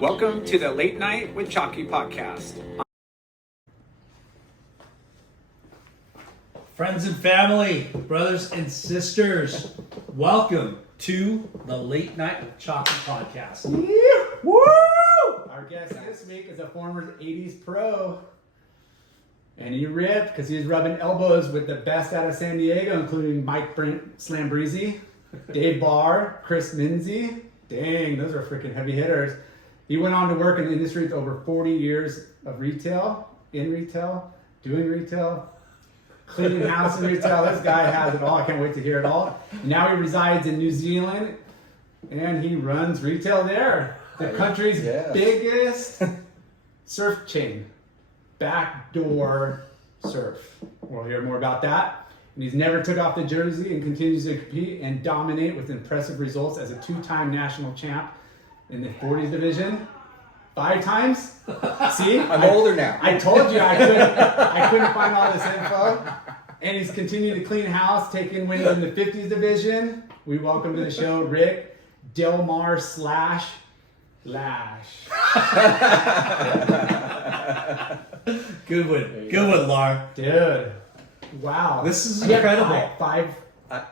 Welcome to the Late Night with Chalky podcast. Friends and family, brothers and sisters, welcome to the Late Night with Chalky podcast. Woo! Our guest this week is a former 80s pro. And he ripped because he was rubbing elbows with the best out of San Diego, including Mike Lambresi, Dave Barr, Chris Menzie. Dang, those are freaking heavy hitters. He went on to work in the industry with over 40 years of retail, in retail, doing retail, cleaning house in retail. This guy has it all. I can't wait to hear it all. Now he resides in New Zealand, and he runs retail there. The country's biggest surf chain, Backdoor Surf. We'll hear more about that. And he's never took off the jersey and continues to compete and dominate with impressive results as a two-time national champ in the 40s division. 5 times? See? I'm older now. I told you I couldn't find all this info. And he's continuing to clean house, taking wins in the 50s division. We welcome to the show Rick Delmar / Lasch. Good one. Good one, Lar. Dude. Wow. This is incredible. Five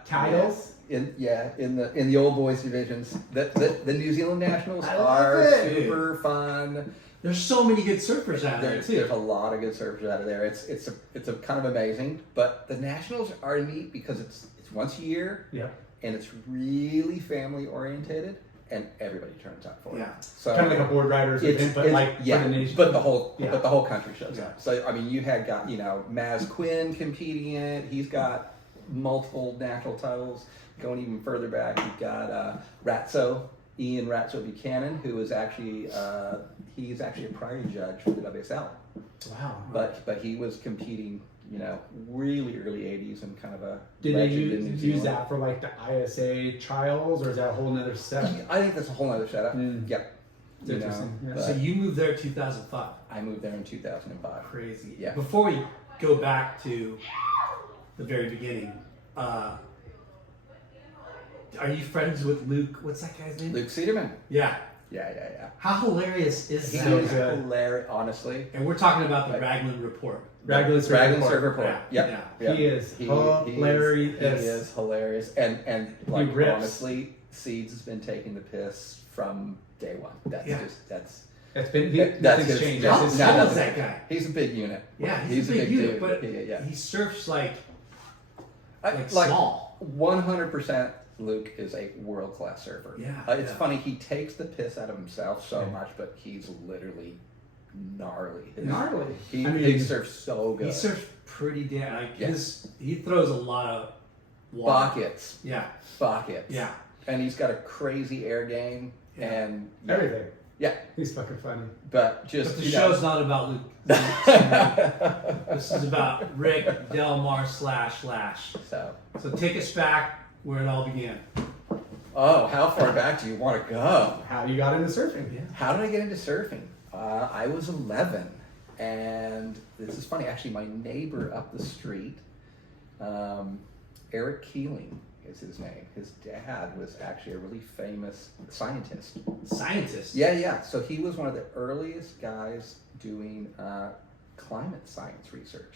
titles. In the old boys divisions, the New Zealand Nationals I love are it. super fun. There's so many good surfers out there, There's a too. lot of good surfers out of there. It's a kind of amazing. But the Nationals are neat because it's once a year, Yeah. and it's really family orientated, and everybody turns out for it. Yeah. So Kind of like a board riders event, but like for the nation. but the whole country shows Yeah. up. So I mean, you had got Maz Quinn competing in it. He's got multiple national titles. Going even further back, you've got Ian Ratso Buchanan, who is actually he's actually a prior judge for the WSL. Wow. But he was competing, really early '80s and kind of a Did they legend in New use Zealand. that for like the ISA trials, or is that a whole nother setup? I think that's a whole other setup. Mm. Yep. It's interesting. Yeah. but So you moved there in 2005. I moved there in 2005. Crazy. Yeah. Before we go back to the very beginning, are you friends with Luke? What's that guy's name? Luke Cederman. Yeah. Yeah. How hilarious is He that? So is good. hilarious, honestly. And we're talking about the Right. Raglan Report. Raglan Surf Raglan Report. Surf Report. Yeah. Yep. Yeah. Yep. He is He hilarious. is hilarious. And like rips. honestly, Seeds has been taking the piss from day one. That's Yeah. that's That's been that's nothing's his- changed. that's How That's his no, tall style. is that's- that guy? he's a big unit. Yeah, he's a big dude. unit, but yeah. he surfs like Like small. 100%. Luke is a world class surfer. Yeah, It's yeah. funny, he takes the piss out of himself so Yeah. much, but he's literally gnarly. Gnarly. He, I mean, he surfs so good. He surfs pretty damn. Like Yeah. he throws a lot of water. Buckets. Yeah, Buckets. yeah. And he's got a crazy air game Yeah. and Everything. Yeah. He's fucking funny. But just But the show's not about Luke. This is about Rick Delmar / Lasch. so So take us back where it all began. how far back do you want to go? How you got into surfing? Yeah. How did I get into surfing? I was 11, and this is funny. Actually, my neighbor up the street, Eric Keeling is his name. His dad was actually a really famous scientist. Scientist. Yeah. So he was one of the earliest guys doing climate science research.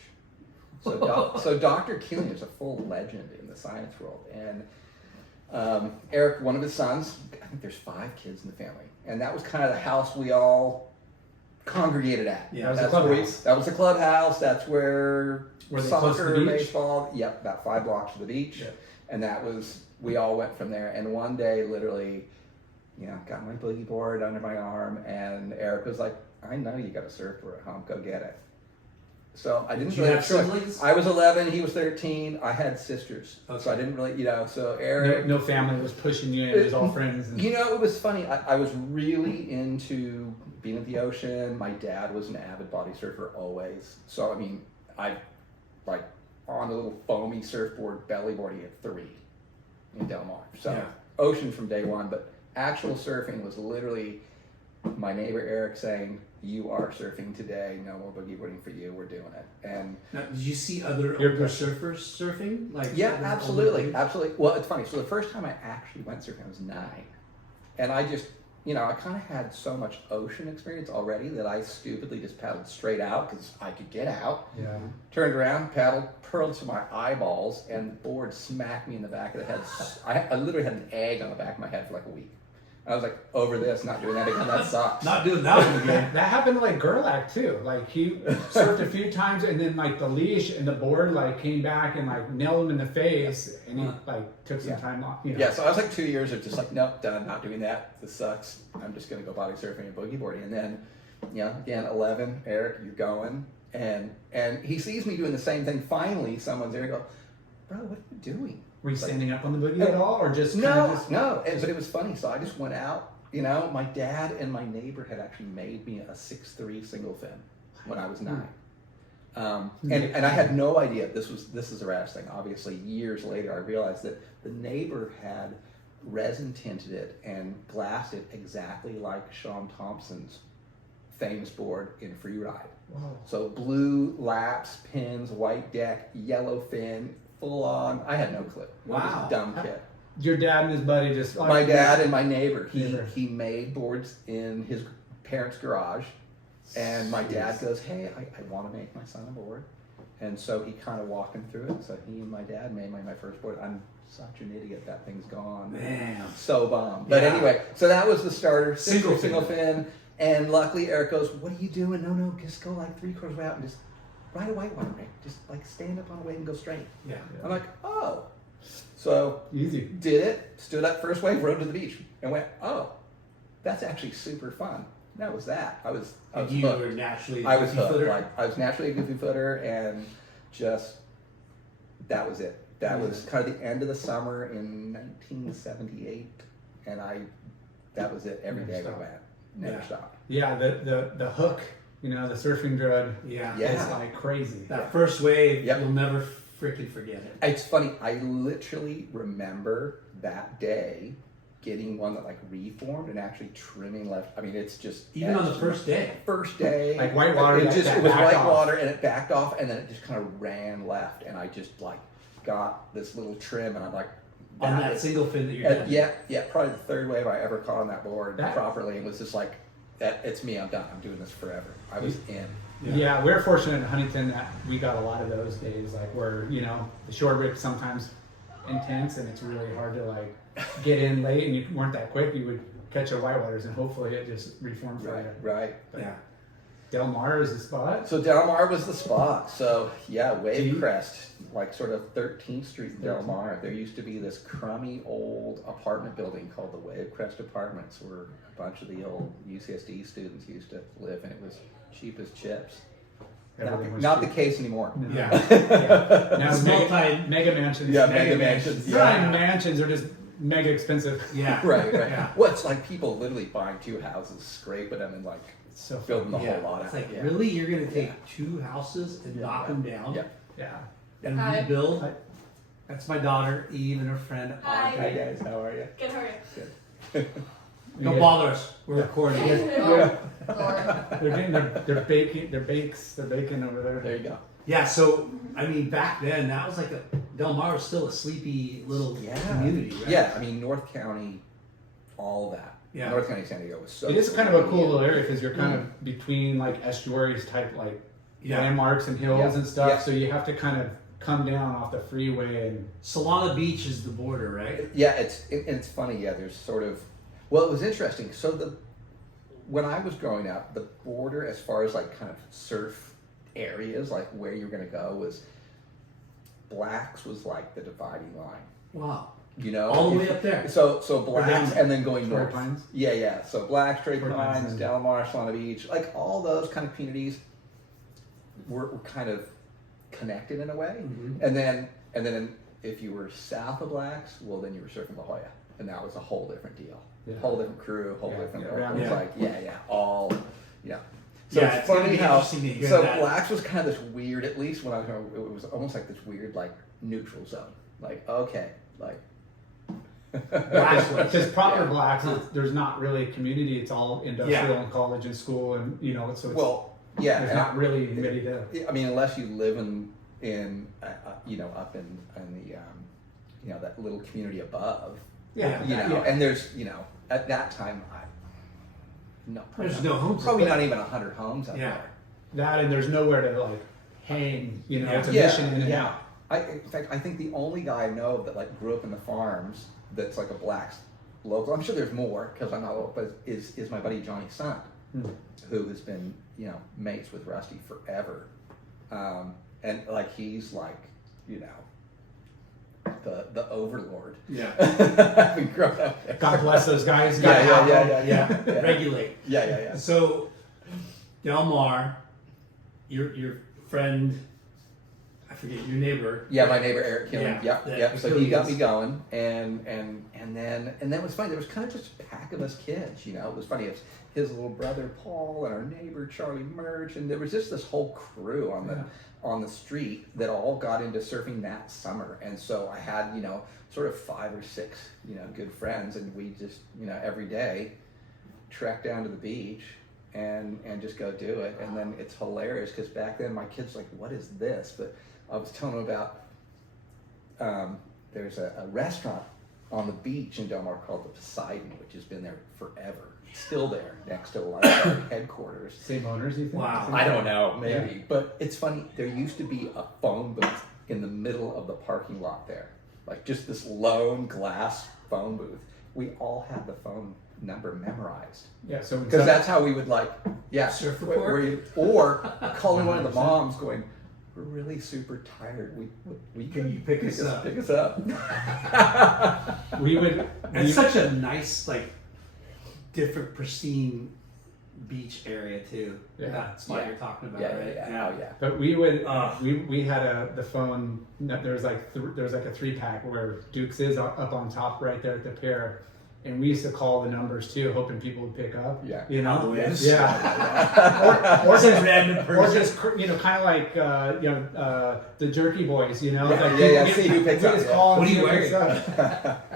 So Dr. Keeling is a full legend in the science world. And Eric, one of his sons, I think there's 5 kids in the family. And that was kind of the house we all congregated at. Yeah, that was the That's where clubhouse. that was the clubhouse. That's where Were they close to soccer, the beach? baseball. Yep, about 5 blocks to the beach. Yeah. And that was, we all went from there. And one day, literally, got my boogie board under my arm, and Eric was like, I know you got a surfboard at home, go get it. So I didn't Did you really have siblings? I was 11, he was 13. I had sisters, Okay. so I didn't really, so Eric. No family was pushing you. It was all friends. And, It was funny. I was really into being at the ocean. My dad was an avid body surfer always. So, I mean, I like on a little foamy surfboard, bellyboarding at 3 in Del Mar. So, Yeah. ocean from day one. But actual surfing was literally my neighbor Eric saying, "You are surfing today. No more boogie boarding for you. We're doing it." And Now, did you see other You're- older surfers surfing? Like yeah, other older absolutely, dudes? absolutely. Well, it's funny. So the first time I actually went surfing, I was 9, and I just I kind of had so much ocean experience already that I stupidly just paddled straight out because I could get out. Yeah. Turned around, paddled, purled to my eyeballs, and the board smacked me in the back of the head. I literally had an egg on the back of my head for like a week. I was like, over this, not doing that again. That sucks. Not doing that one again. That happened to like Gerlach too. Like he surfed a few times, and then like the leash and the board like came back and like nailed him in the face, and he like took some time off. Yeah, so I was like 2 years of just like, nope, done, not doing that. This sucks. I'm just gonna go body surfing and boogie boarding. And then, again, 11, Eric, you're going, and he sees me doing the same thing. Finally, someone's there and go, bro, what are you doing? Were you standing up on the boogie at all, or just No. But it was funny. So I just went out. My dad and my neighbor had actually made me a 6'3" single fin when I was 9. And I had no idea this is the raddest thing. Obviously, years later, I realized that the neighbor had resin tinted it and glassed it exactly like Sean Thompson's famous board in Freeride. Whoa. So blue laps, pins, white deck, yellow fin, full on. I had no clue. Wow. Just a dumb kid. Your dad and his buddy just like, My dad and my neighbor. Neighbor. He made boards in his parents' garage, and my dad goes, "Hey, I want to make my son a board," and so he kind of walked him through it. So he and my dad made my first board. I'm such an idiot. That thing's gone. Man. So bummed. But anyway, so that was the starter. Single fin. And luckily, Eric goes, "What are you doing? No, just go like 3/4 way out and just ride a whitewater, Rick. Just like stand up on a wave and go straight." Yeah. I'm like, "Oh." So easy. did it, stood up first wave, rode to the beach, and went, "Oh, that's actually super fun." That was that. I was You hooked. were naturally I was goofy hooked. footer? Like I was naturally a goofy footer, and just that was it. That was kind of the end of the summer in 1978, and that was it. Every day I went, never stopped. Yeah, the hook, the surfing drug. Yeah. Is like crazy. That first wave, Yep. you'll never freaking forget it. It's funny. I literally remember that day getting one that like reformed and actually trimming left. I mean, it's just Even on the first day. First day, Like white water, It that was backed white off. water, and it backed off, and then it just kind of ran left, and I just like got this little trim, and I'm like, On that is- single fin that you're doing. yeah, probably the third wave I ever caught on that board That- properly. It was just like, it's me. I'm done. I'm doing this forever. I was in. Yeah, we're fortunate in Huntington that we got a lot of those days, like where the short rip sometimes intense, and it's really hard to like get in late, and you weren't that quick. You would catch a whitewaters, and hopefully it just reformed for you. Right. But Yeah. Del Mar is the spot. So Del Mar was the spot. So yeah, Wave Do you- Crest, like sort of 13th Street in Del Mar. There used to be this crummy old apartment building called the Wave Crest Apartments, where a bunch of the old UCSD students used to live, and it was cheap as chips. Everything was Not the cheap. case anymore. No. Yeah. Now It's mega mansions. Yeah, mega mansions, Not yeah. even mansions, they're just mega expensive. Yeah. Right. Yeah. Well, it's like people literally buying 2 houses, scraping them, and like It's so building the Yeah. whole lot It's out. like, Yeah. really? You're going to take 2 houses and knock them down Yeah. Yeah. and Hi. rebuild? Hi. That's my daughter, Eve, and her friend, Hi. Audrey. Hi guys, how are you? Good, how are you? Don't bother us. We're recording. Lord. They're getting their bacon over there. There you go. Yeah, so, I mean, back then, that was like Del Mar was still a sleepy little community, right? Yeah, I mean North County, all that. Yeah. North County, San Diego was so. It is kind of a cool little area because you're kind of between like estuaries type like Yeah. landmarks and hills Yeah. and stuff. Yeah. So you have to kind of come down off the freeway and Solana Beach is the border, right? Yeah, it's funny. Yeah, there's sort of. Well, it was interesting. So when I was growing up, the border as far as like kind of surf areas, like where you're going to go, was Blacks was like the dividing line. Wow. All the way up there. So Blacks down there. and then going Torrey north. Pines? Yeah. So Blacks, Torrey Torrey Pines, Pines, and- Del Mar, Solana Beach, like all those kind of communities were kind of connected in a way. Mhm. And then if you were south of Blacks, well then you were surfing La Jolla, and that was a whole different deal. Yeah. Whole different crew, whole Yeah, different. yeah, It was yeah. like all. So Yeah, it's it's gonna funny be how. interesting to hear So that. Blacks was kind of this weird. At least when I was going, it was almost like this weird like neutral zone. Like okay, like. because proper Yeah. Blacks, there's not really community. It's all industrial Yeah. and college and school, and so it's, Well, yeah, there's and not really anybody there. I mean, unless you live in up in the that little community above, Yeah. and there's at that time No, There's no homes. Probably not even 100 homes out Yeah. there. That and there's nowhere to like hang. You know, Yeah. it's a mission in and out. In fact, I think the only guy I know that like grew up in the farms that's like a black local. I'm sure there's more because I'm not local, but is my buddy Johnny's son, who has been mates with Rusty forever, and like he's like the overlord. Yeah. Having grown up there. God bless those guys. Yeah. Regulate. Yeah. So, Del Mar, your friend, I forget your neighbor. Yeah, my neighbor Eric Killian. Yeah, Yep. So he got me going, and then it was funny. There was kind of just a pack of us kids. It was funny. It was his little brother Paul and our neighbor Charlie Murch, and there was just this whole crew on the street that all got into surfing that summer. And so I had sort of 5 or 6 good friends, and we just every day trek down to the beach and just go do it. And then it's hilarious because back then my kids were like, what is this? But I was telling them about there's a restaurant on the beach in Del Mar called the Poseidon, which has been there forever. It's still there next to the library headquarters. Same owners, you think? Wow. I don't know, maybe. But it's funny, there used to be a phone booth in the middle of the parking lot there. Like just this lone glass phone booth. We all had the phone number memorized. Yeah. So Because that's how we would Surf report? or calling one of the moms going, we're really super tired. We Can you pick us up? Pick us up. we would. It's such a nice, different, pristine beach area too. Yeah. That spot you're talking about, right? Yeah. But we would. We had the phone. There was like a 3-pack where Duke's is up on top right there at the pier. And we used to call the numbers too, hoping people would pick up. Yeah. Oh, yes. Yeah. Or just random person. Or just kind of like the Jerky Boys, Yeah, Like, see who picks we up. just Yeah. call and What are see you who wearing? picks up.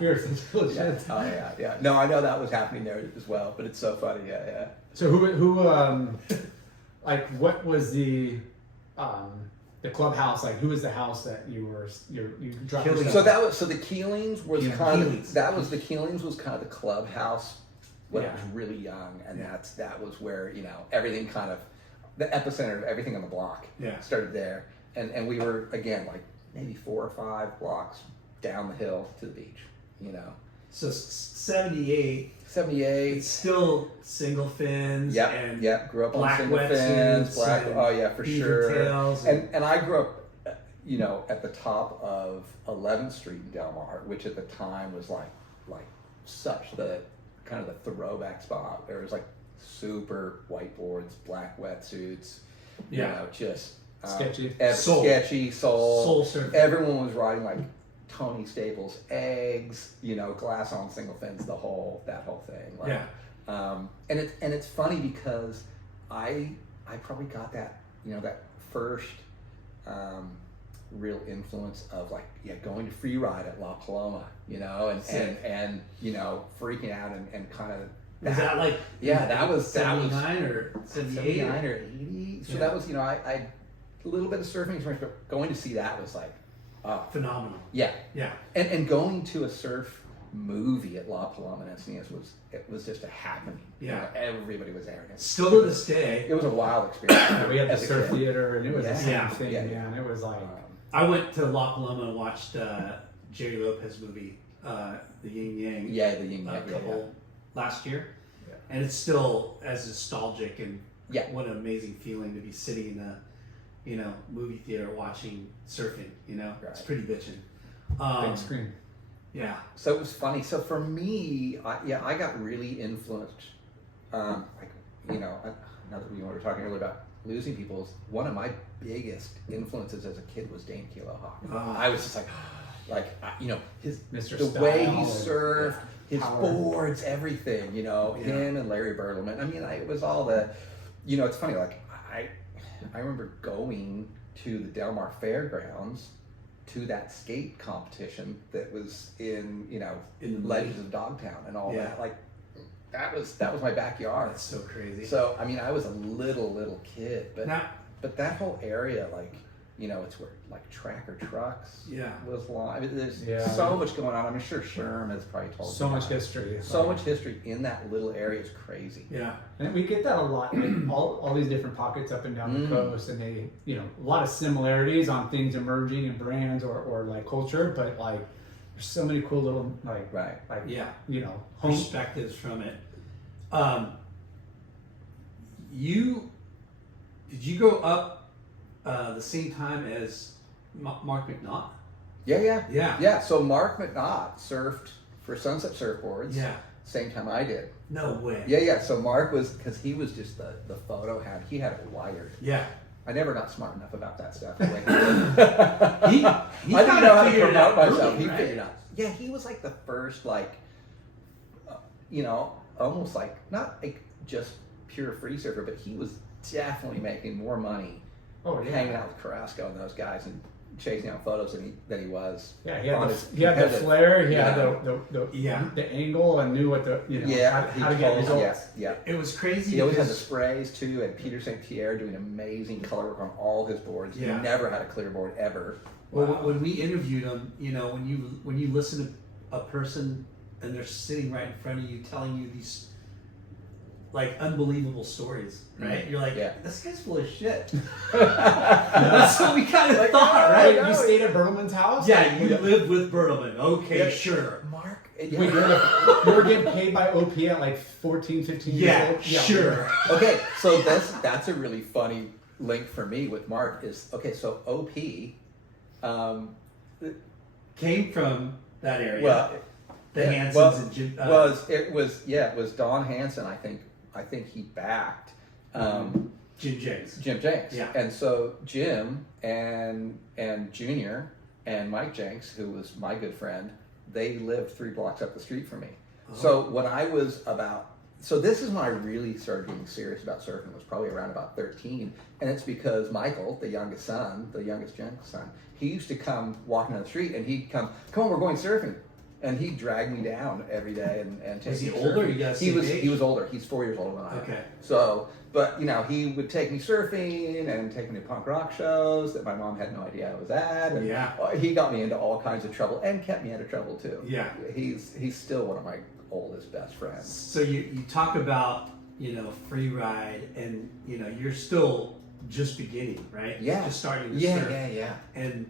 We were such little Yeah. shits. Oh yeah. No, I know that was happening there as well, but it's so funny. Yeah. So who what was the clubhouse like? Who was the house that you dropped? Killing. yourself So the Keelings was Yeah, kind Keelings. of the Keelings was kind of the clubhouse when I Yeah. was really young, and that was where everything kind of the epicenter of everything on the block started there, and we were again like maybe 4 or 5 blocks down the hill to the beach, So 78, 78. it's still single fins and Grew up on black single wetsuits fins, black. and Oh yeah, for beaver sure. tails And I grew up, at the top of 11th Street in Del Mar, which at the time was like such the kind of the throwback spot. There was like super whiteboards, black wetsuits, just Sketchy. Soul. sketchy soul. surfing. Everyone was riding like Tony Staples eggs, glass on single fins, that whole thing. And it's funny because I probably got that that first real influence of going to free ride at La Paloma, and freaking out and kind of Was that like that was 79 or 78? 79 or 80. So that was I a little bit of surfing experience, but going to see that was like Phenomenal. yeah. Yeah. And going to a surf movie at La Paloma and Encinitas was just a happening. Yeah. Everybody was there. Still to this day, It was a wild experience. We had the as a surf kid. theater, and it was the same Yeah. thing. Yeah. And it was like I went to La Paloma and watched Jerry Lopez movie, The Yin Yang. Yeah, the yin A yang. couple last year, Yeah. and it's still as nostalgic and Yeah. what an amazing feeling to be sitting in a movie theater watching surfing. It's Right. pretty bitchin'. big screen. Yeah. So it was funny. So for me, I got really influenced. Now that we were talking earlier about losing people, one of my biggest influences as a kid was Dane Keelohawk. Ah. I was just his Mr. the way he Style, surfed, his power. boards, everything. Him and Larry Bertelman. I mean, it was all the. It's funny. I remember going to the Del Mar Fairgrounds to that skate competition that was in In the Legends of Dogtown and all Yeah. that. That was my backyard. That's so crazy. So I mean, I was a little kid, but Now, that whole area, it's where like Tracker Trucks Yeah. was long. I mean, there's Yeah. so much going on. I'm sure Sherm has probably told So you much about it. history. So much history in that little area is crazy. Yeah. And we get that a lot, like all these different pockets up and down the coast, and they, a lot of similarities on things emerging in brands or like culture, but like there's so many cool little Right. Yeah. home. Perspectives from it. Did you grow up the same time as Mark McNaught? Yeah. Yeah. So Mark McNaught surfed for Sunset Surfboards. Yeah. Same time I did. No way. Yeah. So Mark was, because he was just the photo hound. He had it wired. Yeah. I never got smart enough about that stuff. He I didn't kinda know how to figured it promote out myself. early, He right? figured it out. Yeah, he was like the first, almost like, not like just pure free surfer, but he was definitely making more money hanging out with Carrasco and those guys and chasing out photos than he was. Yeah, he on had his the competitive- flair, he had Yeah. the angle, and knew what how to get results. Yeah. It was crazy. He always had the because- sprays too, and Peter St. Pierre doing amazing color work on all his boards. Yeah. He never had a clear board ever. Well, when we interviewed him, when you listen to a person and they're sitting right in front of you, telling you these like unbelievable stories, right? You're like, Yeah. this guy's full of shit. That's what we kind of thought, right? You stayed at Berman's house? Yeah, you lived with Berman. Okay, Yeah. sure. Mark, Wait, you were getting paid by OP at like 14, 15 years old? Sure. Okay, so that's a really funny link for me with Mark is, okay, so OP, Came from that area. well, the yeah, Hansons well, and Jim. it was Don Hansen. I think he backed Jim James. Jim Jenks. Yeah. And so Jim and Junior and Mike Jenks, who was my good friend, they lived 3 blocks up the street from me. So when I was so this is when I really started getting serious about surfing, was probably around about 13. And it's because Michael, the youngest Jenks son, he used to come walking down the street and he'd come on, we're going surfing. And he'd drag me down every day and take Was he me older? surfing. You guys He same was age? he was older. He's 4 years older than I am. Okay. So, but he would take me surfing and take me to punk rock shows that my mom had no idea I was at. And Yeah. he got me into all kinds of trouble and kept me out of trouble too. Yeah. He's still one of my oldest best friends. So you talk about free ride, and you're still just beginning, right? Yeah. Just starting to Yeah, surf. yeah. And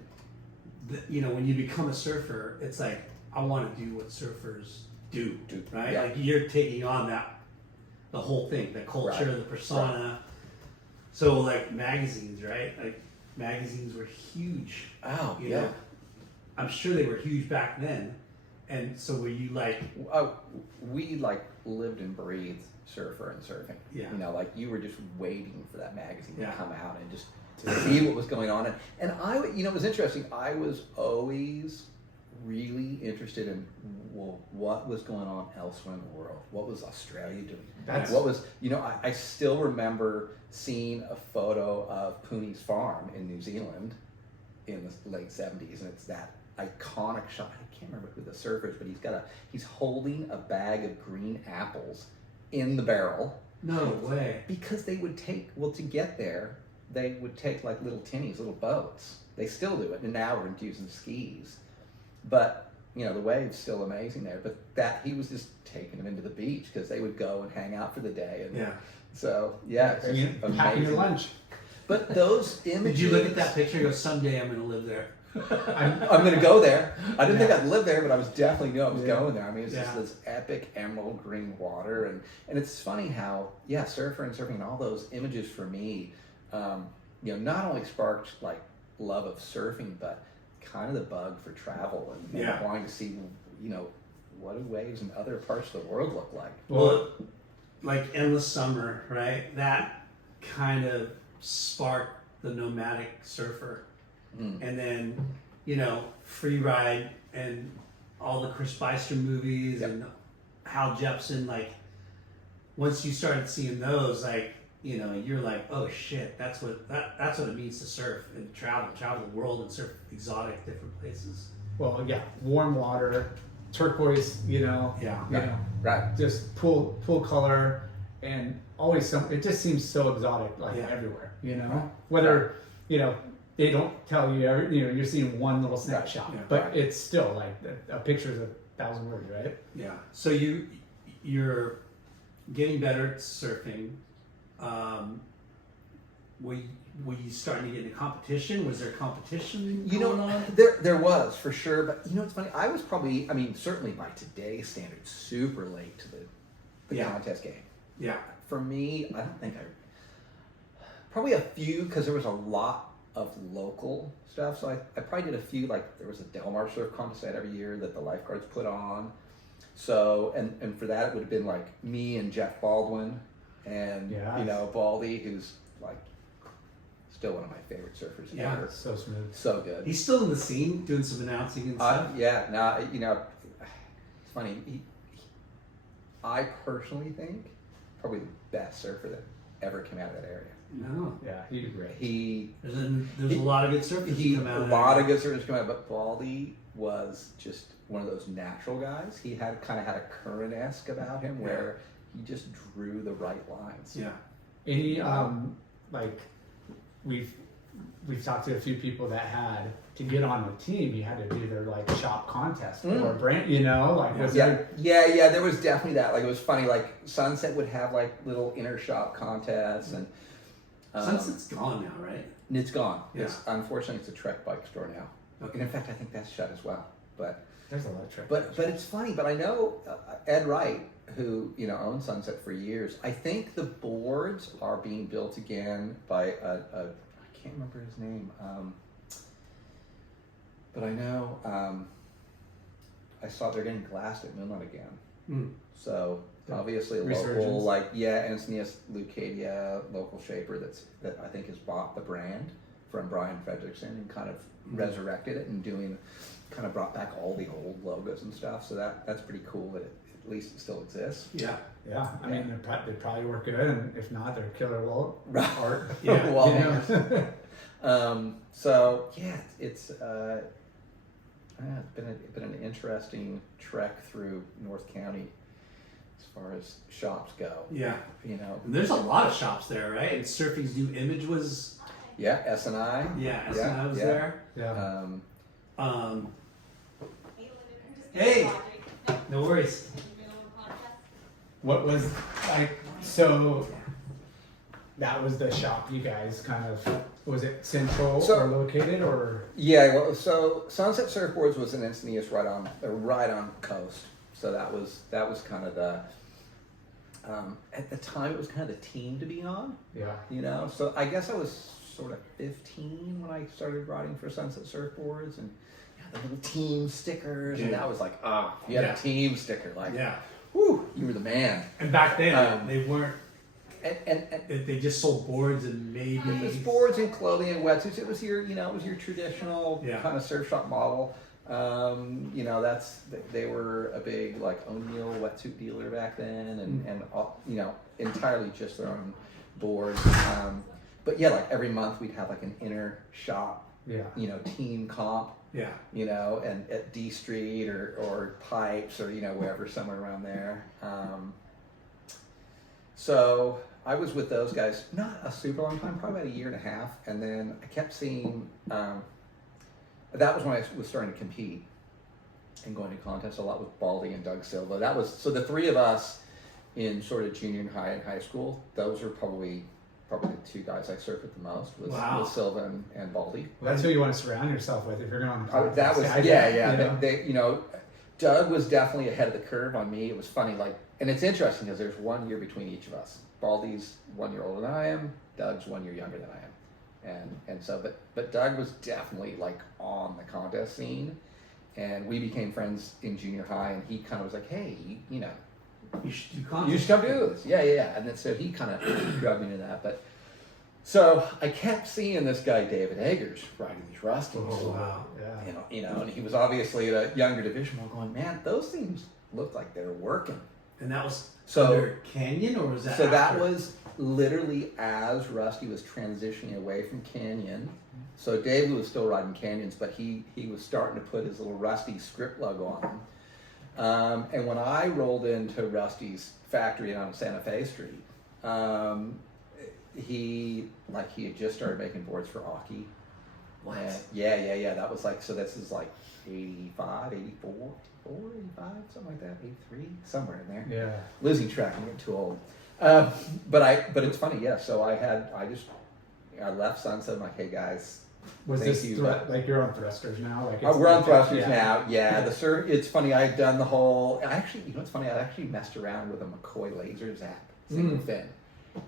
when you become a surfer, it's like, I want to do what surfers do, right? Yeah. Like you're taking on the whole thing, the culture, Right. the persona. So like magazines, right? Like magazines were huge. Oh, You yeah. know? I'm sure they were huge back then. And so were you like, We lived and breathed surfer and surfing. Yeah. You were just waiting for that magazine Yeah. to come out and just to see what was going on. And I, it was interesting. I was always really interested in what was going on elsewhere in the world. What was Australia doing? What was, I still remember seeing a photo of Pooney's farm in New Zealand in the late 70s, and it's that iconic shot. I can't remember who the surfer is, but he's holding a bag of green apples in the barrel. no way. Because they would take, to get there, they would take like little tinnies, little boats. They still do it, and now we're using skis. But, the wave's still amazing there. But that, he was just taking them into the beach because they would go and hang out for the day. And Yeah. so, yeah, it's just Packing amazing. your lunch. But those images... Did you look at that picture and go, someday I'm going to live there? I'm going to go there. I didn't think I'd live there, but I was definitely knew I was Yeah. going there. I mean, it's Yeah. just this epic emerald green water, and it's funny how surfer and surfing and all those images for me, not only sparked like love of surfing, but kind of the bug for travel and Yeah. wanting to see, what do waves in other parts of the world look like. Well, like Endless Summer, right? That kind of sparked the nomadic surfer. And then, Free Ride and all the Chris Beister movies and Hal Jepsen, like, once you started seeing those, like, you're like, oh shit, that's what it means to surf and travel the world and surf exotic different places. Well, yeah, warm water, turquoise, Right. just pool color, and always it just seems so exotic, like Yeah. everywhere, Right. whether, they don't tell you you're seeing one little snapshot, Yeah, but right. it's still like a picture is 1,000 words, right? Yeah. So you're getting better at surfing. Were you starting to get into competition? Was there competition going on? There was for sure, but it's funny. I was probably, certainly by today's standards, super late to the Yeah. contest game. Yeah. For me, I don't think probably a few, because there was a lot of local stuff. So I probably did a few, like there was a Del Mar surf contest every year that the lifeguards put on. So, and for that, it would have been like me and Jeff Baldwin and, Baldy, who's like still one of my favorite surfers ever. So smooth. So good. He's still in the scene doing some announcing and stuff. It's funny. I personally think probably the best surfer that ever came out of that area. No. Yeah, he did great. There's a lot of good surfers who come out of a lot of good surfers come out, but Baldy was just one of those natural guys. He had a Curran-esque about him where he just drew the right lines. Yeah. Any we've talked to a few people that had to get on the team. You had to do their like shop contest or brand. Was there? Yeah. There was definitely that. Like it was funny. Like Sunset would have like little inner shop contests and. Sunset's gone now, right? It's gone. Yeah. Unfortunately, it's a Trek bike store now. Okay. And in fact, I think that's shut as well. But There's a lot of tricks. but it's funny. But I know Ed Wright, who owned Sunset for years. I think the boards are being built again by I can't remember his name. But I know I saw they're getting glassed at Moonlight again. Mm. So obviously a Resurgence. local Anthonyus Lucadia local shaper that I think has bought the brand from Brian Fredrickson and kind of resurrected it and brought back all the old logos and stuff. So that's pretty cool that at least it still exists. Yeah. Yeah, I mean they probably work good, and if not, they're killer wall art. Yeah. Wall You know? hangers. So yeah, it's been an interesting trek through North County as far as shops go. Yeah. And there's a lot of shops there, right? And Surfing's New Image was. Yeah, S&I. Yeah, S&I was there. Yeah. Hey, no worries. What was so? That was the shop you guys kind of. Was it central or located or? Yeah, well, so Sunset Surfboards was in Encinitas right on coast. So that was kind of the. At the time, it was kind of the team to be on. Yeah. So I guess I was sort of 15 when I started riding for Sunset Surfboards, and the little team stickers, and that was like, you had a team sticker, like, whoo, you were the man. And back then, they weren't. And They just sold boards and maybe. it was boards and clothing and wetsuits. It was your traditional kind of surf shop model. They were a big like O'Neill wetsuit dealer back then, and entirely just their own boards. But yeah, like every month we'd have like an inner shop, team comp. Yeah. And at D Street or Pipes or wherever, somewhere around there. So I was with those guys not a super long time, probably about a year and a half, and then I kept seeing. That was when I was starting to compete and going to contests a lot with Baldy and Doug Silva. That was so the three of us in sort of junior high and high school. Those were probably the two guys I surfed with the most was Silva and Baldy. Well, that's who you want to surround yourself with if you're going on. That was Doug was definitely ahead of the curve on me. It was funny, like, and it's interesting because there's 1 year between each of us. Baldy's 1 year older than I am. Doug's 1 year younger than I am, and so but Doug was definitely like on the contest scene, and we became friends in junior high. And he kind of was like, hey, You should do contests. you should come do this. Yeah. And then so he kind of drugged me into that. But so I kept seeing this guy David Eggers riding these Rusties. Oh wow. Yeah. And he was obviously at a younger division. I'm going, man, those things looked like they were working. And that was So under Canyon, or was that? So after? that was literally as Rusty was transitioning away from Canyon. So David was still riding Canyons, but he was starting to put his little Rusty script logo on him. And when I rolled into Rusty's factory on Santa Fe Street, he had just started making boards for Aki, What? Yeah. That was like, so this is like 85, 84, 85, something like that, 83, somewhere in there. Yeah. Losing track, I'm getting too old. But it's funny, yeah. So I left Sunset. I'm like, hey guys, Was thank this you, like you're on thrusters now? Like we're on thrusters yeah. now. Yeah, the surf. It's funny. I've done the whole. Actually, you know what's funny? I actually messed around with a McCoy laser zap single fin.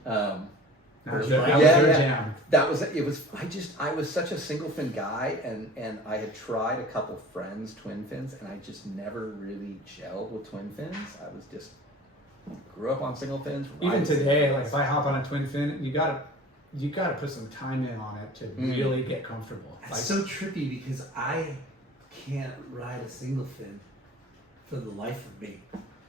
That was Yeah, your yeah. jam. That was it. Was I was such a single fin guy, and I had tried a couple friends twin fins, and I just never really gelled with twin fins. I was just grew up on single fins. Even today, like if I hop on a twin fin, you gotta put some time in on it to really get comfortable. It's Like, so trippy because I can't ride a single fin for the life of me.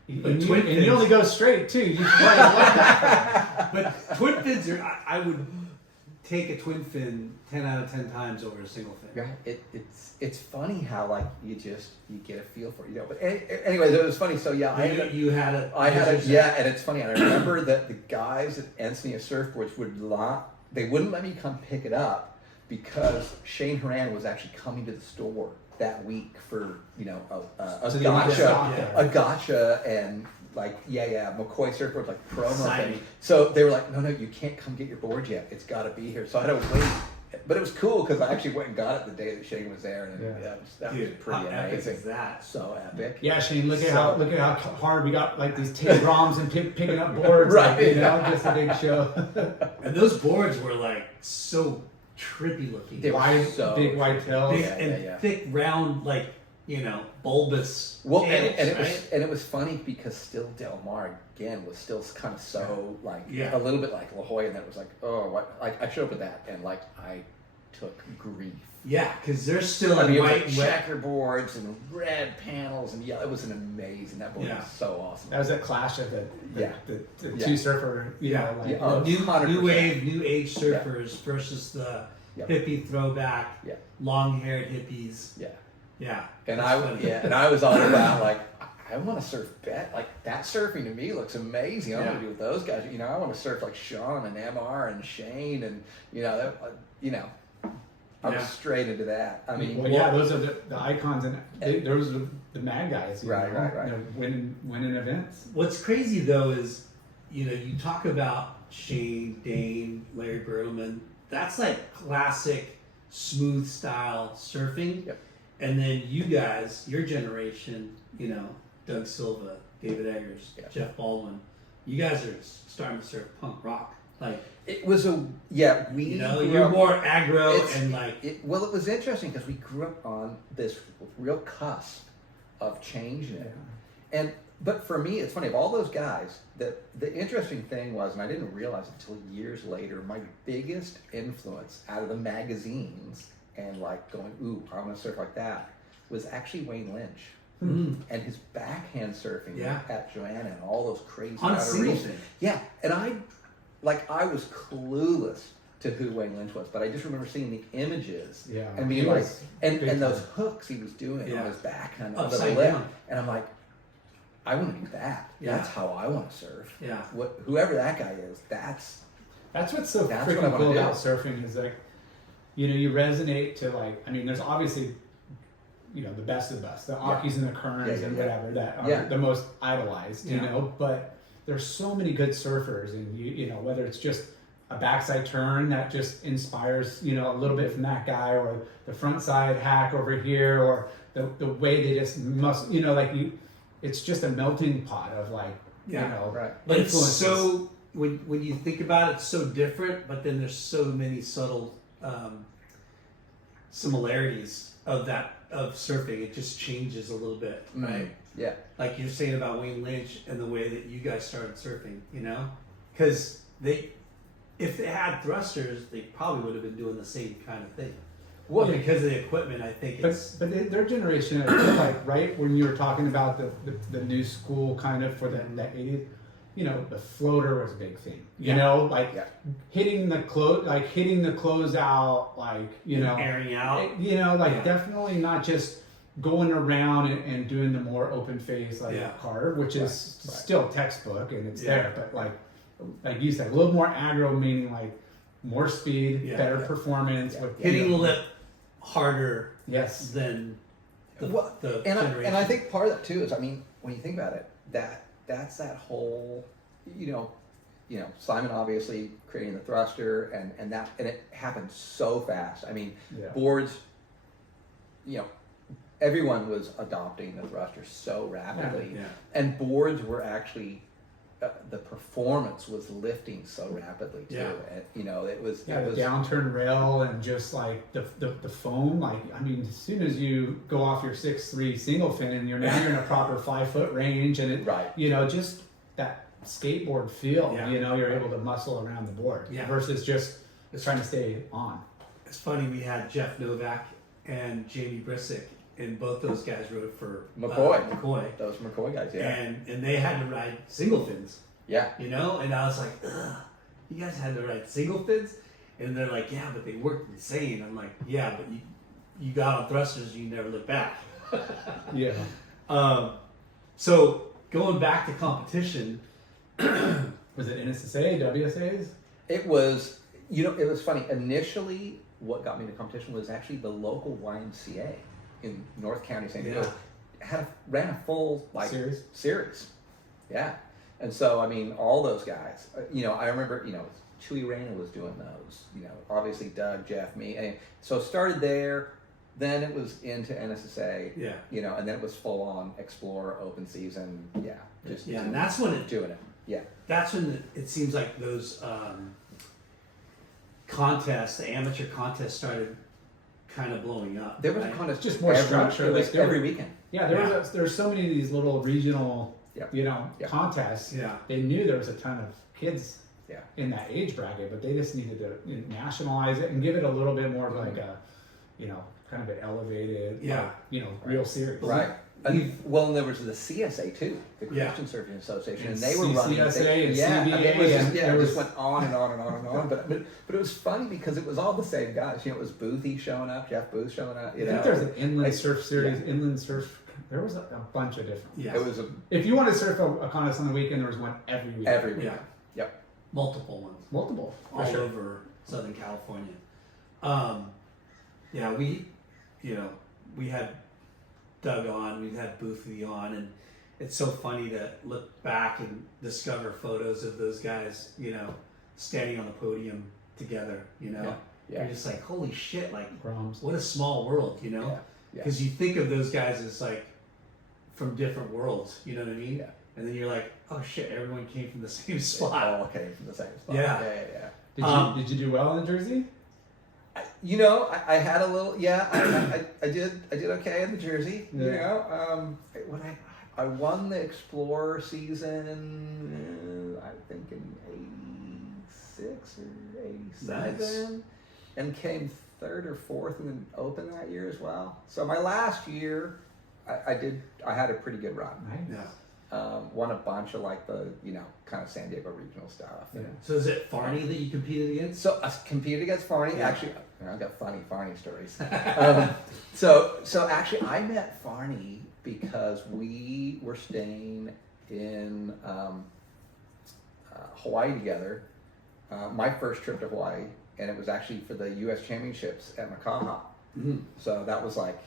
and twin you fins- only go straight too. You should probably like that. But twin fins are, I would take a twin fin 10 out of 10 times over a single fin. Right. It's funny how like you get a feel for it, you know. But anyway, it was funny. So yeah, I had and it's funny. And I remember that the guys at Encinitas Surfboards wouldn't let me come pick it up because Shane Horan was actually coming to the store that week for a So they wanted to stop there. a gotcha, and like McCoy Surfboards like promo Signing. thing. So they were like, no, you can't come get your board yet. It's got to be here. So I had to wait. But it was cool because I actually went and got it the day that Shane was there, and that was pretty how epic amazing. is that? So epic. Yeah, Shane, look at how hard we got like these tape ROMs and picking up boards. Right, Like, just a big show. And those boards were like so trippy looking. They were Big white tails. Big Yeah, and yeah. thick, round, like, bulbous Well, tails, and it was funny because still Del Mar again was still kind of so like Yeah. a little bit like La Jolla, and that was like, oh, what? Like I showed up with that, and like I took grief. Yeah, because they're still I mean, it white, was like wet. checkerboards and red panels, and it was an amazing. That board Yeah. was so awesome. That was a clash of the Yeah. two surfer, Yeah. like, Yeah. Oh, New 100%. wave, new age surfers versus the Yeah. hippie throwback, Yeah. long haired hippies. Yeah. Yeah. And that's funny. I was all about like I want to surf like that. Surfing to me looks amazing. I want to be with those guys. I want to surf like Sean and MR and Shane and I was straight into that. I mean, those are the icons, and those are the mad guys. Right. Winning events. What's crazy though is, you talk about Shane, Dane, Larry Bertleman. That's like classic smooth style surfing. Yep. And then you guys, your generation, Doug Silva, David Eggers, Yep. Jeff Baldwin, you guys are starting to surf punk rock. Like, it was we grew you're up- more aggro it's- and like, it was interesting because we grew up on this real cusp of changing it, but for me it's funny, of all those guys, the interesting thing was, and I didn't realize until years later, my biggest influence out of the magazines and like going, ooh, I want to surf like that, was actually Wayne Lynch. And his backhand surfing at Joanna and all those crazy on a outer single reefs. thing. Yeah, and I was clueless to who Wayne Lynch was, but I just remember seeing the images and being He like, was and big those time. hooks he was doing on his backhand under the Upside lip, down. and I'm like, I want to do that. Yeah. That's how I want to surf. Yeah. Whoever that guy is, that's what's so That's what I freaking wanna cool do. about surfing is like, you resonate to like, I mean, there's obviously, the best of the best, the Akis and the Kerns and whatever that are the most idolized, but there's so many good surfers, and whether it's just a backside turn that just inspires, a little bit from that guy, or the front side hack over here, or the way they just must, it's just a melting pot of like, right. But it's influences. so, when you think about it, it's so different, but then there's so many subtle similarities of surfing. It just changes a little bit, right? Yeah. Like you're saying about Wayne Lynch and the way that you guys started surfing, because if they had thrusters, they probably would have been doing the same kind of thing. Well, because of the equipment, I think it's. But their generation, I feel like, right when you were talking about the new school kind of for the 80s, the floater was a big thing. Hitting the close out, like airing out. Definitely not just going around and doing the more open face carve, which is still textbook and it's there, but like you said, a little more aggro, meaning like more speed, better performance, with hitting the lip. harder Yes. than the and federation. I think part of that too is, I mean, when you think about it, that's that whole, Simon obviously creating the thruster and it happened so fast. I mean, boards, everyone was adopting the thruster so rapidly, and boards were actually. The performance was lifting so rapidly too. Yeah. And, it was the downturn rail and just like the foam. Like, I mean, as soon as you go off your 6'3" single fin, and you're in a proper 5 foot range, and it, right. Just that skateboard feel. Yeah. You're able to muscle around the board versus just trying to stay on. It's funny, we had Jeff Novak and Jamie Brisick, and both those guys rode for McCoy. Those McCoy guys, yeah. And they had to ride single fins. Yeah. And I was like, ugh, you guys had to ride single fins? And they're like, yeah, but they worked insane. I'm like, yeah, but you got on thrusters, you never look back. Yeah. So going back to competition. Was it NSSA, WSAs? It was, it was funny. Initially, what got me into competition was actually the local YMCA in North County, San Diego, ran a full series. Yeah. And so, I mean, all those guys, I remember, Chewy Reyna was doing those, obviously Doug, Jeff, me. And so started there, then it was into NSSA, and then it was full on Explore, open season. Yeah. And that's when doing it. Yeah. That's when it seems like those contests, the amateur contests started kind of blowing up. There was a contest just more structure. It was every weekend. Yeah, there's so many of these little regional, contests. Yeah. They knew there was a ton of kids in that age bracket, but they just needed to nationalize it and give it a little bit more of like a, kind of an elevated, real series. Right. And there was the CSA too, the Christian Surfing Association, and they were running CSA and CBA, it just went on and on and on and on. But it was funny because it was all the same guys. It was Boothie showing up, Jeff Booth showing up. I think there's an inland surf series, inland surf. There was a bunch of different. Yeah. It was if you want to surf a contest on the weekend, there was one every week. Every week. Yep. Multiple ones. Multiple. All over Southern California. We had Doug on, we've had Boothie on, and it's so funny to look back and discover photos of those guys, standing on the podium together, You're just like, holy shit, like, what a small world, Because you think of those guys as like from different worlds, you know what I mean? Yeah. And then you're like, oh shit, everyone came from the same spot. They all came from the same spot. Yeah. Did you do well in Jersey? I had a little, I did okay in the Jersey, when I won the Explorer season, I think in 86 or 87, Nice. and came third or fourth in the Open that year as well. So my last year, I had a pretty good run. Nice. Yeah. Won a bunch of like the, kind of San Diego regional stuff. Yeah. So is it Farney that you competed against? So I competed against Farney. Yeah. Actually, I've got funny Farney stories. So actually, I met Farney because we were staying in Hawaii together. My first trip to Hawaii, and it was actually for the U.S. Championships at Makaha. Mm-hmm. So that was like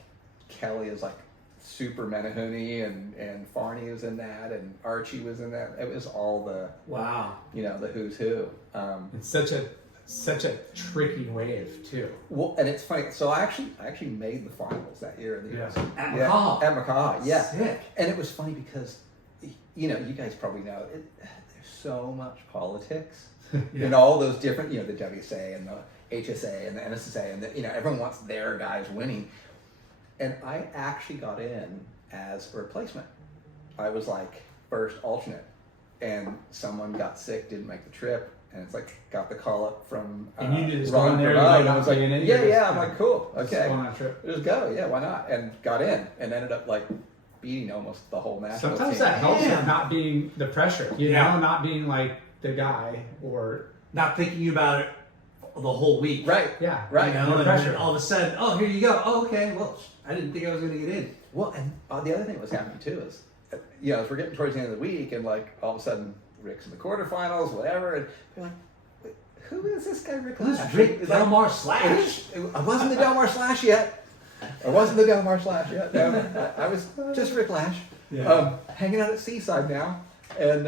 Kelly is like super Menahuni, and Farney was in that, and Archie was in that. It was all the the who's who. It's such a tricky wave too. Well, and it's funny. So I actually made the finals that year in the US. At Makaha. At Makaha, yeah. Sick. And it was funny because, you guys probably know there's so much politics in all those different, the WSA and the HSA and the NSSA, and everyone wants their guys winning. And I actually got in as a replacement. I was like first alternate, and someone got sick, didn't make the trip, and it's like got the call up from And you just Ron go in there, Perot, and I was like, I'm like, cool, okay, Go on a trip. just go, why not? And got in, and ended up like beating almost the whole national Sometimes team. that helps Yeah. with not being the pressure, not being like the guy or Not thinking about it the whole week. Right. Right. no And pressure. then all of a sudden, oh, here you go. Oh, okay. Well, I didn't think I was going to get in. Well, and the other thing that was happening too is, as we're getting towards the end of the week, and like all of a sudden Rick's in the quarterfinals, whatever, and you're like, wait, who is this guy, Rick Who's Lasch? Rick It's like, Delmar Slash? I wasn't the Delmar Slash yet. No, I was just Rick Lasch. Yeah. Hanging out at Seaside now, and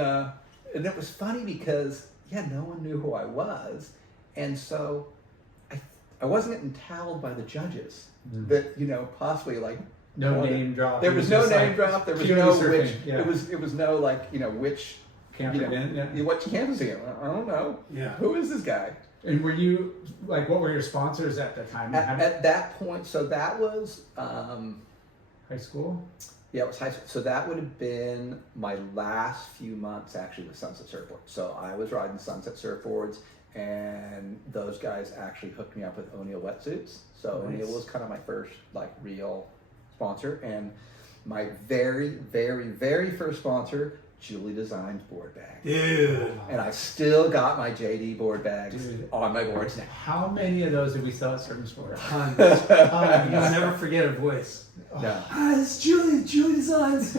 it was funny because no one knew who I was, and so I wasn't getting toweled by the judges that possibly like name drop. There was no name drop. There was purely no surfing, which. yeah. It was no like which Camp it in, yeah. Which camp is he in? I don't know. Yeah. Who is this guy? And were you like, what were your sponsors at the time? At that point, so that was High school? it was high school. So that would have been my last few months actually with Sunset Surfboards. So I was riding Sunset Surfboards, and those guys actually hooked me up with O'Neill wetsuits. So Nice. O'Neill was kind of my first like real sponsor, and my very, very, very first sponsor, Julie Designed board bag. Dude. And I still got my JD board bags Dude. on my boards now. How many of those did we sell at Certain Sport? Tons. You'll never forget her voice. No. Hi, it's Julie Designs.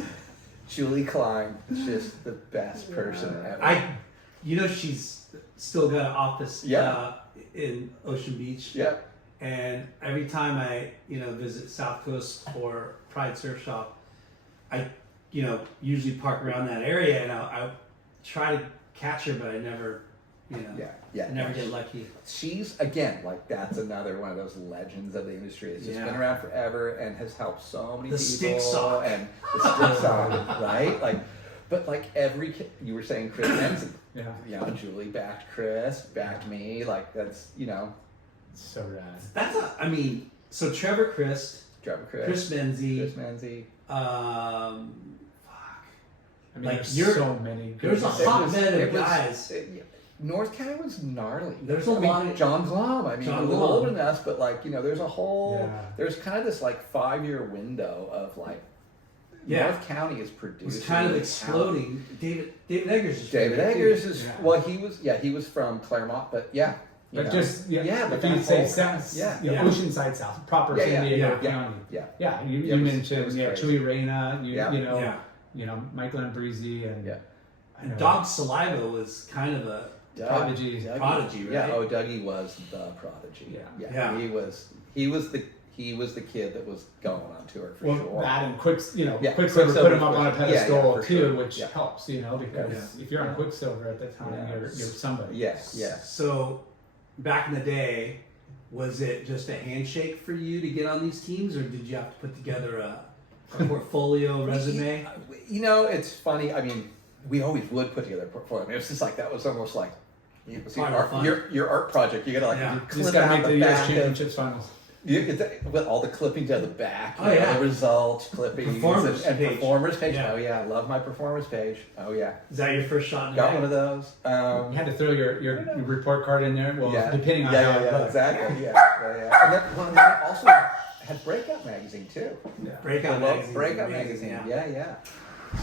Julie Klein is just the best person ever. She's still got an office Yeah. in Ocean Beach. Yep. And every time I, visit South Coast or Pride Surf Shop, I, usually park around that area, and I try to catch her, but I never, Yeah. never get lucky. She's again like that's another one of those legends of the industry. It's just Yeah. been around forever and has helped so many The people. stick sock. And the stick sock, right? But you were saying Chris Menzie. Yeah. Julie backed Chris, backed me. Like that's So rad. So Trevor Christ, Trevor Chris Menzie, I mean, Like, there's you're- so many. good there's a ones. hotbed of guys. North County was gnarly. There's a lot of- John Glom. I mean, John a little Glom. older than us, but there's a whole. Yeah. There's kind of this 5-year window of Yeah. North County is It producing. was kind of exploding. David Eggers is David pretty Eggers too. is Yeah. he was from Claremont, but yeah. But know. just but if that you say whole- South, yeah. Oceanside South, proper Yeah, San yeah, Diego yeah, County. yeah. Yeah, you It was mentioned crazy. Chewy Reyna, Yeah. Mike Lambresi, and Yeah. And Dog Saliva was kind of a Prodigy. Prodigy, right? Yeah. Oh, Dougie was the prodigy. Yeah. Yeah. He was the kid that was going on tour for well, sure. that and Quicksilver put Quicksilver him up on a for- pedestal for too, sure. which Yeah. helps, because if you're on Quicksilver at the time, Yeah. you're somebody. Yes. Yes. So, back in the day, was it just a handshake for you to get on these teams, or did you have to put together a portfolio resume? It's funny. I mean, we always would put together a portfolio. I mean, it was just that was almost like Part of fun. your art project. You gotta Yeah. You just clip got to out make the the US back of Championships finals. with all the clippings at the back. Oh, yeah. The results clippings Performers and page. performers page. Yeah. Oh yeah, I love my performers page. Oh yeah, Is that your first shot in the got bag? one of those. You had to throw your report card in there. Well, yeah, depending on yeah, how it looked. exactly. Yeah. And then also had Breakout magazine too. Yeah. Breakout The magazine. Breakout amazing, magazine. Yeah.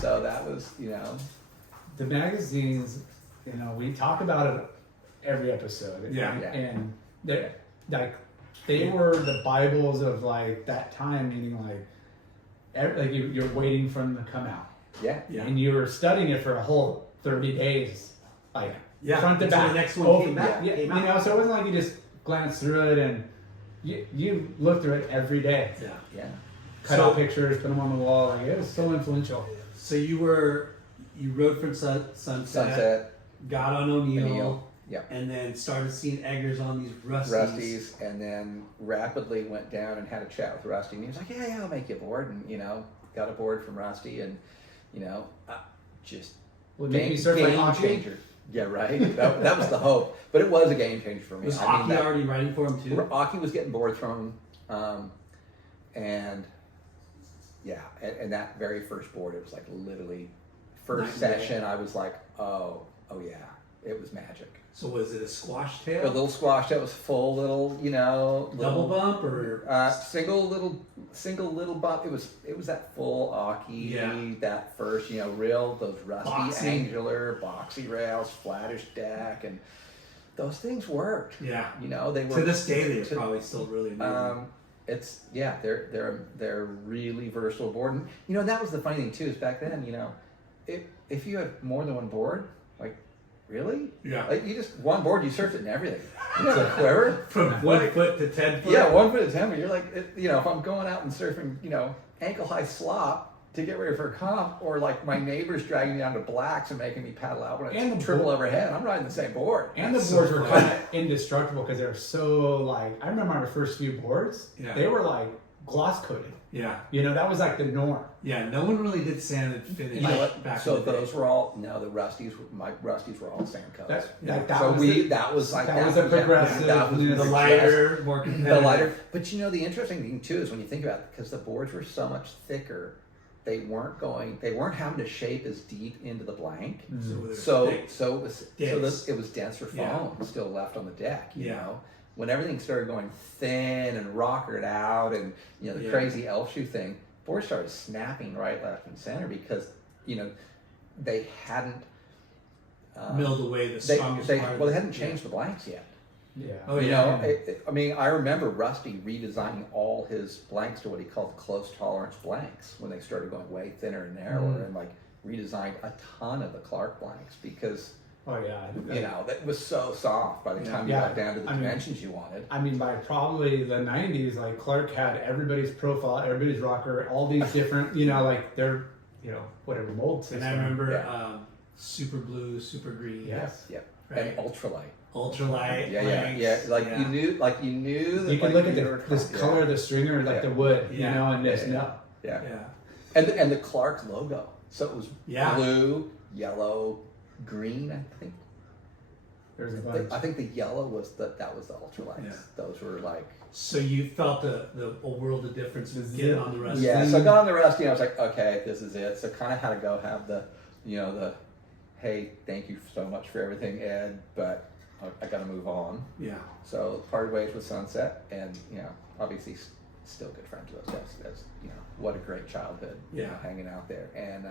So that was The magazines, we talk about it every episode. Yeah. And they were the Bibles of that time, meaning you're waiting for them to come out. Yeah. Yeah. And you were studying it for a whole 30 days, Yeah, front to until back. the next one over came back. out. Yeah, Came out. so it wasn't like you just glanced through it and you looked through it every day. Yeah. Yeah. Cut out pictures, put them on the wall. It was so influential. So you rode from Sunset, got on O'Neill, O'Neill, yep. and then started seeing Eggers on these Rusties. Rusties, and then rapidly went down and had a chat with Rusty, and he was like, "Yeah, I'll make you a board," and got a board from Rusty, and just Well, it made me surf like game Hockey. changer. Yeah, right. That was the hope, but it was a game changer for me. Was Hockey already writing for him too? Aki was getting boards from him, and that very first board, it was literally first Night and day. session. I was like, oh yeah, it was magic. So was it a squash A tail? little squash that was full little, Double bump or single little bump. It was that full Aki, Yeah. that first, real those rusty Boxy. angular boxy rails, flattish deck, and those things worked. yeah. They were To this day, they're probably still really amazing. They're a really versatile board, and that was the funny thing too is back then, if you had more than one board, really? Yeah. Like you just one board, you surfed it and everything. You know, whoever. From 1 foot to 10 foot. Yeah, 1 foot to 10 foot. You're like, if I'm going out and surfing, ankle high slop to get ready for a comp, or like my neighbor's dragging me down to blacks and making me paddle out when it's triple overhead, I'm riding the same board. And the boards were kind of indestructible because they're so like, I remember my first few boards, they were like gloss coated. Yeah. That was like the norm. Yeah, no one really did sand and finish. You know what? Back So in the day. those were all the Rusties. My Rusties were all sand coats. That was a progressive. That was the lighter, more competitive. the lighter. But the interesting thing too is when you think about it, because the boards were so much thicker, they weren't having to shape as deep into the blank. So it was denser foam still left on the deck. You know, when everything started going thin and rockered out, and the crazy elf shoe thing, boards started snapping right, left, and center because they hadn't milled away the strongest part. Well, they hadn't changed the blanks yet. Yeah. Oh yeah. I remember Rusty redesigning all his blanks to what he called close tolerance blanks when they started going way thinner and narrower, and like redesigned a ton of the Clark blanks because that was so soft by the time you got down to the dimensions you wanted. I mean, by probably the 90s, like Clark had everybody's profile, everybody's rocker, all these different, like their, whatever mold system. And I remember super blue, super green. Yes. Yep. Right. And ultralight. Ultralight. You knew that you can look at this color of the stringer, like the wood, and just know. Yeah. And the Clark logo. So it was Yeah. blue, yellow, green, I think. There's a bunch. I think the yellow was that was the ultralights. Yeah. Those were like. So you felt a world of difference with getting on the Rusty. Yeah. So I got on the Rusty, and I was like, okay, this is it. So kind of had to go have the hey, thank you so much for everything, Ed, but I got to move on. Yeah. So parted ways with Sunset, and obviously still good friends with those guys. That's what a great childhood. Hanging out there, and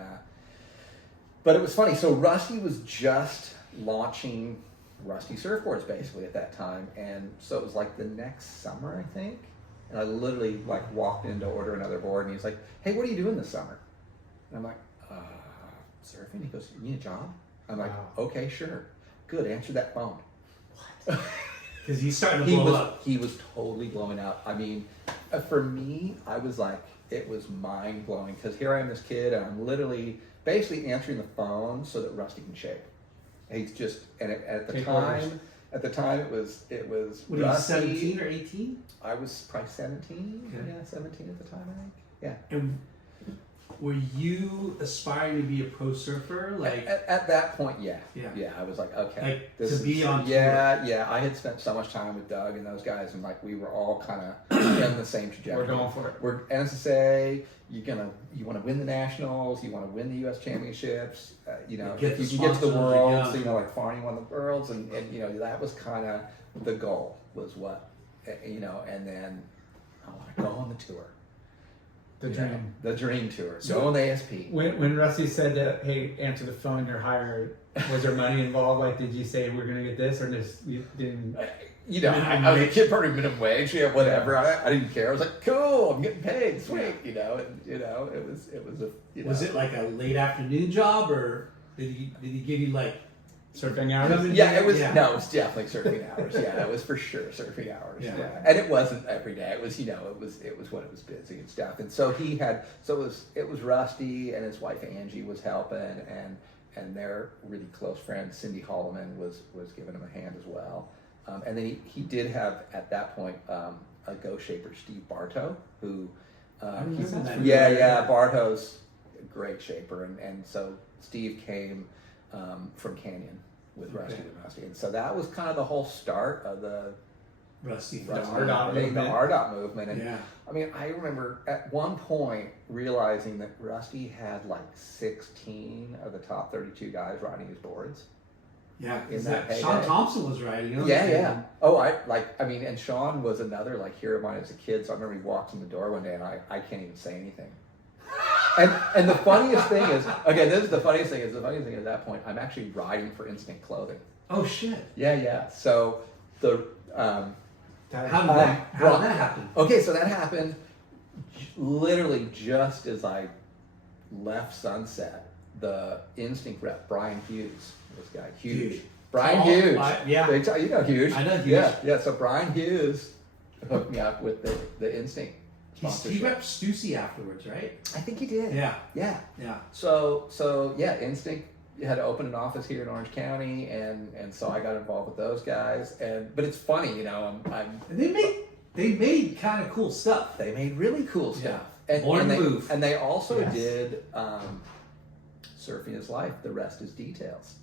but it was funny. So Rusty was just launching Rusty surfboards basically at that time, and so it was like the next summer, I think. And I literally like walked in to order another board, and he's like, "Hey, what are you doing this summer?" And I'm like, "Surfing." He goes, "You need a job?" I'm like, "Okay, sure." Good. Answer that phone. Because he's starting to blow up. He was totally blowing up. I mean, for me, I was like, it was mind blowing because here I am, this kid, and I'm literally basically answering the phone so that Rusty can shape. He's just, and at the time, it was What are you, Rusty. 17 or 18? I was probably 17. Okay. Yeah, 17 at the time, I think. Yeah. And were you aspiring to be a pro surfer? Like At that point, yeah. Yeah. I was like, okay, Like, this to is, be on tour. Yeah. I had spent so much time with Doug and those guys, and like we were all kind of in the same trajectory. We're going for it. We're NSSA. You want to win the nationals. You want to win the U.S. championships. If you can get to the sponsors, worlds, like Farney won the worlds, and that was kind of the goal. Was what, and then I want to go on the tour. The dream. The dream tour. So- Go on the ASP. When Rusty said that, hey, answer the phone, you're hired, was there money involved? Like, did you say we're going to get this, or just you didn't? I was a kid earning minimum wage, whatever. I didn't care. I was like, cool, I'm getting paid, sweet, and it was a. Was it like a late afternoon job, or did he give you like Surfing hours? Yeah, it was. No, it was definitely surfing hours. Yeah, it was for sure surfing hours. Yeah. And it wasn't every day. It was, it was when it was busy and stuff. And so it was Rusty and his wife Angie was helping, and their really close friend Cindy Holloman was giving him a hand as well. And then he did have at that point a Go Shaper, Steve Bartow, who Bartow's a great shaper, and so Steve came from Canyon with Rusty and Rusty, and so that was kind of the whole start of the RDOT movement. And I mean, I remember at one point realizing that Rusty had like 16 of the top 32 guys riding his boards. Yeah, in that heyday. Sean Thompson was riding. Oh, and Sean was another like hero of mine as a kid. So I remember he walked in the door one day, and I can't even say anything. And the funniest thing is, again, this is the funniest thing is at that point, I'm actually riding for Instinct Clothing. Oh shit. Yeah. So the how did that happen? Okay, so that happened literally just as I left Sunset. The Instinct rep, Brian Hughes, this guy, huge, Brian Oh, Hughes. yeah. You know Hughes. I know Hughes. Yeah. So Brian Hughes hooked me up with the Instinct He sponsorship. repped Stussy afterwards, right? I think he did. Yeah. Yeah. Yeah. So yeah, Instinct had to open an office here in Orange County, and so I got involved with those guys. But it's funny, you know, And they made kind of cool stuff. they made really cool stuff. Yeah. And, Born and to they, Move. and they also Yes. did Surfing is Life. The Rest is Details.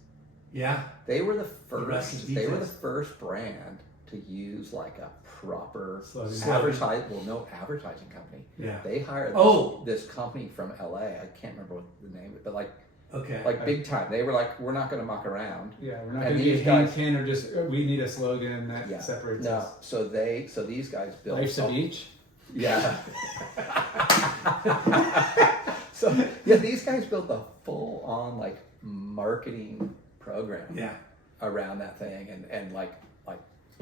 Yeah. They were the Rest is first. They were the Details. first brand to use like a proper Slogan. advertising company. Yeah. They hired Oh. this company from LA. I can't remember what the name of it, but like Okay. big time. They were like, we're not going to muck around. Yeah, we're not And going to be a these guys- hang or just we need a slogan that Yeah. separates No, us. so these guys built. Life's a beach. Yeah. So yeah, these guys built a full on like marketing program Yeah. around that thing, and like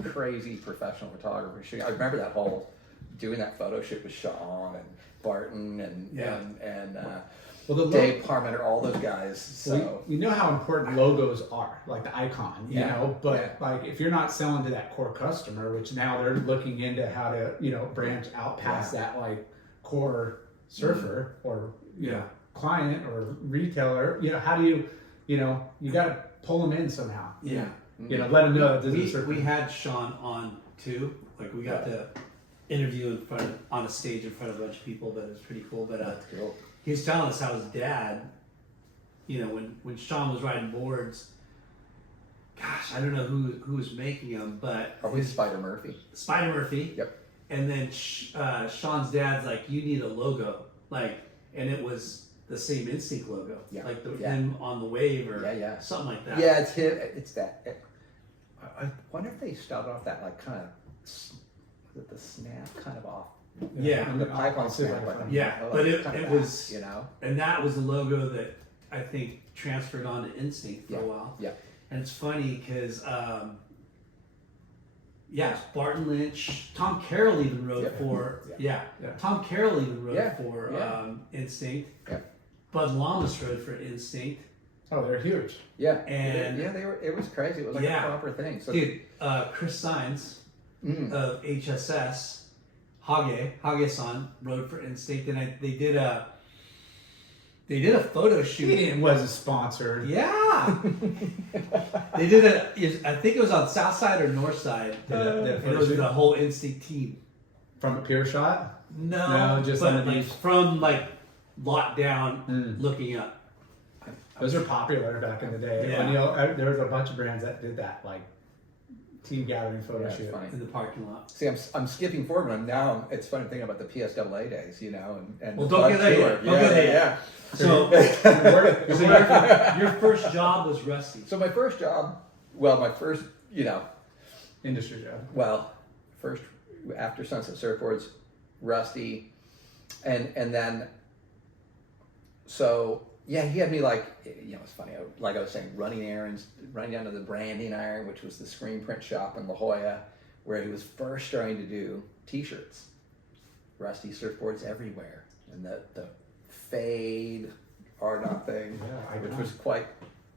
crazy professional photographers shooting. I remember that whole doing that photo shoot with Sean and Barton and Yeah. Well, the Dave Parmenter, all those guys. So we know how important logos are, like the icon, you Yeah. know. But Yeah. like, if you're not selling to that core customer, which now they're looking into how to, branch out past that like core surfer or Yeah. client or retailer, how do you, you got to pull them in somehow. Yeah. Let them know that this is a surfer. We had Sean on too. Like we got to interview on a stage in front of a bunch of people, but it was pretty cool. But that's cool. he was telling us how his dad, when Sean was riding boards, gosh, I don't know who was making them, but Probably Spider Murphy. Spider Murphy. Yep. And then Sean's dad's like, you need a logo, and it was the same Instinct logo, Yeah. like Yeah. him on the wave or Yeah. something like that. Yeah, it's him. It's that. I wonder if they started off that like kind of the snap kind of off. Yeah. And The pipeline I'll see if I snap. can find Yeah, I but like it kind of was- that, And that was the logo that I think transferred on to Instinct for Yeah. a while. Yeah. And it's funny because, Barton Lynch, Tom Carroll even wrote Yeah. for, Yeah. Tom Carroll even wrote Yeah. for Yeah. Instinct. Yeah. Bud Lamas wrote for Instinct. Oh, they're huge. Yeah, And- they were. It was crazy. It was like Yeah. a proper thing. So Dude, Chris Sainz of HSS, Hage-san wrote for Instinct, and they did a photo shoot. It was a sponsor. Yeah, they did I think it was on South Side or North Side. And it was the whole Instinct team. From a pier shot. No, just but on the like beach. from lockdown, looking up. Those are popular back in the day. Yeah. There was a bunch of brands that did that, like team gathering photo Yeah, it's shoot. funny. In the parking lot. See, I'm skipping forward, and it's funny thinking about the PSAA days, and Well, the don't Bud get there Tour. yet. Don't get there yet. So, your first job was Rusty. So my first job, Industry job. first after Sunset Surfboards, Rusty, and then, so yeah, he had me it's funny. Like I was saying, running errands, running down to the Branding Iron, which was the screen print shop in La Jolla, where he was first starting to do T-shirts. Rusty Surfboards Everywhere, and the fade RDOT thing, Yeah, which was quite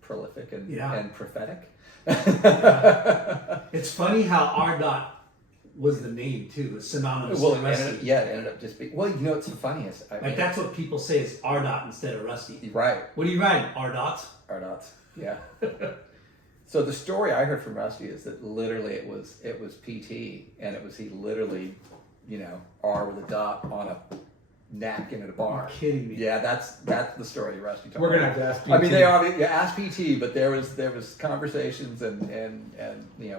prolific and prophetic. It's funny how RDOT was the name too. It's synonymous Well, with Rusty. it ended up just being. Well, what's the funniest? That's what people say is RDOT instead of Rusty. Right. What are you riding? RDOT? RDOTs. Yeah. So the story I heard from Rusty is that literally it was PT, and he literally, R with a dot on a napkin at a bar. You're kidding me. Yeah, that's the story Rusty told. We're gonna have to ask PT. I mean, they obviously asked PT, but there was conversations and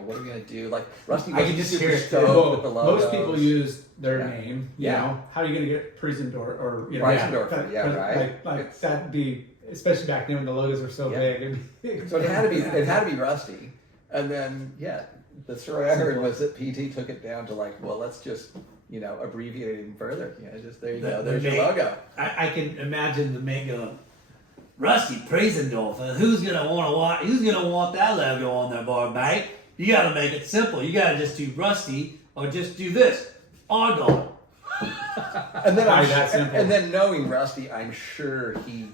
what are we gonna do? Like Rusty I can wasn't just super hear it. stoked with the logos. Most people use their Yeah. name. Yeah. How are you going to get Preisendorf or Preisendorf, yeah, right. Like that'd be, especially back then when the logos were so big. It'd be, So it had to be Rusty, and then the story I heard was that PT took it down to let's just abbreviate it even further. Just there you go. There's your logo. I can imagine the mate going, Rusty Preisendorf. Who's gonna want that logo on their bar, mate? You got to make it simple. You got to just do Rusty or just do this. RDOT. And then Probably that simple. and then knowing Rusty, I'm sure he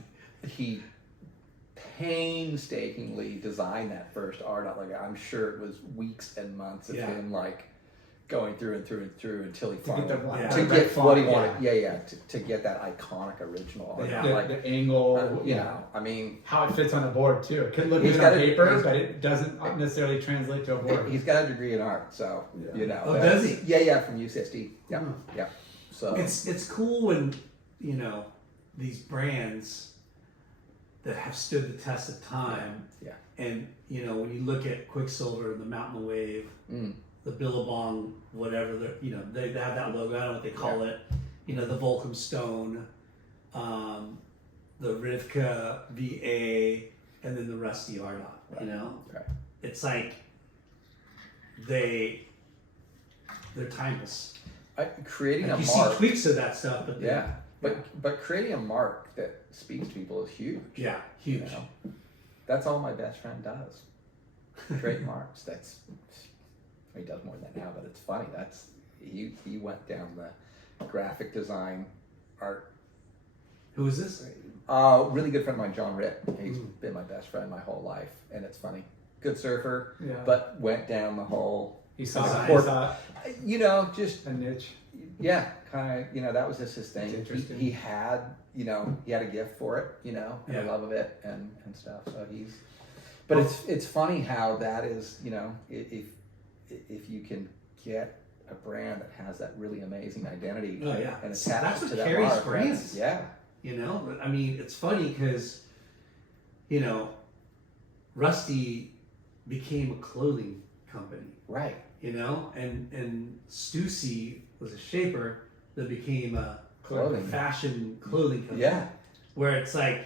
painstakingly designed that first art. Like I'm sure it was weeks and months of him like going through and through and through until he finally to get what he wanted. To get that iconic original. The angle, I mean, how it fits on the board too. It could look good on paper, but it doesn't necessarily translate to a board. He's got a degree in art, so Oh, does he? Yeah, from UCSD. Yeah, yeah. So it's cool when these brands that have stood the test of time. Yeah. And when you look at Quicksilver, the Mountain Wave, the Billabong, whatever, they have that logo. I don't know what they call it. The Volcom Stone, the Rivka VA, and then the Rusty Ardot. Right. It's like they're timeless. Creating a you mark. see tweaks of that stuff, but but creating a mark that speaks to people is huge. Yeah, huge. That's all my best friend does. Create marks. He does more than that now, but it's funny. He went down the graphic design art. Who is this? Really good friend of mine, John Ritt. He's been my best friend my whole life, and it's funny. Good surfer, but went down the whole. He saw just a niche. Yeah, kind of. That was just his thing. It's interesting. He had, he had a gift for it, and a love of it, and stuff. So but it's funny how that is, if you can get a brand that has that really amazing identity, and attach that's it what to that carries mark, brands. Yeah. I mean, it's funny because, Rusty became a clothing company. Right. And Stussy was a shaper that became a fashion clothing company. Yeah. Where it's like,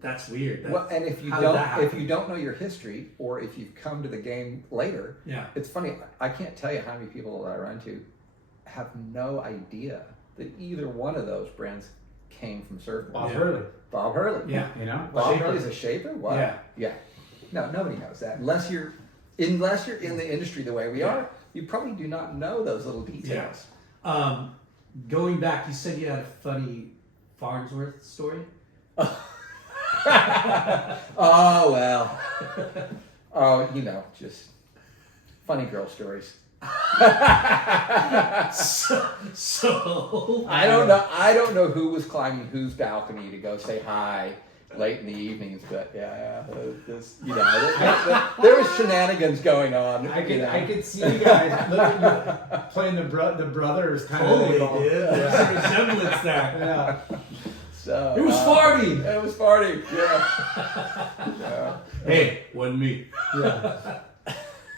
that's weird. Well, and if you don't know your history, or if you've come to the game later, it's funny. I can't tell you how many people that I run to have no idea that either one of those brands came from surfboard. Bob Hurley. Yeah. Bob Hurley's a shaper? Wow. Yeah. No, nobody knows that. Unless you're in the industry the way we are, you probably do not know those little details. Going back, you said you had a funny Farnsworth story? Oh, well. Just funny girl stories. So I don't know who was climbing whose balcony to go say hi late in the evenings, but there was shenanigans going on. I could see you guys looking playing the brothers kind of thing. Totally, dude. There's a resemblance there. Yeah. So, it was farting. It was farting. Yeah. Hey, wasn't me. Yeah.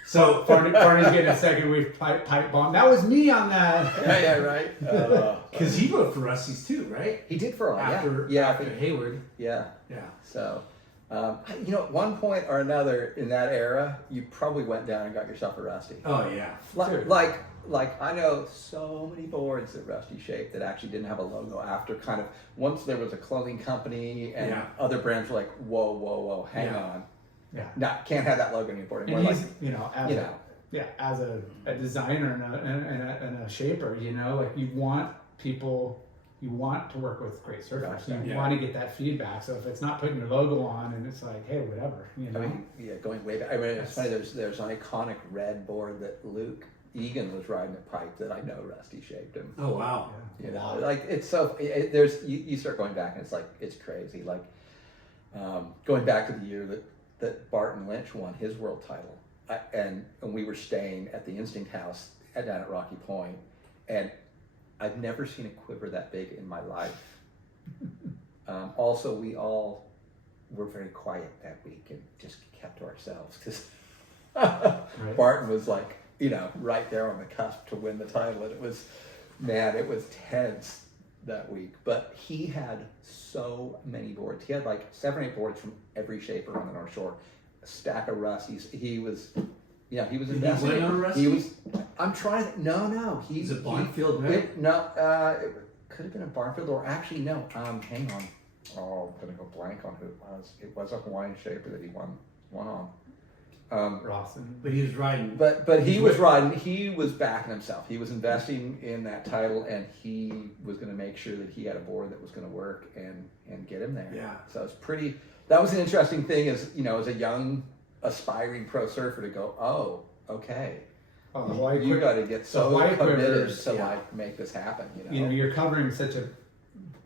So Barney's getting a second wave pipe bomb. That was me on that. Yeah, right. Because he wrote for Rusty's too, right? He did for a while. After Hayward. Yeah. Yeah. So, at one point or another in that era, you probably went down and got yourself a Rusty. Oh yeah. Like I know so many boards that Rusty shaped that actually didn't have a logo after kind of once there was a clothing company and other brands were like, whoa, hang on. Yeah. Can't have that logo anymore. And he's, as a designer and a shaper, like you want to work with great surfers. You want to get that feedback. So if it's not putting your logo on and it's like, hey, whatever, I mean, going way back. I mean, it's funny. There's an iconic red board that Luke Egan was riding a pipe that I know Rusty shaped him. Oh wow. Like it's so there's you start going back and it's like it's crazy. Like going back to the year that Barton Lynch won his world title, and we were staying at the Instinct House down at Rocky Point, and I've never seen a quiver that big in my life. Also, we all were very quiet that week and just kept to ourselves because Barton was like, right there on the cusp to win the title, and it was tense that week. But he had so many boards. He had like 7 or 8 boards from every shaper on the North Shore, a stack of Rusties. He was invested. Did he win on Rusty? He was. I'm trying. No. He's a Barnfield, right? It could have been a Barnfield, or actually no. Hang on. Oh, I'm gonna go blank on who it was. It was a Hawaiian shaper that he won on. Rawson. But he was riding. But he was riding. He was backing himself. He was investing in that title, and he was going to make sure that he had a board that was going to work and get him there. Yeah. So it's pretty. That was an interesting thing, as as a young aspiring pro surfer to go. Oh, okay. Oh, the Hawaii You got to get so Hawaii committed Quivers, to like make this happen. You're covering such a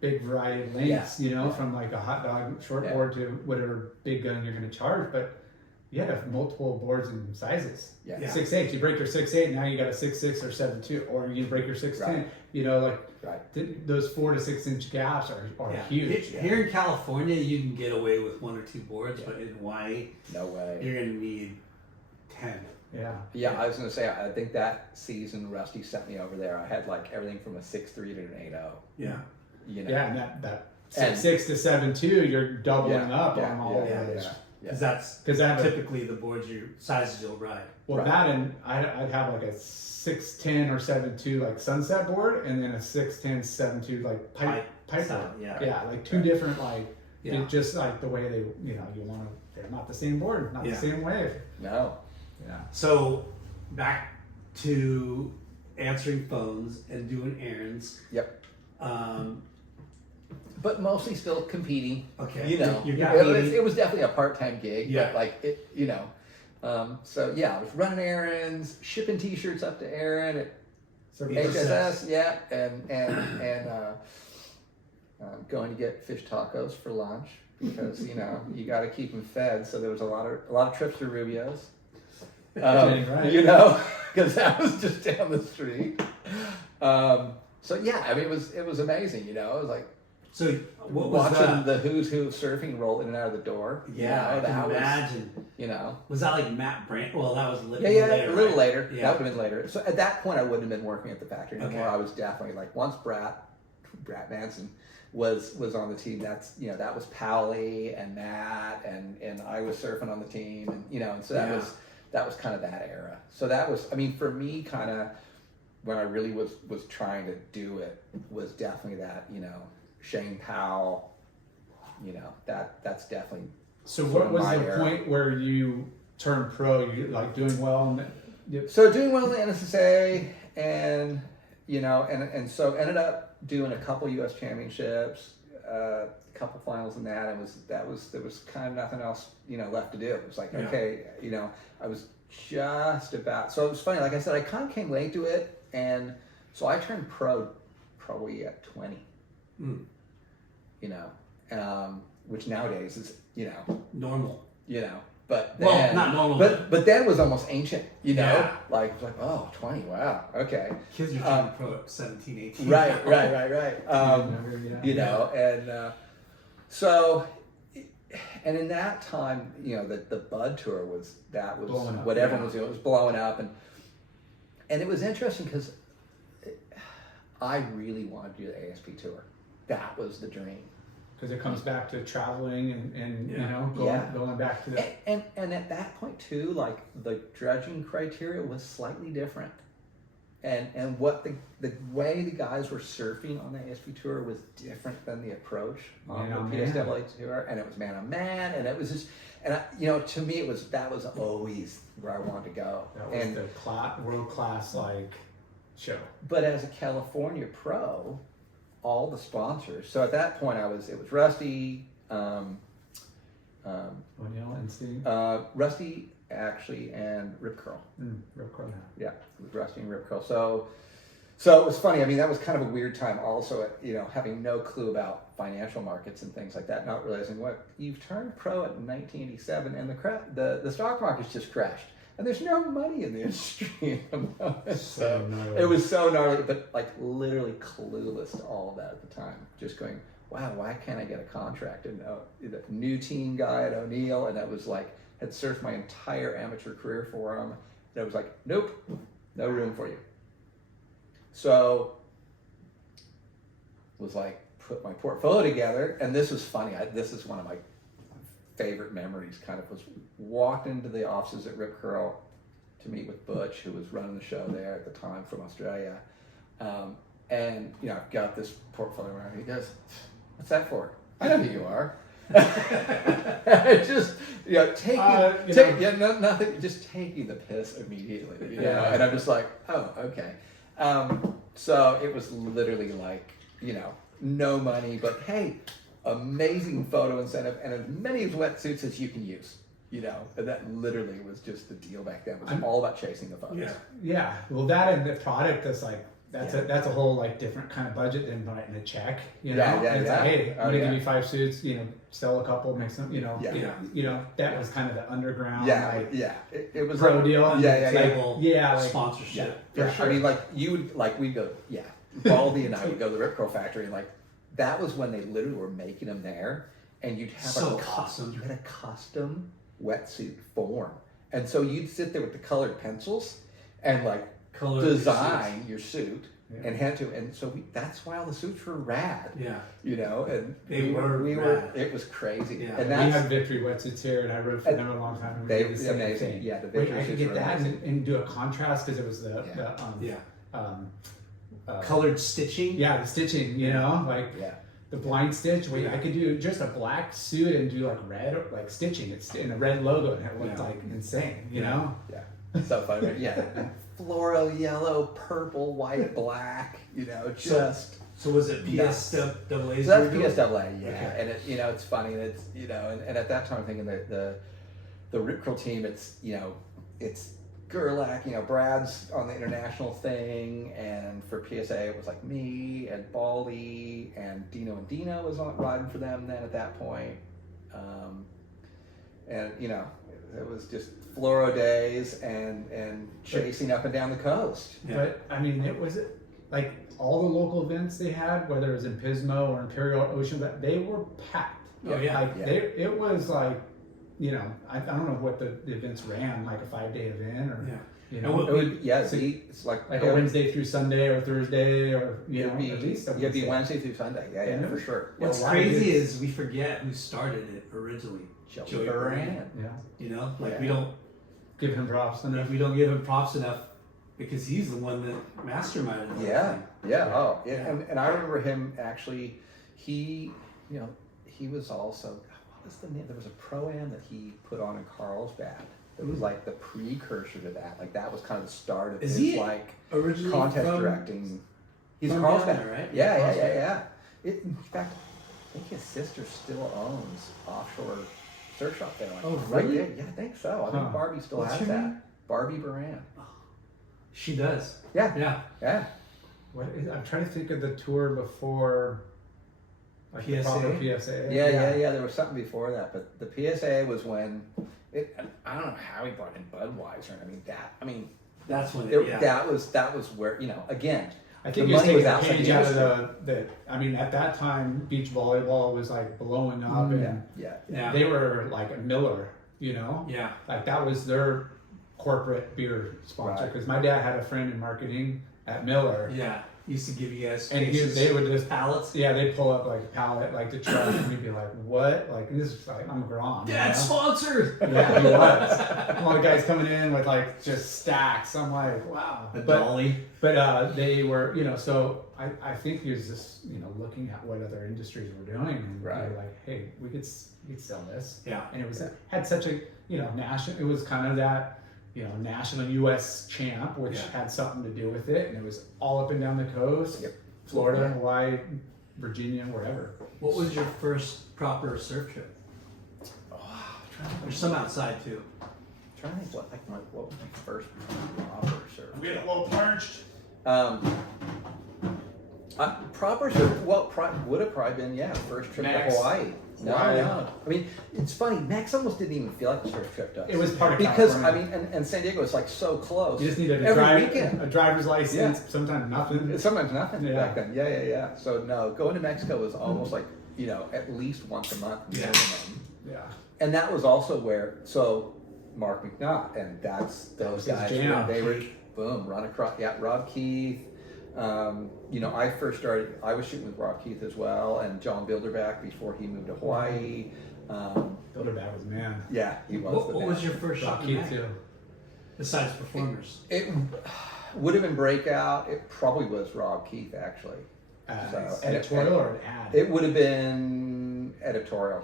big variety of lengths. Yeah. From like a hot dog shortboard to whatever big gun you're going to charge, but. You have multiple boards and sizes. Yeah. 6'8", you break your 6'8", now you got a 6'6" or 7'2", or you break your 6'10". Right. Those 4 to 6 inch gaps are huge. Here in California, you can get away with 1 or 2 boards, but in Hawaii, No way. you're going to need 10. Yeah, I was going to say, I think that season Rusty sent me over there. I had like everything from a 6'3" to an 8'0". Yeah. Yeah, and that 6'6" to 7'2", you're doubling up on all of those. Because that's typically the boards sizes you'll ride. Well, that and I'd have like a 6'10" or 7'2" like sunset board, and then a 6'10", 7'2" like pipe style, board. Like two different just like the way they you want to. They're not the same board, not the same wave. No. Yeah. So back to answering phones and doing errands. Yep. But mostly still competing. Okay. You're competing. it was definitely a part-time gig. Yeah. But like it, So yeah, I was running errands, shipping T-shirts up to Aaron at HSS. Yeah, and going to get fish tacos for lunch because you got to keep them fed. So there was a lot of trips to Rubio's. Right. Because that was just down the street. So yeah, I mean it was amazing. It was like. So what was watching the who's who of surfing roll in and out of the door. Yeah, I can imagine. Was that like Matt Brandt? Well, that was a little later. Yeah. That would have been later. So at that point, I wouldn't have been working at the factory anymore. Okay. I was definitely like once Brat Manson was on the team. That's that was Powley and Matt and I was surfing on the team and so that was kind of that era. So that was for me kind of when I really was trying to do it was definitely that Shane Powell, that's definitely. So what was the point where you turned pro? You like doing well? So doing well in the NSSA, and and so ended up doing a couple U.S. championships, a couple finals in that, and there was kind of nothing else left to do. It was like okay, I was just about. So it was funny. Like I said, I kind of came late to it, and so I turned pro probably at 20. Which nowadays is normal. But then, not normal. But then was almost ancient. Yeah. Like 20. Wow. Okay. Kids are turning pro at 17, 18. Right. So. And in that time, the Bud Tour was what everyone was doing. It was blowing up, and it was interesting because I really wanted to do the ASP Tour. That was the dream. Because it comes back to traveling and going back to that. And at that point too, like the dredging criteria was slightly different. And what the way the guys were surfing on the ASP Tour was different than the approach on the PSWA Tour, and it was man on man, and it was just, to me that was always where I wanted to go. That was the world class show. But as a California pro, all the sponsors. So at that point, it was Rusty, O'Neill and Steve. Rusty actually, and Rip Curl. Rip Curl. Yeah, it was Rusty and Rip Curl. So it was funny. I mean, that was kind of a weird time. Also, having no clue about financial markets and things like that, not realizing what you've turned pro in 1987, and the stock market's just crashed. And there's no money in the industry. So it was so gnarly, but literally clueless to all of that at the time. Just going, wow, why can't I get a contract? And the new team guy at O'Neill, and that was had surfed my entire amateur career for him. And it was like, nope, no room for you. So was put my portfolio together, and this was funny. This is one of my favorite memories. Kind of was walked into the offices at Rip Curl to meet with Butch, who was running the show there at the time from Australia, and I've got this portfolio around. He goes, "What's that for?" I know who you are. Just taking nothing, just taking the piss immediately, Yeah. And I'm just like, oh, okay. So it was literally like, no money, but hey, amazing photo incentive and as many wetsuits as you can use. And that literally was just the deal back then. It was all about chasing the photos. Yeah. Well, that and the product is like that's a whole like different kind of budget than writing a check. Yeah. It's like, hey, I'm gonna give you 5 suits. Sell a couple, make some. That was kind of the underground. It was pro like, deal. Like sponsorship. For sure. I mean, like you would we'd go. Baldy and I would go to the Rip Curl factory, and like that was when they literally were making them there, and you'd have awesome. You had a custom wetsuit form, and so you'd sit there with the colored pencils and like design your suit and hand to, and so that's why all the suits were rad. And we were rad. It was crazy. Yeah. And we had Victory wetsuits here, and I rode for them a long time. They were amazing. Yeah, the Victory I could suits get were that amazing. and do a contrast because it was the colored stitching. the stitching. The blind stitch. I could do just a black suit and do like red, like stitching. It's in a red logo, and it looked like insane. Yeah, so funny. Fluoro yellow, purple, white, black. So was it PSAA? So that's PSAA, Okay. And it's funny. It's and at that time, I'm thinking that the Rip Curl team, it's Gerlach, Brad's on the international thing, and for PSA it was like me and Baldy and Dino was on riding for them then at that point, and it was just fluoro days and chasing up and down the coast. But I mean, it was like all the local events they had, whether it was in Pismo or Imperial Ocean, but they were packed. It was like. I don't know what the events ran, like a 5-day event or, it's like a Wednesday through Sunday or Thursday or, at least. It'd be Wednesday through Sunday. Yeah, for sure. What's crazy is we forget who started it originally. Joey Barr. We don't give him props enough. We don't give him props enough because he's the one that masterminded it. And I remember him actually, he was also, the name? There was a pro-am that he put on in Carlsbad. It was like the precursor to that. Like that was kind of the start of his originally contest from, directing. He's from Carlsbad, Ghana, right? Yeah. In fact, I think his sister still owns offshore surf shop there. Right there. Yeah, I think so. I think Barbie still has that. Name? Barbie Baran. She does. Yeah. I'm trying to think of the tour before. Like PSA? Yeah. There was something before that, but the PSA was when I don't know how he brought in Budweiser. That's when that was where again. I think he was taking a page out of the. I mean, at that time, beach volleyball was like blowing up, and they were like a Miller. Like that was their corporate beer sponsor. Because my dad had a friend in marketing at Miller. Used to give you guys and they would just pallets. They'd pull up like a pallet, like the truck, and we'd be like, "What?" Like this is like I'm Grom. Dad's sponsored. Yeah, he was. All the guys coming in with like just stacks. I'm like, wow. Dolly. But they were, so I think he was just looking at what other industries were doing, and they were like, "Hey, we could sell this." And it was had such a national. It was kind of that. National U.S. champ, which had something to do with it, and it was all up and down the coast, Florida, Hawaii, Virginia, wherever. What was your first proper surf trip? There's some outside too. I'm trying to think what was my first proper surf. I'm getting a little parched. Proper surf. Well, would have probably been first trip to Hawaii. No. I mean, it's funny. Max almost didn't even feel like a surf trip to us. It was part of because California. and San Diego is like so close. You just needed weekend. A driver's license. Sometimes nothing. Sometimes nothing back then. Yeah. So no, going to Mexico was almost like at least once a month minimum. Yeah. And that was also where Mark McNaught and those guys. They were run across. Yeah, Rob Keith. I first started, I was shooting with Rob Keith as well, and John Bilderback before he moved to Hawaii. Bilderback was man. Yeah, he was. What was your first Rob shot Keith too? Besides performers? It would have been Breakout. It probably was Rob Keith, actually. Editorial or an ad? It would have been editorial.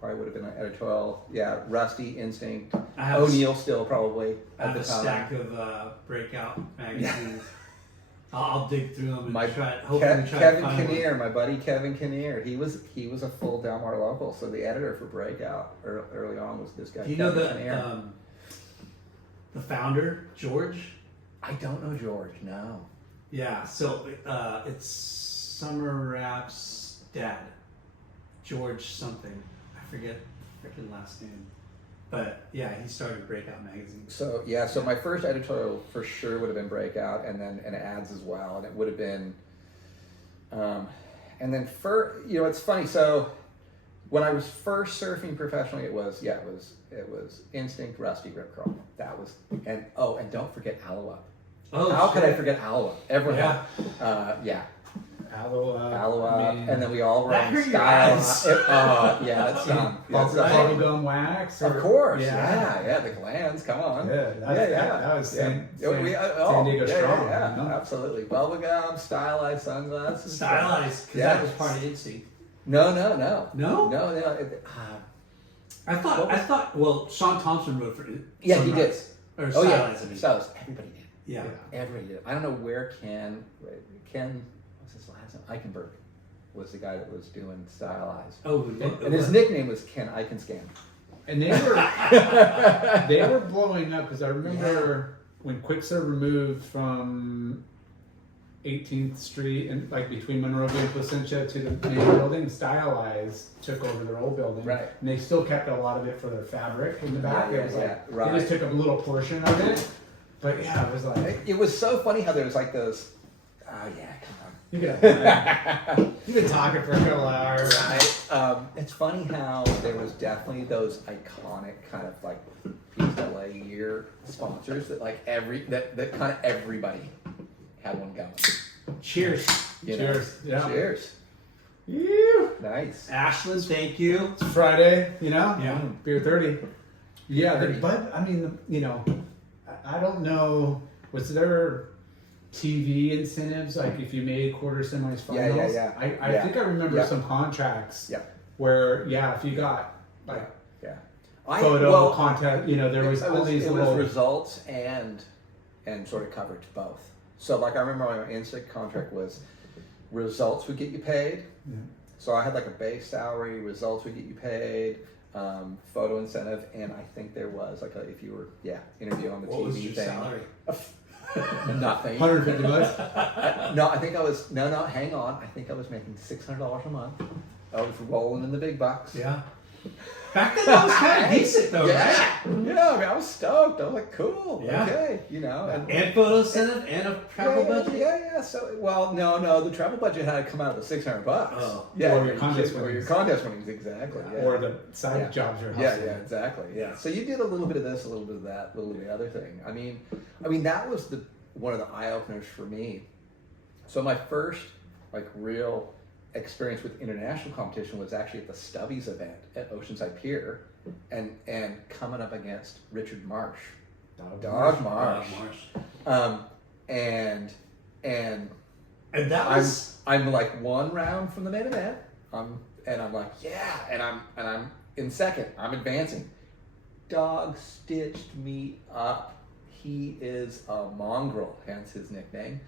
probably would have been editorial. Yeah, Rusty, Instinct, I have O'Neill still probably I at have the a time. stack of Breakout magazines. I'll dig through them and My try to Kevin find Kinnear, my buddy Kevin Kinnear, he was a full Del Mar local. So the editor for Breakout early on was this guy. one. Do you know Kevin Kinnear. the founder, George? I don't know George. No. Yeah, so it's Summer Rap's dad, George something. I forget freaking last name. But yeah, he started Breakout magazine. So yeah, so my first editorial for sure would have been Breakout, and then ads as well, and it would have been, and then it's funny. So when I was first surfing professionally, it was Instinct, Rusty, Rip Curl. That was and don't forget Aloe Up. Oh, How could I shit. forget Aloe Up? Everyone, Yeah. Aloe Aloe Up, I mean, and then we all were That on hurt your Style. eyes. It's done. bubble, bubblegum wax. Of course, yeah, the glands. Come on, That was San Diego strong. Yeah, You know? absolutely. Bubblegum, stylized sunglasses. Stylized, because Yeah. that was part of Instinct. No. No? I thought. Well, Sean Thompson wrote for. Yeah, he did. Or Oh yeah, Stylized, I mean. stylized. Everybody did. Yeah. Everybody did. I don't know where Ken. What's his last name? Eichenberg was the guy that was doing stylized. Oh, And his nickname was Ken Eichenscan. And they were blowing up because I remember when Quicksilver moved from 18th Street and like between Monrovia and Placentia to the main building, Stylized took over their old building. Right. And they still kept a lot of it for their fabric in the back. It was like right. they just took a little portion of it. But yeah, it was like It was so funny how there was like those. Oh yeah, you've been talking for a couple hours. right. It's funny how there was definitely those iconic kind of like PLA year sponsors that like that kind of everybody had one going. Cheers. You know? Cheers. Yeah. Cheers. Ew. Nice. Ashland, thank you. It's Friday, you know? Yeah. Beer 30. Yeah, 30. but I mean, I don't know. Was there TV incentives like if you made quarter semis finals? Yeah. I think I remember Yeah. some contracts Yeah. where if you got like Yeah. photo contest, there was all these it little was results and sort of coverage both. So like I remember my instant contract was results would get you paid. Yeah. So I had like a base salary, results would get you paid, photo incentive, and I think there was like if you were interview on the What TV was your thing. salary? Nothing. $150. No, I think I was hang on. I think I was making $600 a month. I was rolling in the big bucks. Yeah. Back then that was kind of decent though, right? Yeah, I mean, I was stoked. I was like, cool, Yeah. okay, And photo incentive and a travel budget. Yeah. So, no, the travel budget had to come out of the $600. Oh. Yeah, Or your contest or your winnings. contest winnings, exactly. Yeah. or the side Yeah. jobs you're Yeah, hustling. exactly. Yeah. So you did a little bit of this, a little bit of that, a little bit of the other thing. I mean that was one of the eye openers for me. So my first real experience with international competition was actually at the Stubbies event at Oceanside Pier, and coming up against Richard Marsh, Dog Marsh. And that was I'm like one round from the main event. I'm like, and I'm in second. I'm advancing. Dog stitched me up. He is a mongrel, hence his nickname.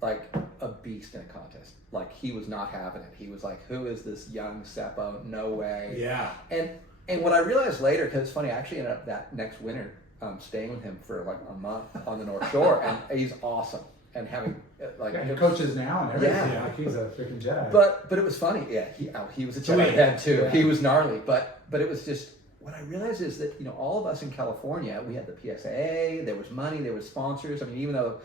Like a beast in a contest. Like he was not having it. He was like, "Who is this young Seppo? No way." Yeah. And what I realized later, because it's funny, I actually ended up that next winter staying with him for like a month on the North Shore, and he's awesome. And having He coaches now and everything. Yeah. Like he's a freaking Jedi. But it was funny. Yeah, he was a Jedi then too. Yeah. He was gnarly, but it was just what I realized is that all of us in California, we had the PSAA, there was money, there was sponsors. I mean, even though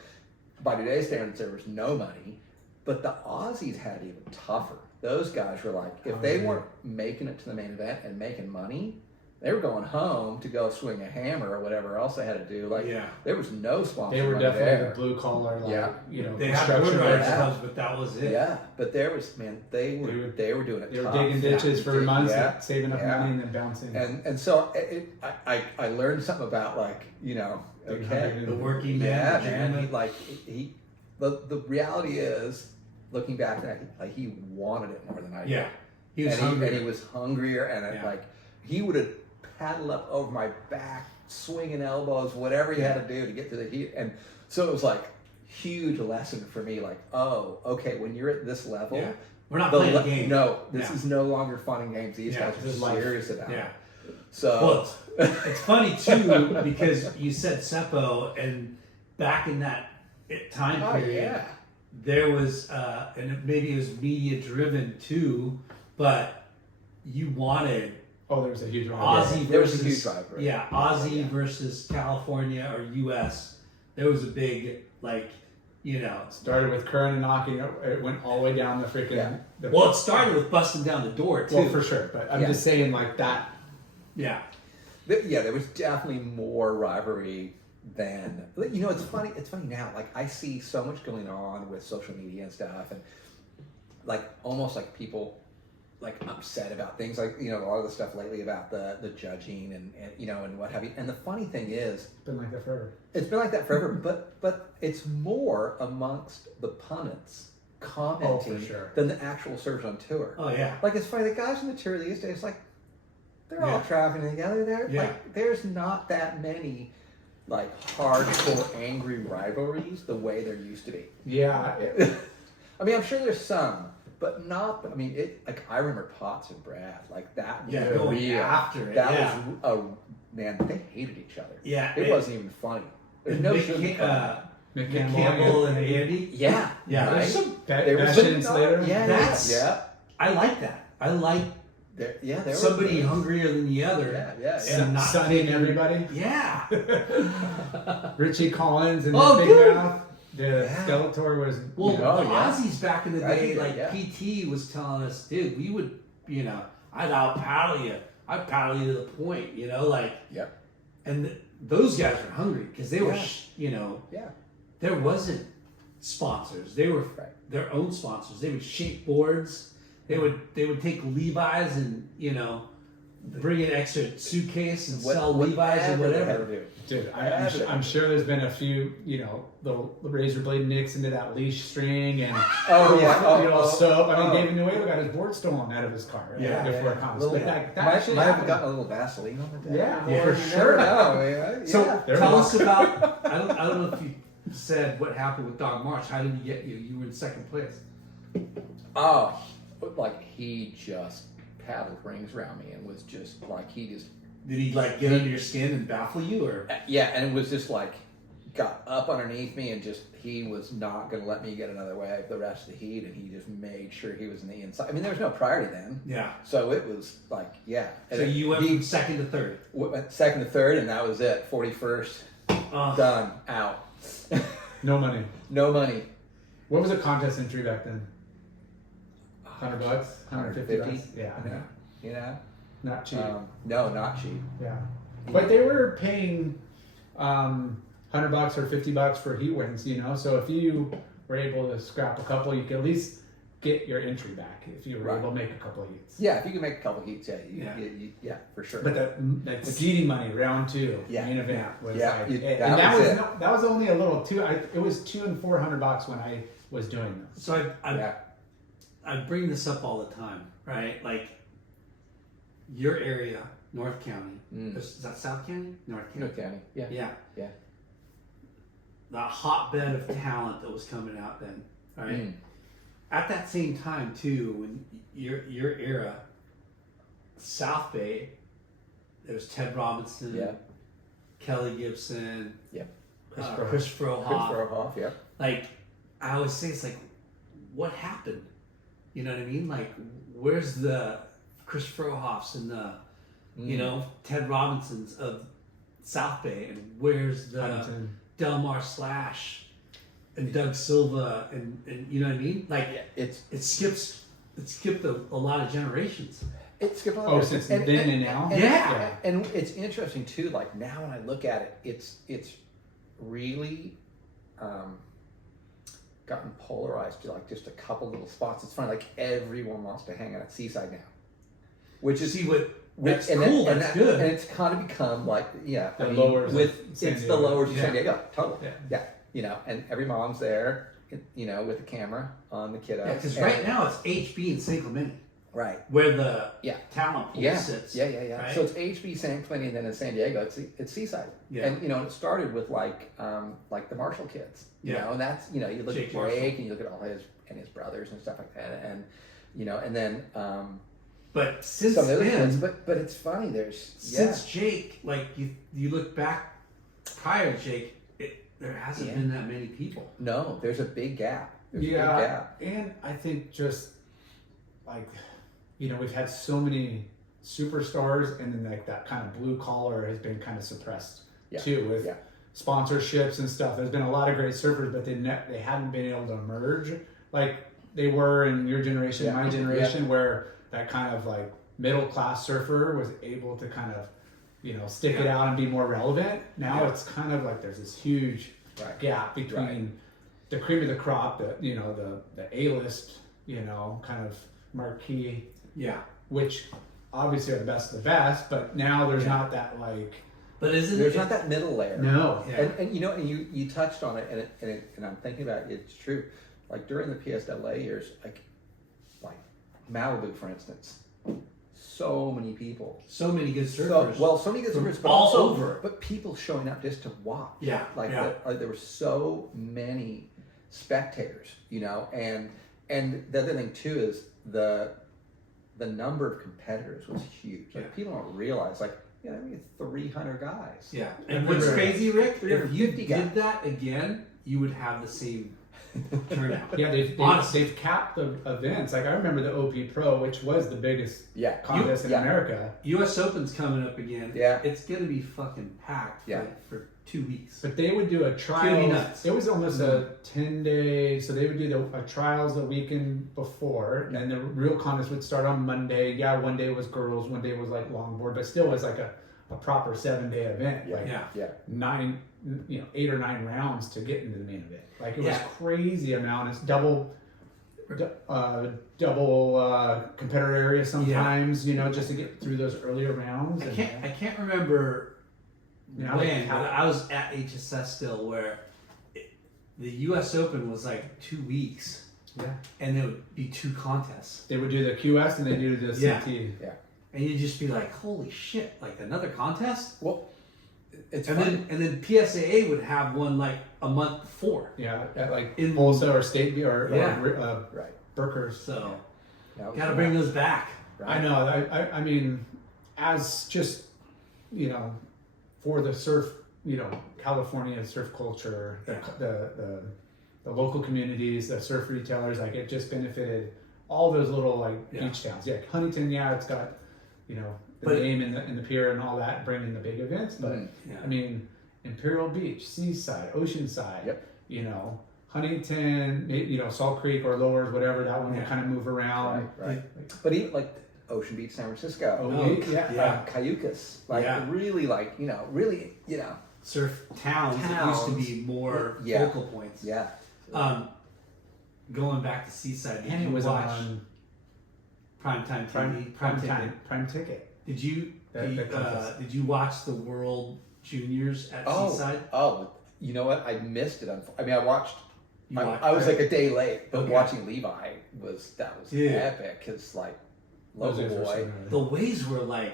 by today's standards there was no money, but the Aussies had it even tougher. Those guys were like, if they weren't making it to the main event and making money, they were going home to go swing a hammer or whatever else they had to do. There was no sponsor. they were money definitely there. the blue collar, They had construction good riders guys. clubs, but that was it. Yeah, but there was they were doing it. They were tough. digging ditches for months, Yeah, saving up yeah. money, and then bouncing. And so I learned something about The working man. yeah, man. The reality is, looking back, he wanted it more than I did. Yeah. He was and hungry. he was hungrier, and Yeah. he would have paddled up over my back, swinging elbows, whatever he had to do to get to the heat. And so it was like huge lesson for me. Like, oh, okay, when you're at this level, we're not playing a game. No, this is no longer fun and games. These guys this is are serious about it. Yeah. So it's funny too because you said Seppo, and back in that time period, there was, and maybe it was media driven too, but you wanted. Oh, there was a huge Aussie there was a versus huge rivalry. Aussie versus California or U.S. There was a big started with Curran and knocking. It went all the way down the freaking. Well, it started with busting down the door too. Well, for sure, but I'm just saying like that. Yeah. There was definitely more rivalry than it's funny. It's funny now. Like I see so much going on with social media and stuff, and like almost like people like upset about things like a lot of the stuff lately about the judging and and what have you. And the funny thing is, It's been like that forever. it's been like that forever. but it's more amongst the pundits commenting than the actual surfers on tour. Oh yeah. Like it's funny. The guys on the tour these days, like they're all traveling together. Like there's not that many like hardcore angry rivalries the way there used to be. Yeah. I mean, I'm sure there's some, but not. I mean, like I remember Potts and Brad. Like that. Was going after it. That was man. They hated each other. Yeah. It wasn't even funny. There's no Mick Campbell and Andy. Yeah. Yeah. Right? There's some. There was some later. Yeah. I like that. I like. There somebody hungrier than the other. And not sunning everybody. Yeah. Richie Collins and Oh, the dude. Big Mouth. The Skeletor was. Well, the Aussies back in the day, Right, PT was telling us, dude, we would, I'd out paddle you. I'd paddle you to the point, And those guys were hungry because they were, there wasn't sponsors. They were their own sponsors. They would shape boards. They would take Levi's and bring an extra suitcase and sell Levi's or whatever. Dude, I'm sure there's been a few, little razor blade nicks into that leash string and soap. I mean, David Nuevo got his board stolen out of his car before it comes. Might have gotten a little Vaseline on the deck. Yeah, for sure. So tell us about. I don't know if you said what happened with Dog March. How did he get you? You were in second place. Oh, like he just paddled rings around me and was just like he just. Did he like get under your skin and baffle you, or? Yeah, and it was just like got up underneath me and just he was not going to let me get another wave the rest of the heat, and he just made sure he was in the inside. I mean, there was no priority then. Yeah. So it was like So you went from second to third. Went second to third, and that was it. 41st, done, out. No money. No money. What was a contest entry back then? $100, $150. Yeah. Not cheap. No, not cheap. Yeah. But they were paying $100 or $50 for heat wins, So if you were able to scrap a couple, you could at least get your entry back if you were able to make a couple of heats. Yeah, if you can make a couple of heats, yeah, for sure. But the seeding money, round two, main event was that was only a little it was $200 and $400 when I was doing this. So I bring this up all the time, right? Like your area, North County. Is that South County? North County. Yeah. The hotbed of talent that was coming out then, right? At that same time too, when your era, South Bay, there was Ted Robinson, Kelly Gibson, Chris Frohoff. Yeah. Like I always say, it's like, what happened? You know what I mean? Like, where's the Chris Frohoffs and the, Ted Robinsons of South Bay, and where's the Delmar Slash and Doug Silva and you know what I mean? Like it skipped a lot of generations. It skipped a lot. Since then and now. And it's interesting too. Like now when I look at it, it's really gotten polarized to like just a couple little spots. It's funny. Like everyone wants to hang out at Seaside now, which is That's cool. That's good. And it's kind of become like lowers it's the lowers of San Diego. Totally. Yeah. And every mom's there, with the camera on the kiddo. Yeah, because right now it's HB and San Clemente. Right. where the Yeah. talent pool Yeah. sits. Yeah. Right? So it's HB San Quentin, and then in San Diego, it's Seaside. Yeah. And it started with like the Marshall kids. You Yeah. know, and that's you look Jake at Marshall. Jake and you look at all his brothers and stuff like that, and and then But since some of the other then, kids. But it's funny. There's since Jake, like you look back prior to Jake, there hasn't been that many people. no, there's a big gap. There's a big Yeah, gap. and I think just like we've had so many superstars, and then like that kind of blue collar has been kind of suppressed too with sponsorships and stuff. There's been a lot of great surfers, but they hadn't been able to emerge like they were in your generation, my generation, where that kind of like middle class surfer was able to kind of stick it out and be more relevant. Now it's kind of like there's this huge gap between the cream of the crop, the A-list, kind of marquee, which obviously are the best of the best, but now there's not that like. But There's not that middle layer. No. Yeah. And you touched on it, and I'm thinking about it, it's true. Like during the PSAA years, like Malibu, for instance, so many people. So many good surfers. So many good surfers, but all also, over. but people showing up just to watch. Yeah, There were so many spectators, and the other thing too is the number of competitors was huge. Like people don't realize, like, I mean, 300 guys. Yeah. And what's crazy, Rick, if you 350 did that again, you would have the same turnout. Yeah, they've capped the events. Like I remember the OP Pro, which was the biggest contest in America. US Open's coming up again. Yeah. It's gonna be fucking packed for 2 weeks. But they would do a It's trial. gonna be nuts. It was almost a 10-day. So they would do a trials the weekend before, and the real contest would start on Monday. Yeah, one day was girls, one day was like longboard, but still was like a proper 7-day event. Like 8 or 9 rounds to get into the main event. Like it was crazy amount. It's double competitor area sometimes. Just to get through those earlier rounds. I can't remember Yeah, when, but I was at HSS still where the US Open was like 2 weeks. Yeah. And there would be 2 contests. They would do the QS and they do the CT. Yeah. And you'd just be like, holy shit, like another contest? Well, it's And fun. then PSAA would have one like a month before. Yeah, at like In- Bolsa or State or Right. Burkers. So That was gotta fun. bring those back. I know. I mean, as just for the surf, California surf culture, the local communities, the surf retailers, like it just benefited all those little like beach towns. Yeah, Huntington. Yeah, it's got the name in the pier and all that, bringing the big events. But I mean, Imperial Beach, Seaside, Oceanside. Yep. Huntington, Salt Creek or Lowers, whatever, that one will kind of move around. Right. But even like Ocean Beach, San Francisco. Cayucas. Really Surf towns that used to be more focal points. Yeah. Going back to Seaside, did And you it was watch on Primetime TV? Prime Ticket. Did you did you watch the World Juniors at Seaside? Oh, you know what? I missed it. I mean, I watched. You watched I was it? like a day late, but Okay. watching Levi was epic. Cause like local Those days were so boy, nice. The waves were like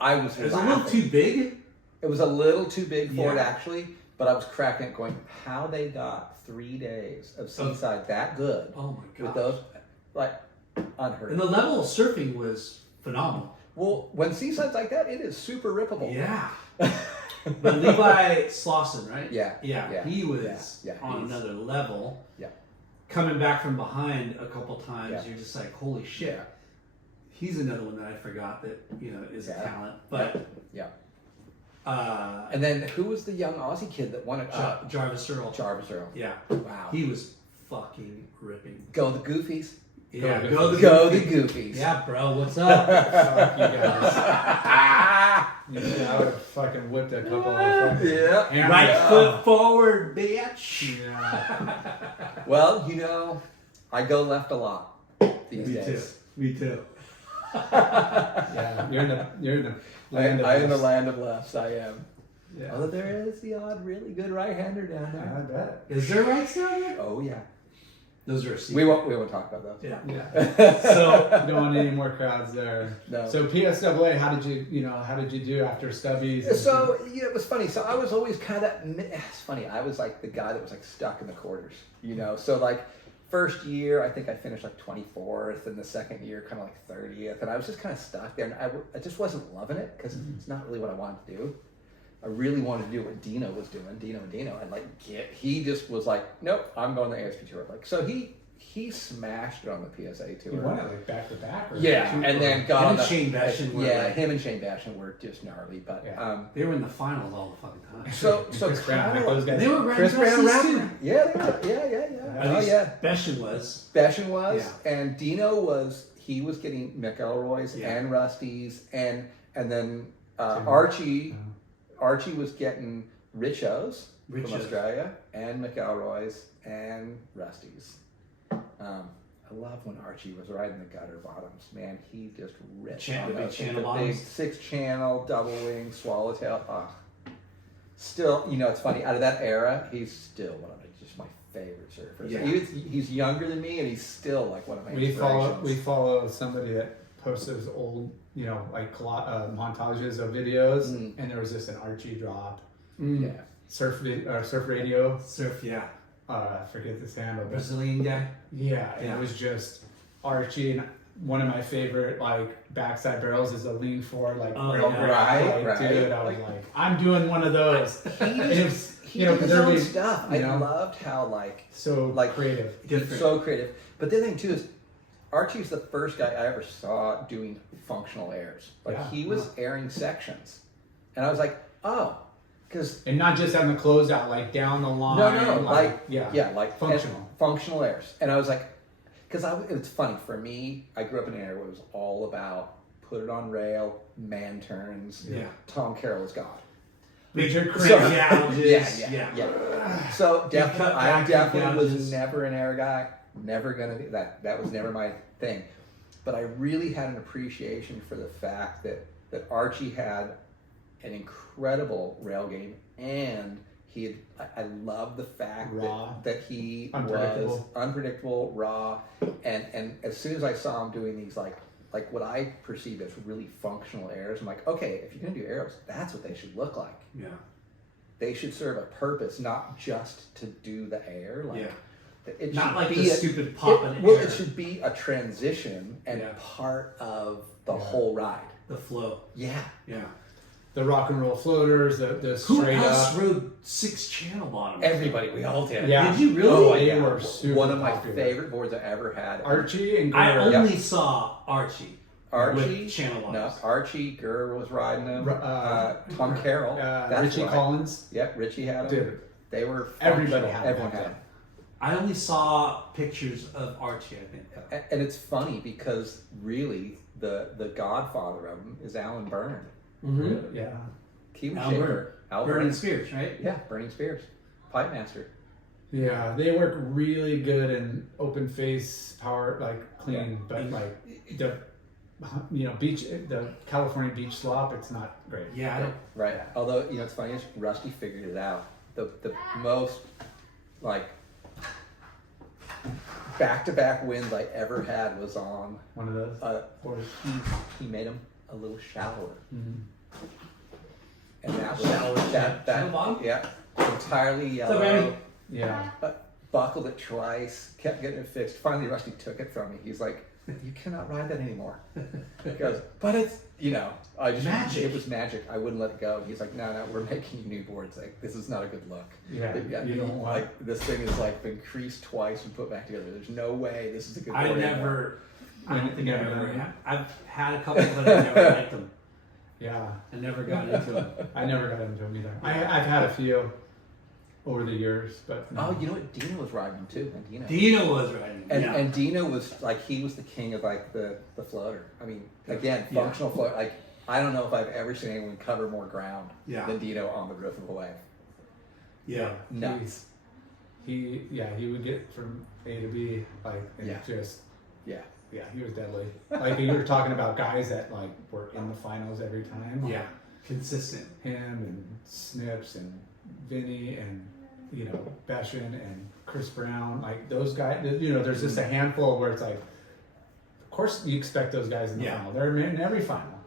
I was. it was a laughing. little too big. It was a little too big for it Yeah. actually, but I was cracking it, going, how they got 3 days of Seaside that good Oh my god! with those, like unheard And of. the level of surfing was phenomenal. Well, when Seaside's like that, it is super rippable. Yeah. But Levi Slauson, right? Yeah. He was Yeah. on He's- another level. Yeah. Coming back from behind a couple times, Yeah. you're just like, holy shit. Yeah. He's another one that I forgot that is a Yeah. talent. But Yeah. and And then who was the young Aussie kid that won it? Jarvis Earl. Jarvis Earl. Yeah. Wow. He was fucking ripping. Go the Goofies. Yeah, the go the Go the Goofy. Goofies. Yeah, bro, what's up? Fuck you guys. I would have fucking whipped a couple of fucking Yeah. hammers. Right foot forward, bitch. Yeah. Well, I go left a lot these days. Me too. Yeah. You're in the land of I am in the us. land of lefts. I am. Yeah. Although there is the odd really good right-hander down I there. bet. Is there rights down there? Oh yeah. Those are a secret. We won't talk about those. Yeah. Yeah. So You don't want any more crowds there. No. So PSAA, how did you do after Stubbies? So it was funny. So I was always kind of it's funny. I was like the guy that was like stuck in the quarters, So like first year, I think I finished like 24th, and the second year kind of like 30th, and I was just kind of stuck there, and I just wasn't loving it because it's not really what I wanted to do. I really wanted to do what Dino was doing. Dino. I'd like he just was like, nope, I'm going to the ASP tour. Like so he smashed it on the PSA tour. He won it like back to back. Yeah, and then got on the, Shane Bashan were him and Shane Bashan were just gnarly, but they were in the finals all the fucking time. so Chris Brown, kinda those guys. They were Chris Brown too. rapping. Yeah, they were. Yeah. At Oh least yeah. Bashan was. Bashan was, Yeah. and Dino was. He was getting McElroy's and Rusty's, and then Archie. Archie was getting Richos from Australia and McElroy's and Rusty's. I love when Archie was riding the gutter bottoms. Man, he just ripped on The big those. channel The bottoms. big 6-channel double wing swallowtail. Still, it's funny. Out of that era, he's still one of just my favorite surfers. Yeah. He's younger than me, and he's still like one of my We inspirations. follow somebody that posts those old, like montages of videos, and there was just an Archie drop. Yeah. Surf radio. Surf, yeah. I forget this handle. Brazilian guy. Yeah, and Yeah. it was just Archie. And one of my favorite backside barrels is a lean forward rail grab. Right. Dude, I was like, I'm doing one of those. He did his because own everybody, stuff. I loved how so creative. he's so creative. But the other thing too is Archie's the first guy I ever saw doing functional airs. He was airing sections, and I was like, oh, because And not just having the closeout down the line. no, functional airs. And I was like, because it's funny for me. I grew up in an area where it was all about put it on rail, man turns. Yeah. Tom Carroll is God. Major crank So- gouges. Yeah. So cut I back definitely was gouges. never an air guy. Never gonna be that. That was never my thing. But I really had an appreciation for the fact that Archie had an incredible rail game, and he had. I love the fact that he was unpredictable, raw, and as soon as I saw him doing these like what I perceived as really functional airs, I'm like, okay, if you're gonna do arrows, that's what they should look like. Yeah. They should serve a purpose, not just to do the air. It Not should like be the stupid pop in air. it should be a transition and part of the whole ride. The flow. Yeah. Yeah. The rock and roll floaters, the Who straight else up. rode 6-channel bottoms? Everybody, we all did. Yeah. Did you really? Oh, They yeah. were super One of my popular. favorite boards I ever had. Archie and I Gurr. only saw Archie. Archie, With channel no, bottoms. Archie, Gurr was riding them. Tom Carroll, Richie right. Collins. Yep, Richie had them. Dude. They were Everybody functional. had Everyone them. had them. I only saw pictures of Archie, I think. And it's funny because really the godfather of them is Alan Byrne. Mm-hmm. Yeah. He was Al shaper. Byrne. Al Burning Byrne. Spears, right? Yeah, Burning Spears. Pipe Master. Yeah, they work really good in open face power, clean, but the the California beach slop, it's not great. Yeah. Right. Although, it's funny is Rusty figured it out. The most back-to-back wins I ever had was on One of those. Boards. he made them a little shallower. Mhm. And that was Shallower that channel bottom? yeah. Entirely up, Andy? yellow. Yeah. Buckled it twice, kept getting it fixed. Finally Rusty took it from me. He's like, you cannot ride that anymore. He goes, but it's I just Magic. It was magic. I wouldn't let it go. He's like, no, we're making you new boards. Like, this is not a good look. Yeah. You don't like this thing is been creased twice and put back together. There's no way this is a good board. I don't think I've Never. ever had. I've had a couple, but I never liked them. Yeah. I never got into them. I never got into them either. I've had a few over the years, but no. Oh, you know what? Dino was riding too. And Dino. Dino was riding. And Dino was he was the king of the floater. I mean, again, functional float. I don't know if I've ever seen anyone cover more ground than Dino on the roof of a wave. Yeah. Nuts. He would get from A to B just he was deadly. You were talking about guys that were in the finals every time. Yeah. Consistent. Him and Snips and Vinny and you know, Beshin and Chris Brown, like those guys, you know, there's just a handful where it's like, of course you expect those guys in the final. They're in every final.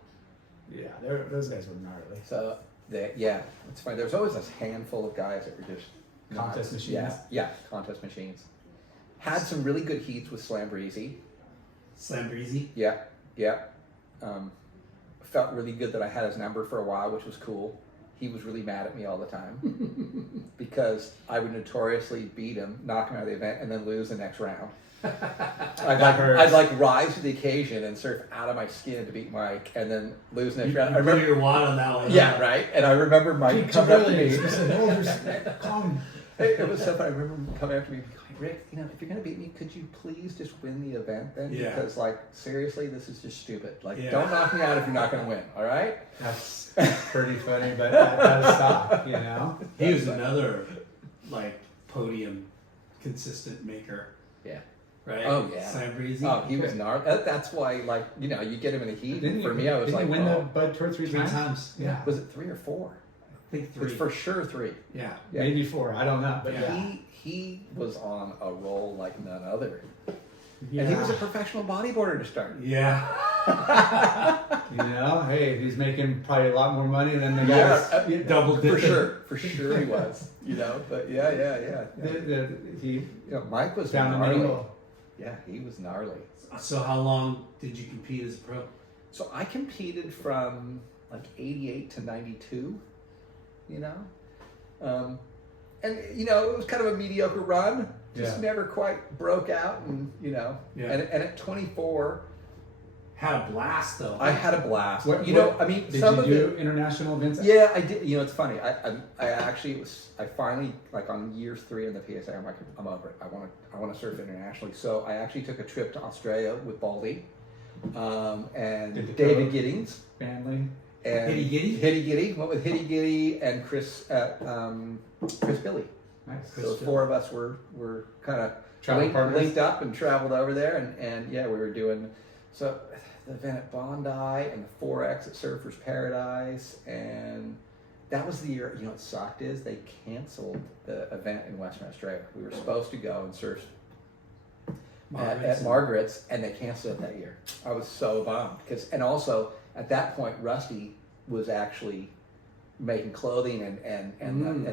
Yeah, those guys were gnarly. So, it's funny. There's always this handful of guys that were just Contest machines. Yeah, contest machines. Had some really good heats with Lambresi. Lambresi. Yeah. Felt really good that I had his number for a while, which was cool. He was really mad at me all the time because I would notoriously beat him, knock him out of the event, and then lose the next round. I'd like rise to the occasion and surf out of my skin to beat Mike, and then lose the next round. I remember your wad on that one. Yeah, right. And I remember Mike coming up to me. Calm. It was so funny. I remember him coming up to me, like, Rick, you know, if you're gonna beat me, could you please just win the event then? Yeah. Because like seriously, this is just stupid. Like, don't knock me out if you're not gonna win. All right. That's pretty funny, but that does stop. You know. He was another like podium consistent maker. Yeah. Right. Oh yeah. Lambresi. Oh, he was gnarly. That's why, like, you know, you get him in a heat. For me, I was didn't like, he win the Bud Tour three three times? times. Yeah. was it 3 or 4? I think 3. It's for sure 3. Yeah. Maybe 4. I don't know, but He was on a roll like none other. yeah. And he was a professional bodyboarder to start. Yeah. You know, hey, he's making probably a lot more money than the guys. Double For dip. sure he was. You know, but yeah. He You know, Mike was found the gnarly. mingle. Yeah, he was gnarly. So how long did you compete as a pro? So I competed from like 88 to 92, you know? And, you know, it was kind of a mediocre run. Just never quite broke out. And, you know, and at 24... Had a blast, though. I had a blast. What, you know, I mean, did some you of do it... international events? Yeah, I did. You know, it's funny. I actually I finally, like on year 3 in the PSA, I'm like, I'm over it. I want to surf internationally. So I actually took a trip to Australia with Baldy, and David Giddings, Family. and Hitty Giddy? went with Hitty Giddy and Chris Billy. Nice. So the 4 of us were kind of Travel partners. linked up and traveled over there, and yeah, we were doing so. The event at Bondi and the 4X at Surfers Paradise, and that was the year. You know what sucked is they canceled the event in Western Australia. We were supposed to go and surf at Margaret's, and they canceled it that year. I was so bummed and also at that point Rusty was actually making clothing, and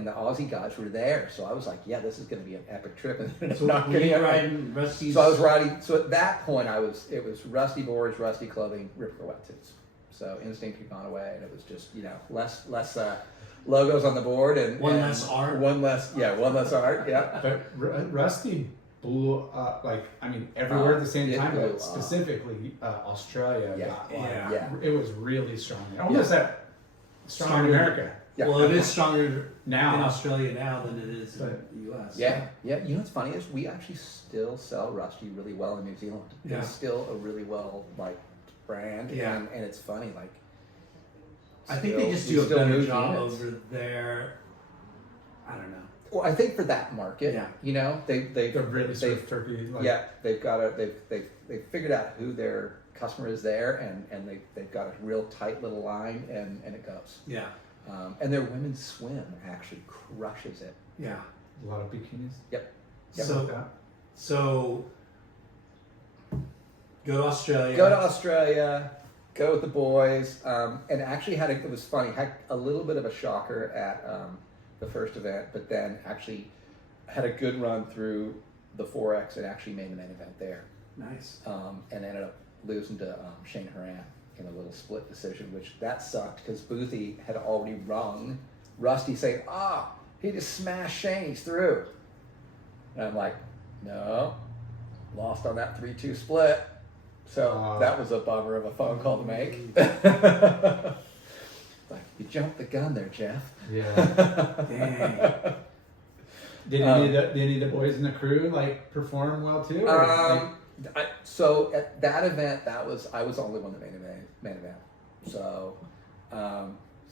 the Aussie guys were there. So I was like, yeah, this is going to be an epic trip. And So were you riding Rusty's? So I was riding. So at that point, it was Rusty boards, Rusty clothing, Ripper wetsuits. So Instinct had gone away, and it was just, you know, less logos on the board and less art. One less art. Yeah. But Rusty blew up, like, I mean, everywhere at the same it time, blew but up. specifically Australia. Yeah. Got, like, Yeah. It was really strong. Almost that strong in America. Yeah. Well, it is stronger Now. in Australia now than it is in But- the U.S. Yeah. You know what's funny is we actually still sell Rusty really well in New Zealand. Yeah. It's still a really well liked brand. Yeah. And it's funny, like. I think they just do a better job over there. I don't know. Well, I think for that market, Yeah. you know, they're really surf turkey. Like, yeah, they've figured out who their customer is there, and they've got a real tight little line, and it goes. Yeah. And their women's swim actually crushes it. Yeah. A lot of bikinis. Yep. So go to Australia. Go to Australia, go with the boys, and actually it was funny, had a little bit of a shocker at the first event, but then actually had a good run through the 4X and actually made the main event there. Nice. And ended up losing to Shane Horan in a little split decision, which that sucked because Boothie had already rung Rusty saying, he just smashed Shane, he's through. And I'm like, no, lost on that 3-2 split. So that was a bummer of a phone call to make. Like, you jumped the gun there, Jeff. Yeah. Dang. Did any of the boys in the crew like perform well too? Or, So at that event, I was the only one that made a main event. So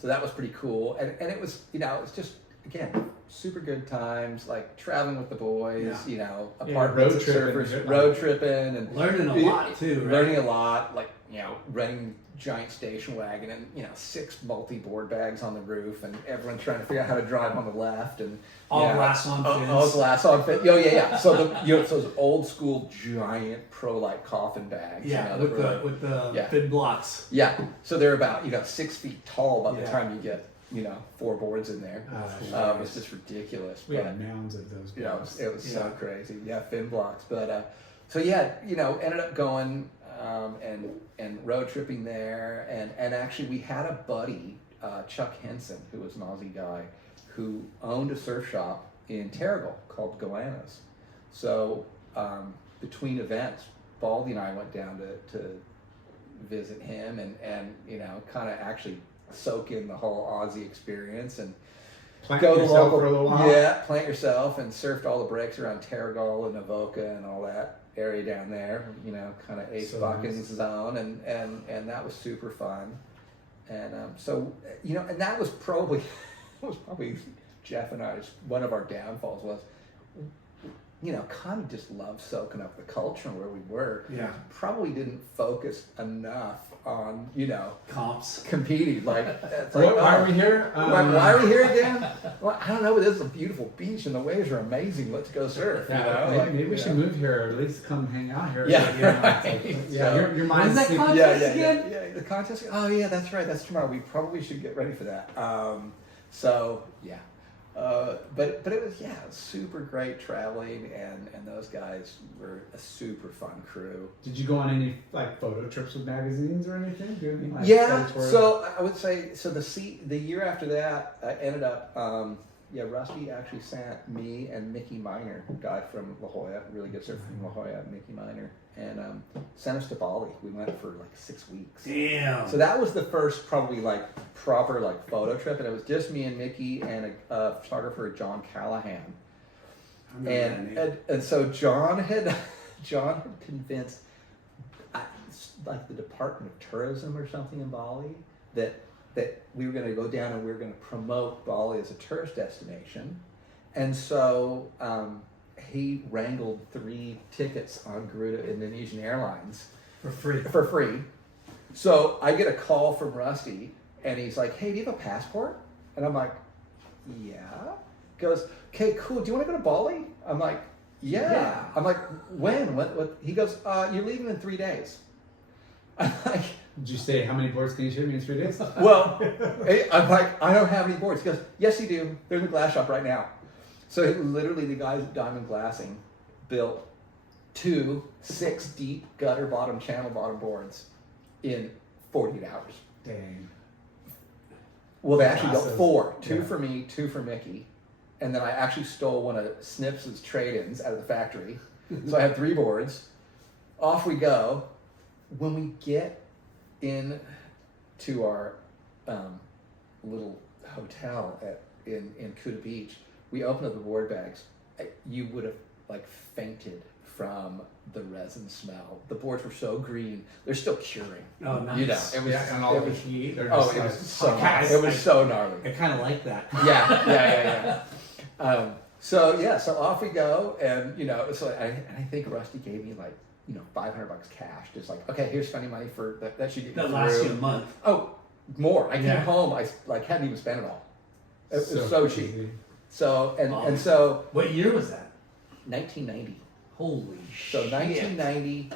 that was pretty cool, and it was, you know, it's just again, super good times, like traveling with the boys, Yeah. you know, Yeah, apartments, road tripping. surfers, road tripping, and Learning a lot too, right? learning a lot, like, you know, renting giant station wagon and, you know, 6 multi-board bags on the roof, and everyone trying to figure out how to drive on the left, and All yeah, glass on fins. all glass on fin. Oh yeah. So it's those old school giant Pro-Lite coffin bags. Yeah, you know, with the yeah. fin blocks. Yeah, so they're about 6 feet tall by the Yeah. time you get 4 boards in there. It's just ridiculous. We but, had mounds of those. you know, blocks. it was so Yeah. crazy. Yeah, fin blocks. But so yeah, ended up going and road tripping there, and actually we had a buddy, Chuck Henson, who was an Aussie guy, who owned a surf shop in Terrigal called Goannas. So between events, Baldy and I went down to visit him and kind of actually soak in the whole Aussie experience and Plant go to yourself local, for a little while. yeah, plant yourself, and surfed all the breaks around Terrigal and Avoca and all that area down there, kind of Ace So Buckins nice. zone, and that was super fun. And so and that was probably Jeff and I's one of our downfalls was kind of just loved soaking up the culture where we were. Yeah. Probably didn't focus enough on Comps. competing. Like, it's Why like, are we here? why are we here again? Well, I don't know, but this is a beautiful beach and the waves are amazing. Let's go surf. Maybe we should move here, or at least come hang out here. Yeah, It's right. yeah. So- Your mind's that thinking- contest Yeah, again? yeah. The contest. Oh yeah, that's right. That's tomorrow. We probably should get ready for that. So yeah. But it was super great traveling, and those guys were a super fun crew. Did you go on any photo trips with magazines or anything? Do any, editorial- So I would say the year after that I ended up Rusty actually sent me and Mickey Miner, a guy from La Jolla, really good surfer from La Jolla, Mickey Miner, and sent us to Bali. We went for 6 weeks. Damn. So that was the first probably proper photo trip, and it was just me and Mickey and a photographer, John Callahan. I remember that name. And so John had convinced the Department of Tourism or something in Bali that we were going to go down and we were going to promote Bali as a tourist destination, and so he wrangled 3 tickets on Garuda Indonesian Airlines For free. So I get a call from Rusty, and he's like, "Hey, do you have a passport?" And I'm like, "Yeah." He goes, "Okay, cool. Do you want to go to Bali?" I'm like, "Yeah." I'm like, "When? What?" He goes, "You're leaving in 3 days." I'm like, Did you say how many boards can you show me in 3 days? "Well," I'm like, "I don't have any boards." He goes, "Yes, you do. They're in the glass shop right now." So literally, the guys at Diamond Glassing built 2 6-deep gutter bottom, channel bottom boards in 48 hours. Dang. Well, they actually built Massive. 4. 2 Yeah. for me, 2 for Mickey. And then I actually stole one of Snips's trade-ins out of the factory. So I had 3 boards. Off we go. When we get in to our little hotel in Kuta Beach, we open up the board bags. You would have fainted from the resin smell. The boards were so green. They're still curing. Oh, nice. It was, And all it the was, heat. it was so Guys, it was so gnarly. I kind of like that. Yeah. So off we go, and so I think Rusty gave me $500 cash, just okay, here's spending money for that should get That you lasts through. you a month. Oh, more. I came Yeah. home, I hadn't even spent it all. It was so cheap. easy. So Wow. and so What year was that? 1990. Holy So shit. 1990,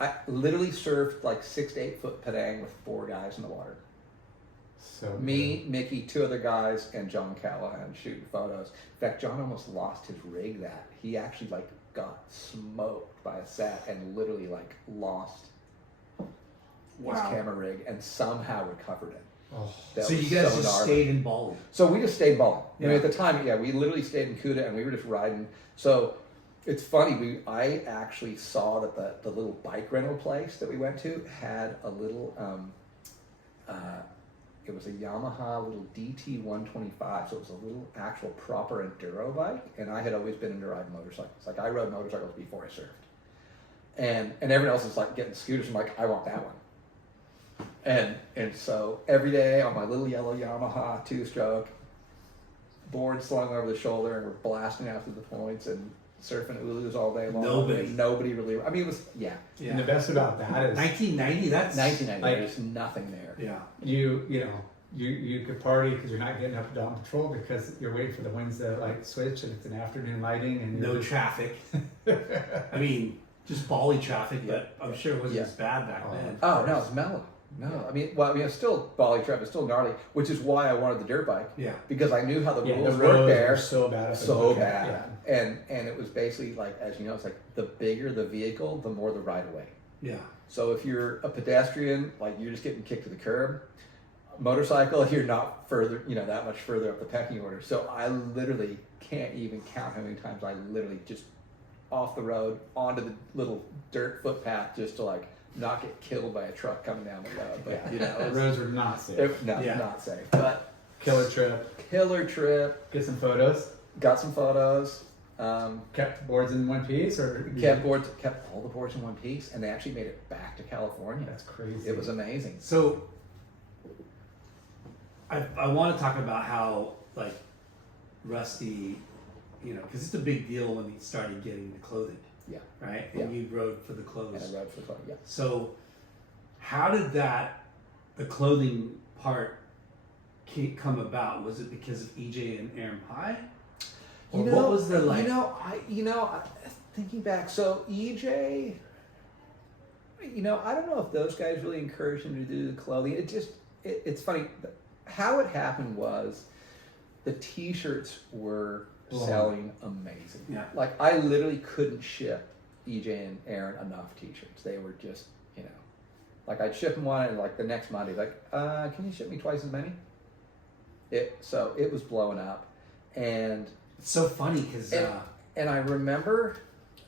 I literally surfed 6 to 8 foot Padang with 4 guys in the water. So Me, Mickey, 2 other guys, and John Callahan shooting photos. In fact, John almost lost his rig that. He actually got smoked by a set and literally lost his camera rig and somehow recovered it. Oh. That So was you guys so just gnarly. stayed in Bali. So we just stayed balling. I mean, Yeah. at the time, we literally stayed in Kuta and we were just riding. So it's funny, I actually saw that the little bike rental place that we went to had a little, it was a Yamaha little DT125, so it was a little actual proper enduro bike, and I had always been into riding motorcycles. I rode motorcycles before I surfed. And everyone else was getting scooters. I'm like, I want that one. And so every day on my little yellow Yamaha 2-stroke, board slung over the shoulder, and we're blasting out to the points and surfing Ulus all day long. Nobody really. I mean, it was And the best about that is 1990. That's 1990. Like- There's nothing there. yeah. you could party because you're not getting up and down patrol because you're waiting for the winds to like switch and it's an afternoon lighting and No you're just- traffic. I mean, just Bali traffic, but I'm sure it wasn't as bad back then. Oh no, it's mellow. No, it's still Bali trip. It's still gnarly, which is why I wanted the dirt bike. Yeah. Because I knew how the Yeah, rules the worked roads there. are so bad. So bad. And it was basically like, as you know, it's like the bigger the vehicle, the more the right of way. Yeah. So if you're a pedestrian, like you're just getting kicked to the curb. Motorcycle, you're not further, that much further up the pecking order. So I literally can't even count how many times I literally just off the road onto the little dirt footpath just to like not get killed by a truck coming down the road. But The roads were not safe. Not safe. But Killer trip. Get Get some photos. Got some photos. Kept boards in one piece, or Kept all the boards in one piece, and they actually made it back to California. That's crazy. It was amazing. So I want to talk about how like Rusty, because it's a big deal when he started getting the clothing, Yeah. right? Yeah. And you rode for the clothes. And I rode for the club. Yeah. So how did the clothing part come about? Was it because of EJ and Aaron Pye? Or what was the like? Thinking back, so EJ, I don't know if those guys really encouraged him to do the clothing. It's funny. How it happened was the T-shirts were selling amazing. Yeah. Like I literally couldn't ship EJ and Aaron enough T-shirts. They were just, like I'd ship them one, and like the next Monday, like, can you ship me twice as many? So it was blowing up, and It's so funny because and I remember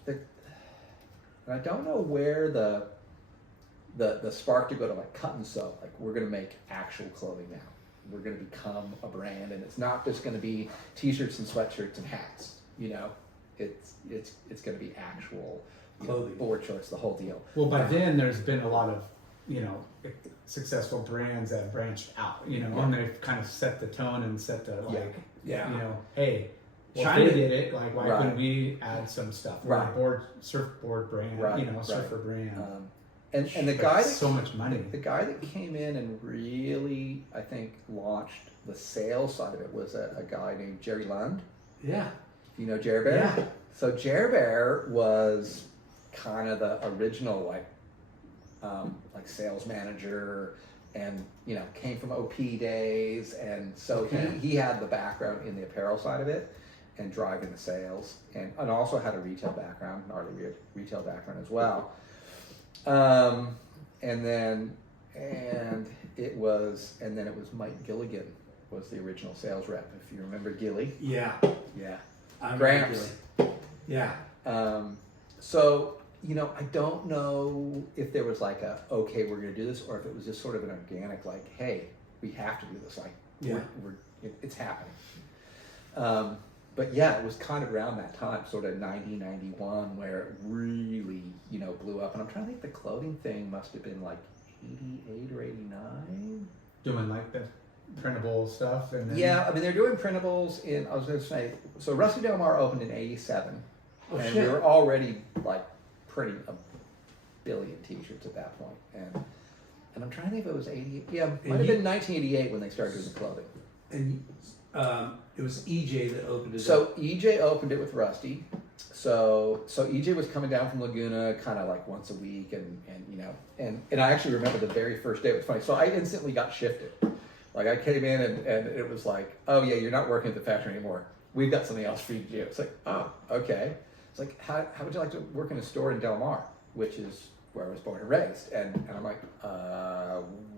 and I don't know where the spark to go to like cut and sew. Like we're gonna make actual clothing now. We're gonna become a brand, and it's not just gonna be T-shirts and sweatshirts and hats. It's gonna be actual Clothing. board shorts, the whole deal. Well, by then there's been a lot of successful brands that have branched out, and they've kind of set the tone and set the hey. Well, China- if they did it, like why Right. couldn't we add some stuff? We're Right. a surfboard brand, Right, surfer brand. And the Like, guy that so much money. The guy that came in and really, I think, launched the sales side of it was a guy named Jerry Lund. yeah. You know Jerry Bear? Yeah. So Jerry Bear was kind of the original like sales manager, and came from OP days, and so Okay. he had the background in the apparel side of it and driving the sales, and also had a retail background, gnarly retail background as well. And then it was Mike Gilligan was the original sales rep, if you remember Gilly. Yeah. Yeah. I'm Gramps. Yeah. So I don't know if there was like okay, we're gonna do this, or if it was just sort of an organic like, hey, we have to do this, like it's happening. But yeah, it was kind of around that time, sort of 90, 91, where it really, blew up. And I'm trying to think, the clothing thing must have been like 88 or 89. Doing like the printable stuff, and then Yeah, I mean, they're doing printables I was going to say, so Rusty Del Mar opened in 87. Oh, and shit. we were already like printing a billion t-shirts at that point. And I'm trying to think if it was 88. Yeah, it might have been 1988 when they started doing the clothing. And it was EJ that opened it So up. EJ opened it with Rusty. So EJ was coming down from Laguna kind of like once a week, and I actually remember the very first day. It was funny. So I instantly got shifted. Like I came in and it was like, oh yeah, you're not working at the factory anymore. We've got something else for you to do. It's like, oh, okay. It's like, how would you like to work in a store in Del Mar, which is where I was born and raised? And I'm like,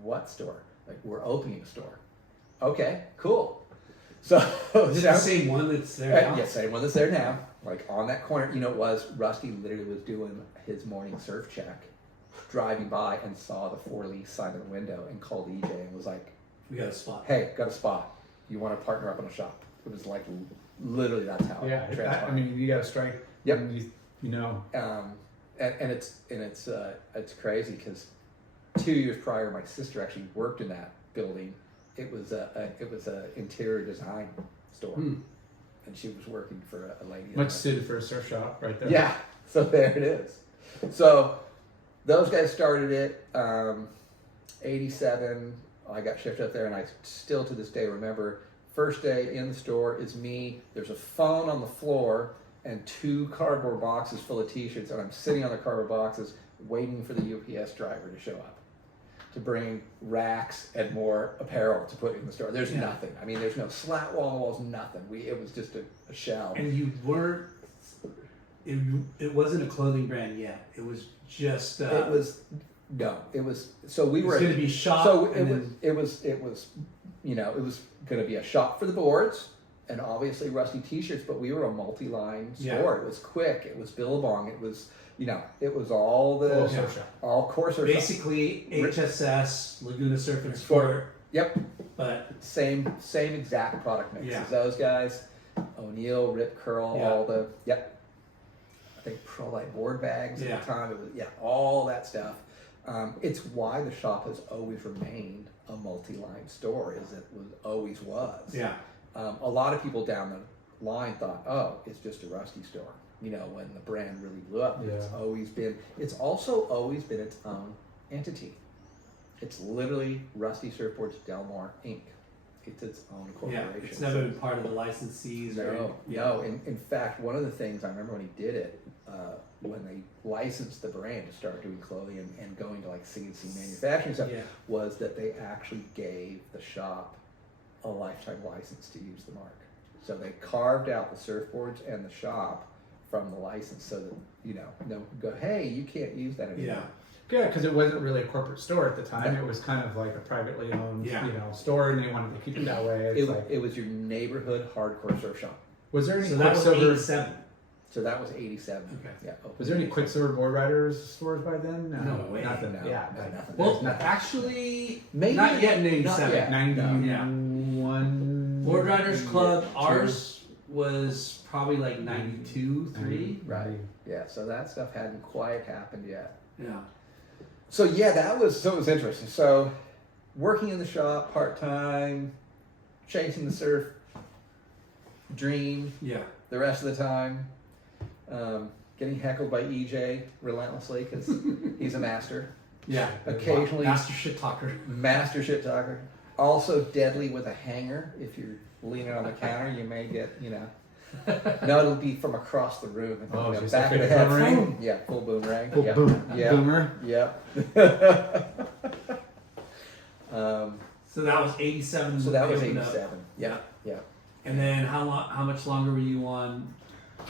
what store? Like, we're opening a store. Okay, cool. So Is it the same one that's there now? yeah, same one that's there now. Like on that corner, it was Rusty literally was doing his morning surf check, driving by and saw the for lease sign in the window and called EJ and was like, We got a spot. hey, got a spot. You want to partner up on a shop? It was like literally that's how yeah. it transpired. I mean, you got to strike. Yep. And And it's crazy because 2 years prior, my sister actually worked in that building. It was a interior design store, Hmm. and she was working for a lady. Much suited for a surf shop, right there. Yeah, so there it is. So those guys started it. 87. I got shifted up there, and I still to this day remember. First day in the store is me. There's a phone on the floor and 2 cardboard boxes full of T-shirts, and I'm sitting on the cardboard boxes waiting for the UPS driver to show up to bring racks and more apparel to put in the store. There's nothing. I mean, there's no slat wall on the walls, nothing. It was just a shell. And you weren't. It wasn't a clothing brand yet. It was just. It was no. It was so we It were was going to be shop. So and it was you know, it was going to be a shop for the boards and obviously Rusty T-shirts, but we were a multi-line store. It was quick. It was Billabong. It was, you know, it was all the Full surf shop. all core surf. basically HSS, Laguna Surf and Sport. Yep, But same exact product mix Yeah. as those guys. O'Neill, Rip Curl, Yeah. all the I think Prolite board bags Yeah. at the time. It was all that stuff. It's why the shop has always remained a multi-line store, as it always was. yeah, A lot of people down the line thought, oh, it's just a Rusty store. You know, when the brand really blew up, it's also always been its own entity. It's literally Rusty Surfboards Del Mar Inc. It's its own corporation. yeah. It's never been part of the licensees. No. In fact, one of the things I remember when he did it, when they licensed the brand to start doing clothing and going to like C&C manufacturing stuff, was that they actually gave the shop a lifetime license to use the mark. So they carved out the surfboards and the shop from the license so that, you know, no one could go, hey, you can't use that anymore. Yeah. Yeah, because it wasn't really a corporate store at the time. It was kind of like a privately owned, store, and they wanted to keep it that way. It was your neighborhood hardcore surf shop. Was there any So that was Quicksilver? 87. So that was 87. Okay. Yeah. Was there any Quicksilver board riders stores by then? No way. Nothing. No, Yeah. no, nothing. Well, Nothing. actually, Maybe not yet in not 87. yet. 91. Board Riders Club, 92. ours was probably like 92, 3. Right. Yeah. So that stuff hadn't quite happened yet. Yeah. So yeah, it was interesting. So working in the shop part time, chasing the surf dream Yeah. the rest of the time, getting heckled by EJ relentlessly because he's a master. Yeah. Occasionally, Master shit talker. master shit talker. Also deadly with a hanger. If you're leaning on the counter, you may get, you know. No, it'll be from across the room. And, Oh, you know, just back like of the a head. boomerang? Yeah, full boomerang. Full Yep. Yep. Boomer. Yep. So that was 87. So that was opened up. 87. Yeah. Yeah. And then how much longer were you on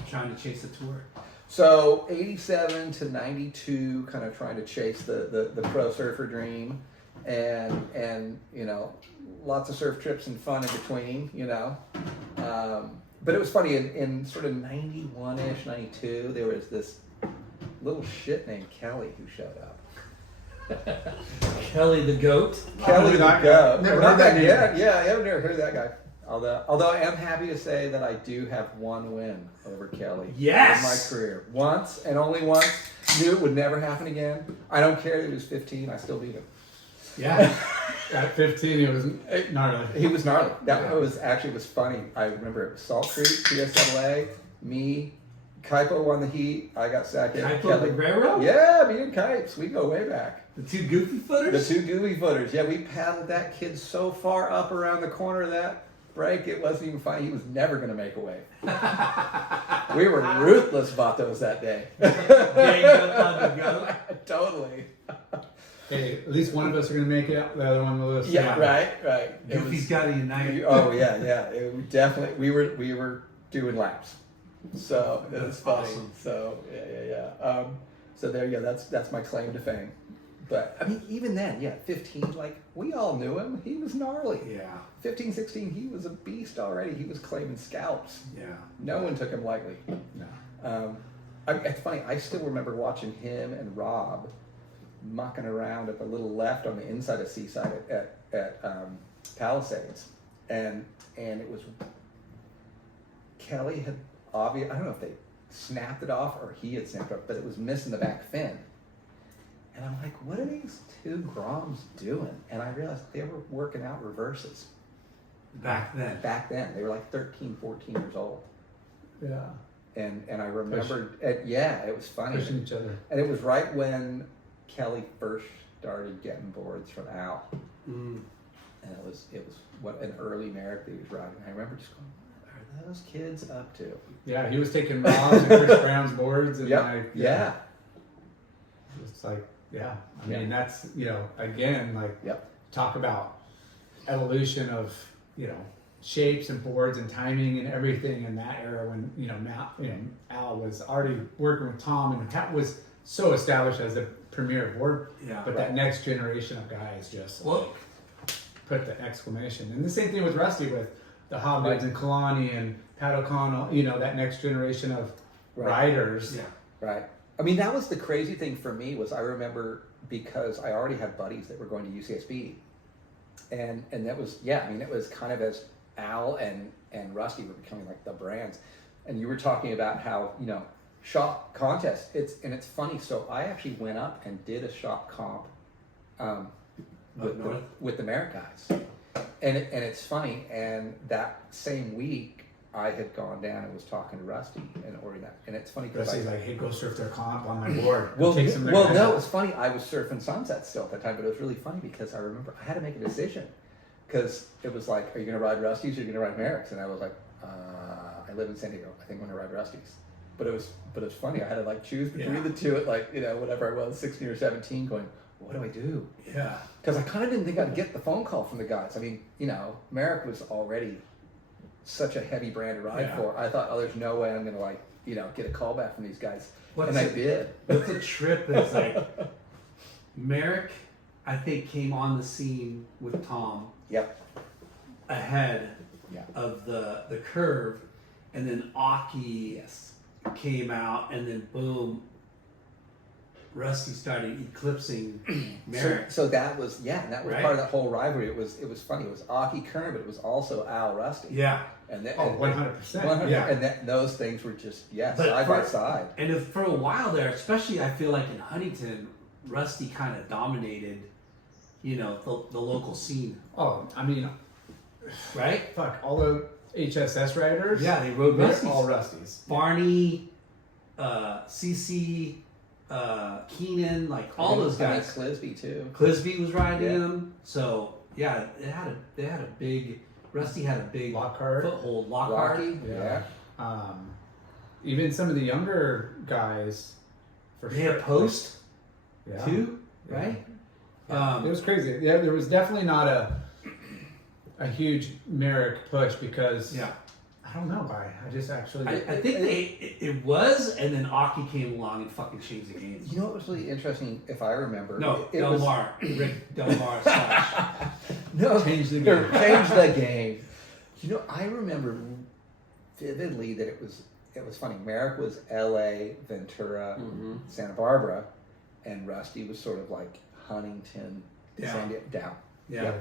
trying to chase the tour? So 87 to 92, kind of trying to chase the pro surfer dream, and you know, lots of surf trips and fun in between, you know. But it was funny in sort of 91-ish, 92, there was this little shit named Kelly who showed up. Kelly the goat. Kelly the goat. Never Not heard that name. Yeah, I haven't never heard of that guy. Although I am happy to say that I do have one win over Kelly Yes! in my career. Once and only once. Knew it would never happen again. I don't care that he was 15. I still beat him. Yeah. At 15, he was gnarly. He was gnarly. That was funny. I remember it was Salt Creek, PSAA, me, Kaipo won the heat. I got second. Kaipo Guerrero? Yeah, me and Kipes. We go way back. The two goofy footers? The two gooey footers. Yeah, we paddled that kid so far up around the corner of that break, it wasn't even funny. He was never going to make a wave. We were ruthless vatos that day. Gang up on the goat. Totally. Hey, at least one of us are going to make it. The other one will. Yeah, right. Goofy's got to unite. Oh yeah. It definitely. We were doing laps. So it was funny. Awesome. So yeah. So there you go. That's my claim to fame. But I mean, even then, 15. Like we all knew him. He was gnarly. Yeah. 15, 16. He was a beast already. He was claiming scalps. Yeah. No one took him lightly. No. It's funny. I still remember watching him and Rob mucking around at the little left on the inside of Seaside at Palisades, and it was Kelly had I don't know if they snapped it off or he had snapped it off, but it was missing the back fin. And I'm like, what are these two Groms doing? And I realized they were working out reverses. Back then. Back then, they were like 13, 14 years old. Yeah. And I remembered, it was funny. Pushing each other. And it was right when Kelly first started getting boards from Al. Mm. And it was what an early Merrick that he was riding. I remember just going, what are those kids up to? Yeah, he was taking Rob's and Chris Brown's boards, and Yeah. It's like, I mean, that's, again, like, talk about evolution of, shapes and boards and timing and everything in that era when, Al was already working with Tom and was so established as the premier board. Yeah. But that next generation of guys just put the exclamation. And the same thing with Rusty with the Hobgods and Kalani and Pat O'Connell, that next generation of riders. Yeah. Right. I mean, that was the crazy thing for me was I remember because I already had buddies that were going to UCSB. And that was, it was kind of as Al and Rusty were becoming like the brands. And you were talking about how, shop contest. It's funny. So I actually went up and did a shop comp with the Merrick guys. And it's funny. And that same week, I had gone down and was talking to Rusty and ordering that. And it's funny because Rusty's like, hey, go surf their comp on my board. No, Well, it was funny. I was surfing Sunset still at that time, but it was really funny because I remember I had to make a decision because it was like, are you going to ride Rusty's or are you going to ride Merrick's? And I was like, I live in San Diego. I think I'm going to ride Rusty's. But it was funny. I had to like choose between the two at like, whatever I was, 16 or 17 going, what do I do? Yeah. Because I kind of didn't think I'd get the phone call from the guys. I mean, Merrick was already such a heavy brand to ride for. I thought, there's no way I'm going to get a call back from these guys. I did. What's a trip is like, Merrick, I think, came on the scene with Tom. Yep. Ahead of the curve, and then Aki came out, and then boom, Rusty started eclipsing Merrick. So that was and that was part of that whole rivalry. It was funny. It was Aki Kern, but it was also Al Rusty. Yeah. And then, 100%. Yeah. And those things were just side by side. And for a while there, especially I feel like in Huntington, Rusty kind of dominated, the local scene. Oh, I mean, right? Fuck, all the HSS riders. Yeah, they rode They're Rusties. all Rusties. Barney, CC, Keenan, like all those guys. Clisby too. Clisby was riding him. So they had a big. Rusty had a big Lockhart. foothold. Lockhart. Yeah. Even some of the younger guys. They had Post too, Yeah. right? It was crazy. Yeah, there was definitely not a huge Merrick push because I don't know why. I just actually I think it was, and then Aki came along and fucking changed the game. You know what was really interesting, if I remember? No, it was Rick Delmar slash. No, Change the game. Change the game. I remember vividly that it was funny. Merrick was L.A., Ventura, Santa Barbara, and Rusty was sort of like Huntington, San Diego, down. Yeah.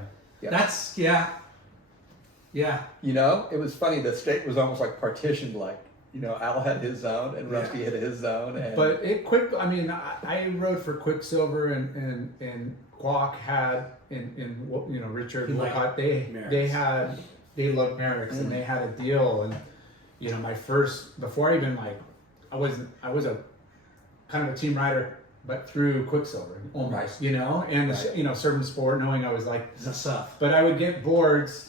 Yep. That's Yeah. It was funny. The state was almost like partitioned. Like Al had his zone and Rusty had his zone. And but I mean, I rode for Quicksilver and Guac had in Richard Wilcott. They loved Merrick's and they had a deal. And my first, before I even I was a kind of a team rider, but through Quicksilver almost, and serving sport, knowing I was like stuff. But I would get boards,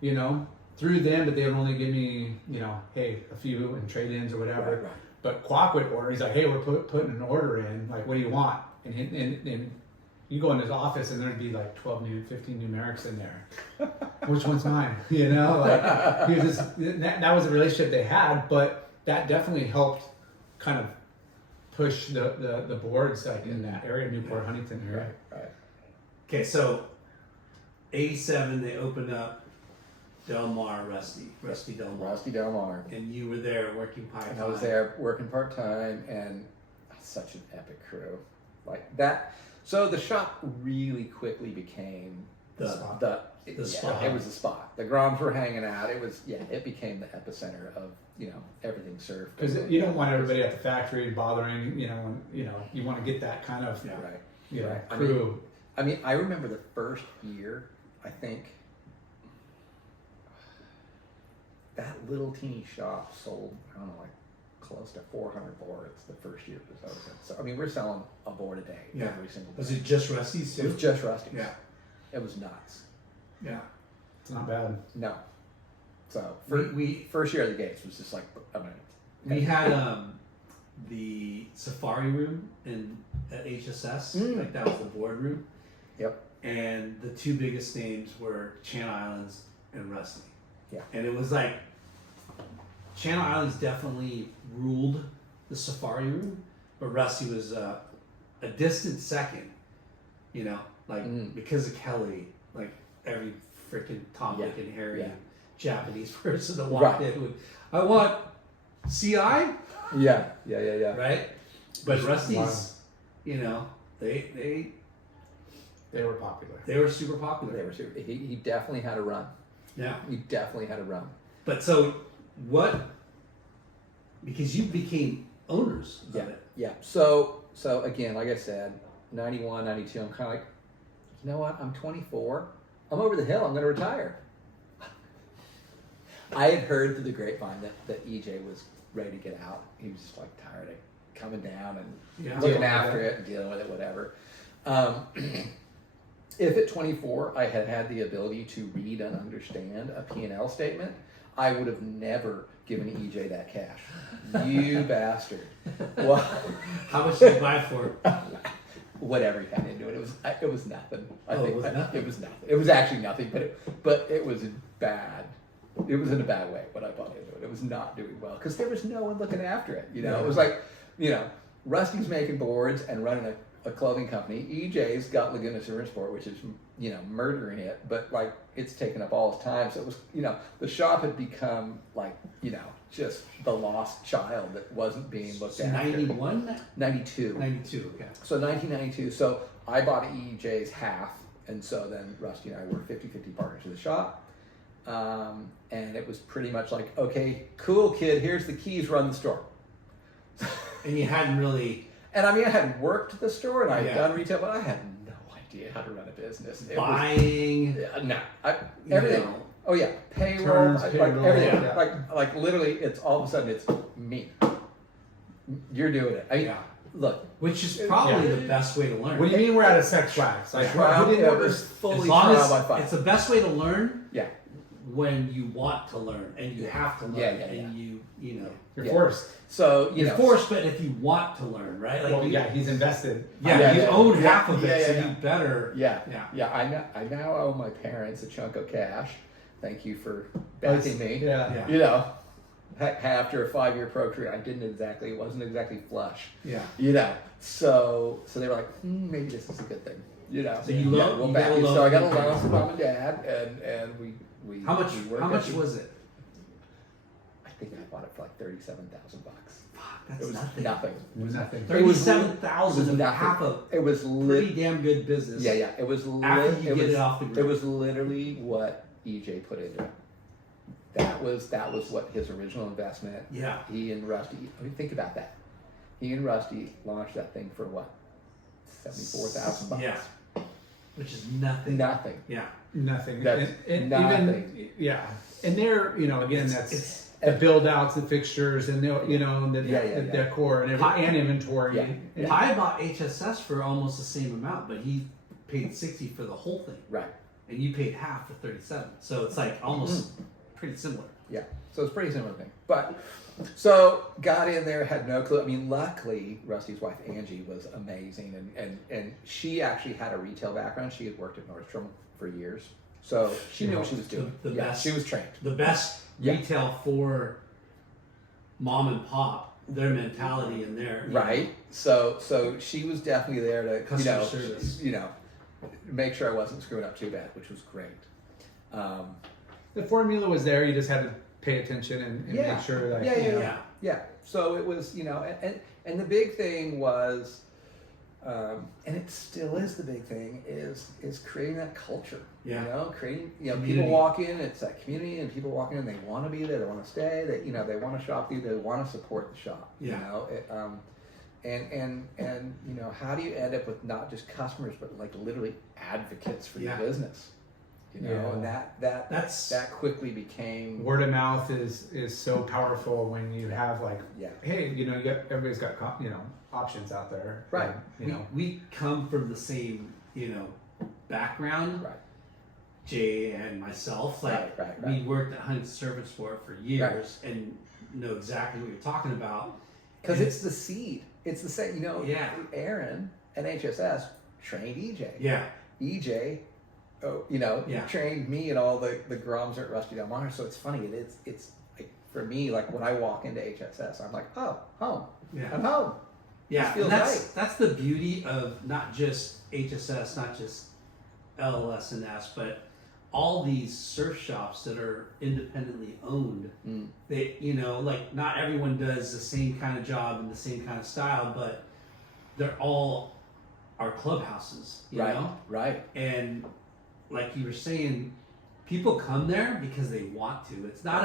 through them, but they would only give me, hey, a few and trade-ins or whatever. Right. But Quack would order. He's like, hey, we're putting an order in. Like, what do you want? And you go in his office and there'd be like 15 new Merricks in there. Which one's mine? He was just, that was the relationship they had, but that definitely helped kind of push the boards like in that area, Newport, Huntington area. Right. Okay, so 87 they opened up Delmar, Rusty Delmar. And you were there working part-time. And I was there working part-time, and such an epic crew. Like that. So the shop really quickly became the spot. It was the spot. The Groms were hanging out. It became the epicenter of, everything surf. Because you don't want everybody at the factory bothering, you want to get that kind of crew. I mean, I remember the first year, I think that little teeny shop sold, I don't know, like close to 400 boards the first year it was open. So I mean, we're selling a board a day every single day. Was it just Rusty's It too? was just Rusty's. Yeah. It was nuts. Yeah. It's not bad. No. So We first year of the gates was just like, I mean, we had the safari room at HSS, like that was the boardroom. Yep. And the two biggest names were Channel Islands and Rusty. Yeah. And it was like Channel Islands definitely ruled the safari room, but Rusty was a distant second. You know, like because of Kelly, like every freaking Tom, Dick, and Harry Japanese person that walked in would, I want CI. Yeah. Right? But Rusty's, you know, they They were popular. They were super popular. They were super, he definitely had a run. Yeah. He definitely had a run. But so what? Because you became owners of it. Yeah. So again, like I said, 91, 92, I'm kind of like, you know what? I'm 24. I'm over the hill. I'm going to retire. I had heard through the grapevine that EJ was ready to get out. He was just like tired of coming down and looking after it and dealing with it, whatever. If at 24 I had had the ability to read and understand a P&L statement, I would have never given EJ that cash. You bastard. Well, How much did you buy for it? whatever he had into it, it was nothing. It was nothing? It was nothing. It was actually nothing, but it was bad. It was in a bad way when I bought into it. It was not doing well because there was no one looking after it. You know, it was like, you know, Rusty's making boards and running a clothing company. EJ's got Laguna Surf Sport, which is, you know, murdering it, but like it's taken up all his time. So it was, you know, the shop had become like, you know, just the lost child that wasn't being looked after. 91? 92. 92, okay. So 1992. So I bought EJ's half, and so then Rusty and I were 50-50 partners of the shop. And it was pretty much like, okay, cool kid, here's the keys, run the store. And you hadn't really... And I mean, I had worked the store and I had done retail, but I had no idea how to run a business. Buying... Everything. No. Oh yeah, payroll, like payroll, everything. yeah. Like literally, it's all of a sudden it's me. You're doing it. I mean, look. Which is probably the best way to learn. What do you mean we're at a sex wax? Like, Trial, who didn't it ever- was fully as long trial as by fire. it's the best way to learn Yeah. when you want to learn and you have to learn and you know You're forced. So you're forced, but if you want to learn, right? Like Well, he's invested. you Yeah, own yeah, half of it, yeah, so yeah. you better I now owe my parents a chunk of cash. Thank you for backing me. Yeah. You know, after a 5-year pro career, it wasn't exactly flush. Yeah. You know, so they were like, maybe this is a good thing. You know, So you loan- we'll you back got a you. loan So I got a from your loan from parents. mom and dad, and we. How much? we worked How much at- was it? I think I bought it for like $37,000. Fuck, that's It was nothing. nothing. It was nothing. It was- 37,000 it was of nothing. half a It was pretty damn good business. Yeah. It was After you get it off the ground. It was literally what EJ put into it. That was what his original investment. Yeah. He and Rusty. I mean, think about that. He and Rusty launched that thing for what? $74,000. Yeah. Which is nothing. Nothing. Yeah. Nothing. That's and nothing. Even, and they're, you know, again, It's- that's the build outs, the fixtures, and the, you know, the decor and and inventory. Yeah. Pi bought HSS for almost the same amount, but he paid 60 for the whole thing, Right. and you paid half for 37. So it's like almost pretty similar. Yeah. So it's a pretty similar thing. But so got in there, had no clue. I mean, luckily Rusty's wife Angie was amazing, and she actually had a retail background. She had worked at Nordstrom for years, so she knew what she was doing. The best. She was trained. The best Yeah. retail for mom and pop, their mentality and their Right. So she was definitely there to Customer service. Make sure I wasn't screwing up too bad, which was great. The formula was there. You just had to pay attention and make sure that. Yeah. So it was, and the big thing was, and it still is the big thing is creating that culture. Yeah. Creating, Community. people walk in, it's that community, and people walk in and they want to be there, they want to stay, they want to shop with you, they want to support the shop. Yeah. And how do you end up with not just customers but like literally advocates for your business? you know, and that quickly became word of mouth is so powerful when you have like, yeah. hey, you know, everybody's got options out there, Right? And, we come from the same background. Right. Jay and myself, like Right. we worked at Huntington Surf Sport for years and know exactly what you're talking about. Because it's the seed. It's the same, you know. Yeah. Aaron at HSS trained EJ. Yeah. EJ, trained me and all the Groms at Rusty Del Mar. So it's funny. It's like for me, like when I walk into HSS, I'm like, oh, home. Yeah. I'm home. Yeah. Feels And right. that's the beauty of not just HSS, not just LLS and S, but all these surf shops that are independently owned. They, like not everyone does the same kind of job and the same kind of style, but they're all our clubhouses, you know? Right. And like you were saying, people come there because they want to. It's not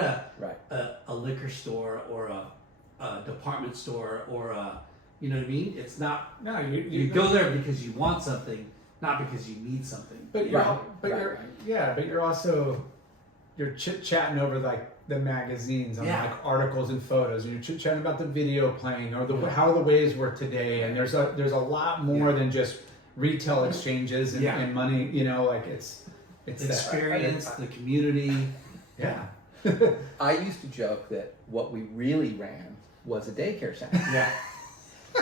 a liquor store or a department store or a, you know what I mean? It's not. No, you go there because you want something, not because you need something. But you're chit chatting over like the magazines on like articles and photos, and you're chit chatting about the video playing or how the waves work today. And there's a lot more than just retail exchanges and money. You know, like it's the experience, the community. Yeah. I used to joke that what we really ran was a daycare center. Yeah.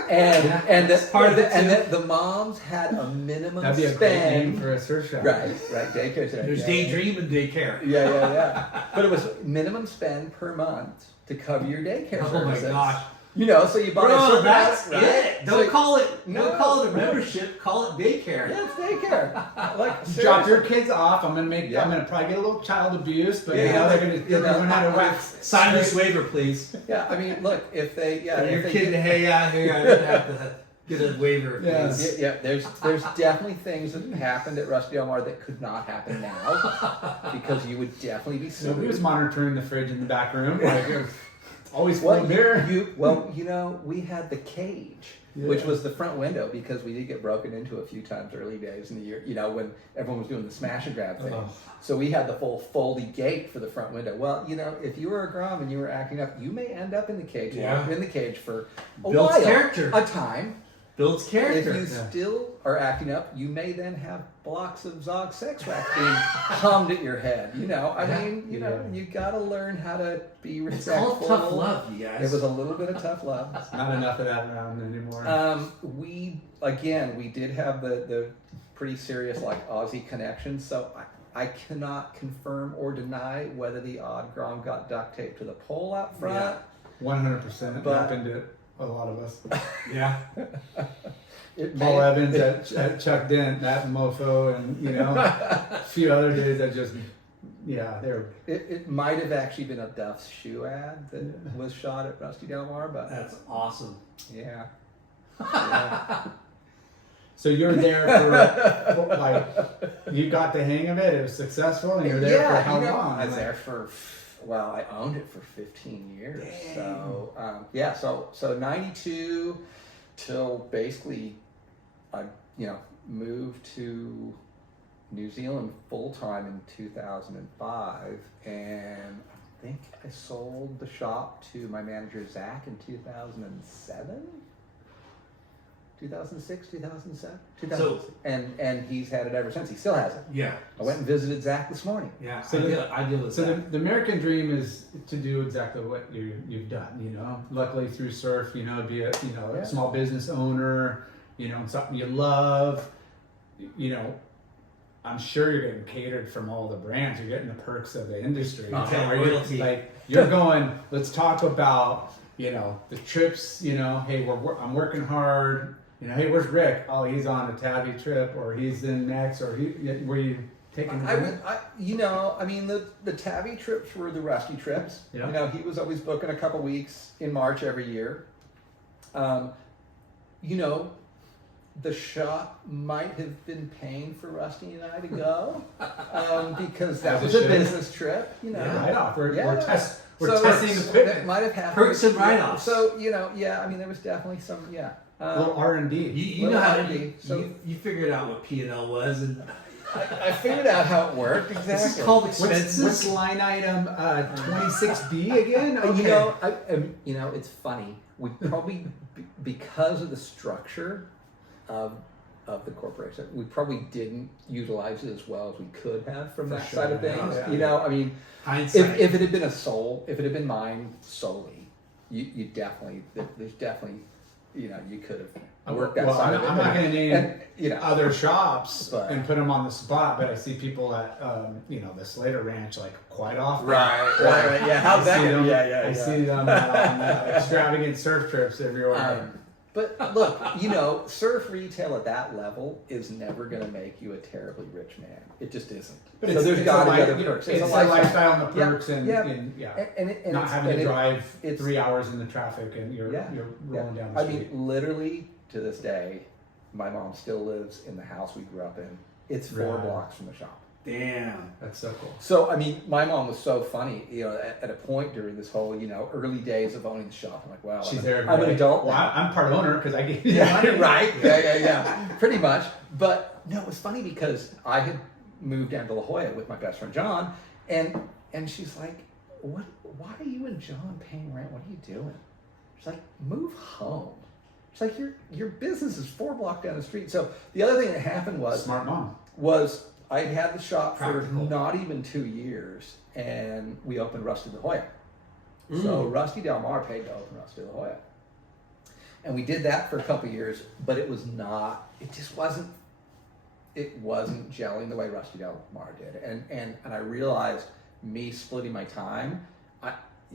And the moms had a minimum That'd be a spend. great name for a surf shop. Right, daycare center. There's daydream and daycare. Yeah. But it was minimum spend per month to cover your daycare services. Oh my gosh. You know, so you buy Bro, a that's right? it. Don't call it a right. membership, call it daycare. Yeah, it's daycare. Like Drop your seriously. kids off. I'm gonna probably get a little child abuse, but they're gonna learn how to wax. Sign this waiver, please. Yeah, I mean, look, if they For your kid to hang out here, I would have to get a waiver, please. Yeah, there's definitely things that happened at Rusty Del Mar that could not happen now because you would definitely be sued. Nobody was monitoring the fridge in the back room. Like, always full Well, of beer. we had the cage, which was the front window because we did get broken into a few times early days in the year, you know, when everyone was doing the smash and grab thing. Oh. So we had the full foldy gate for the front window. Well, you know, if you were a Grom and you were acting up, you may end up in the cage, locked in the cage for a Builds while, character. a time. Builds character. If you still are acting up, you may then have blocks of Zog sex wax being hummed at your head. You know, I mean, you got to learn how to be respectful. It's called tough love, you guys. It was a little bit of tough love. Not enough of that around anymore. We did have the pretty serious like Aussie connection, so I cannot confirm or deny whether the odd Grom got duct taped to the pole out front. 100%. It But- happened to a lot of us. Yeah. Paul Evans at Chuck Dent, that mofo, and a few other dudes that just, they were. It might have actually been a Duff's shoe ad that was shot at Rusty Del Mar, but That's awesome. yeah. So you're there for like, you got the hang of it. It was successful, and you're there for how long? I was there for. Well, I owned it for 15 years. Dang. So 92 till basically I moved to New Zealand full time in 2005, and I think I sold the shop to my manager Zach in 2007. 2006, 2007, 2006. And he's had it ever since. He still has it. Yeah. I went and visited Zach this morning. Yeah. So I deal with So that. the American dream is to do exactly what you've done. Luckily through surf, be a a small business owner, something you love. I'm sure you're getting catered from all the brands. You're getting the perks of the industry. Royalty. You're going. Let's talk about the trips. Hey, I'm working hard. Hey, where's Rick? Oh, he's on a Tabby trip, or he's in next, or were you taking? The Tabby trips were the Rusty trips. Yeah. He was always booking a couple weeks in March every year. The shop might have been paying for Rusty and I to go because that was a business trip. Write-off. We're So testing the equipment. that might have happened. Perks and write-offs. So there was definitely some A little R&D. You know how to R&D. you figured out what P&L was, and I figured out how it worked exactly. This is called What's expenses. line item 26B again? Okay. You know, it's funny. We probably, because of the structure of the corporation, we probably didn't utilize it as well as we could have from that side of things. Oh, yeah. You know, I mean, Hindsight. if it had been mine solely, you definitely, there's definitely, you know, you could have worked that side of it. I'm not going to name And, you know, other shops But- and put them on the spot, but I see people at the Slater Ranch like quite often. right. Yeah, I how's that? see them, Yeah. I see them on extravagant surf trips everywhere. But look, you know, surf retail at that level is never going to make you a terribly rich man. It just isn't. But so there's got to be other perks. It's a lifestyle and the perks and And not having to drive it's 3 hours in the traffic and you're rolling down the I street. mean, literally to this day, my mom still lives in the house we grew up in. It's 4 Right. blocks from the shop. Damn. That's so cool. So, I mean, my mom was so funny, you know, at a point during this whole, you know, early days of owning the shop. I'm like, wow, She's I'm, there. I'm an adult. Well, now. I'm part owner because I gave you Yeah, money. right. Yeah. Pretty much. But no, it was funny because I had moved down to La Jolla with my best friend John, and she's like, "What? Why are you and John paying rent? What are you doing?" She's like, "Move home." She's like, "Your business is 4 blocks down the street." So the other thing that happened Smart mom. was I had the shop Practical. for not even 2 years, and we opened Rusty La Jolla. So Rusty Del Mar paid to open Rusty La Jolla. And we did that for a couple of years, but it wasn't gelling the way Rusty Del Mar did. And I realized me splitting my time,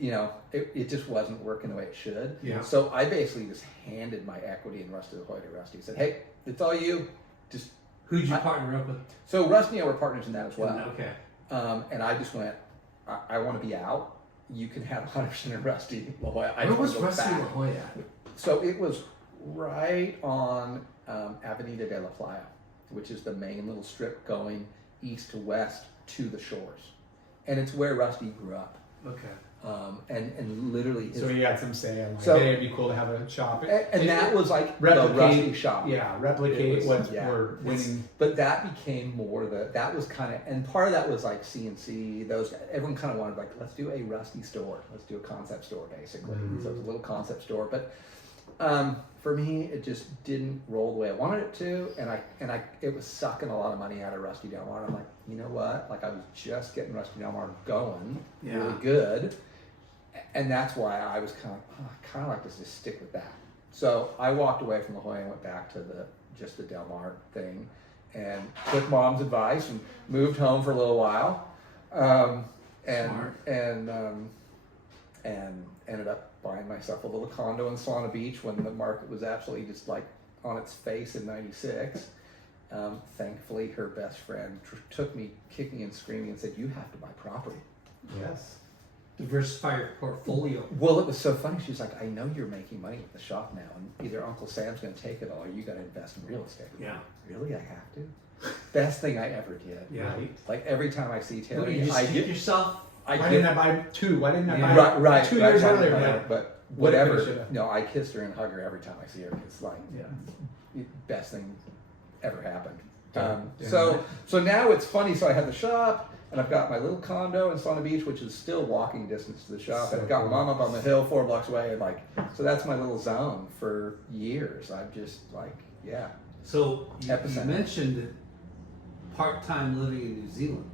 it just wasn't working the way it should. Yeah. So I basically just handed my equity in Rusty La Jolla to Rusty. Said, "Hey, it's all you. Just." Who'd you partner up with? So Rusty and I were partners in that as well. Okay. And I just went, I want to be out. You can have 100% of Rusty La Jolla. Where was Rusty La Jolla? So it was right on Avenida de la Playa, which is the main little strip going east to west to the shores. And it's where Rusty grew up. Okay. And literally his, So you had some say on like, So- hey, it'd be cool to have a shop. and that was like the replicate Rusty shop. Yeah, replicate It was- what yeah. we're winning. But that became more that was kind of, and part of that was like CNC, everyone kind of wanted like, let's do a Rusty store. Let's do a concept store basically. So it was a little concept store. But for me, it just didn't roll the way I wanted it to. And it was sucking a lot of money out of Rusty Del Mar. I'm like, you know what? Like I was just getting Rusty Del Mar going really good. And that's why I was kind of like to just stick with that. So I walked away from La Jolla and went back to just the Del Mar thing, and took Mom's advice and moved home for a little while, and ended up buying myself a little condo in Solana Beach when the market was absolutely just like on its face in '96. Thankfully, her best friend took me kicking and screaming and said, "You have to buy property." Yes. Diversify your portfolio. Well, it was so funny. She's like, "I know you're making money at the shop now, and either Uncle Sam's going to take it all, or you got to invest in real estate." Yeah. Really, I have to. Best thing I ever did. Yeah. Like every time I see Taylor, What, you just hit yourself? Why didn't I buy 2? Why didn't I buy right 2 years right, earlier? right, Yeah. But Would've, whatever. should've. No, I kiss her and hug her every time I see her. It's like Yeah. best thing ever happened. Damn. So now it's funny. So I have the shop, and I've got my little condo in Solana Beach, which is still walking distance to the shop. So And I've got cool. Mom up on the hill 4 blocks away, and so that's my little zone for years. I've just yeah. So you Epicenter. mentioned part-time living in New Zealand.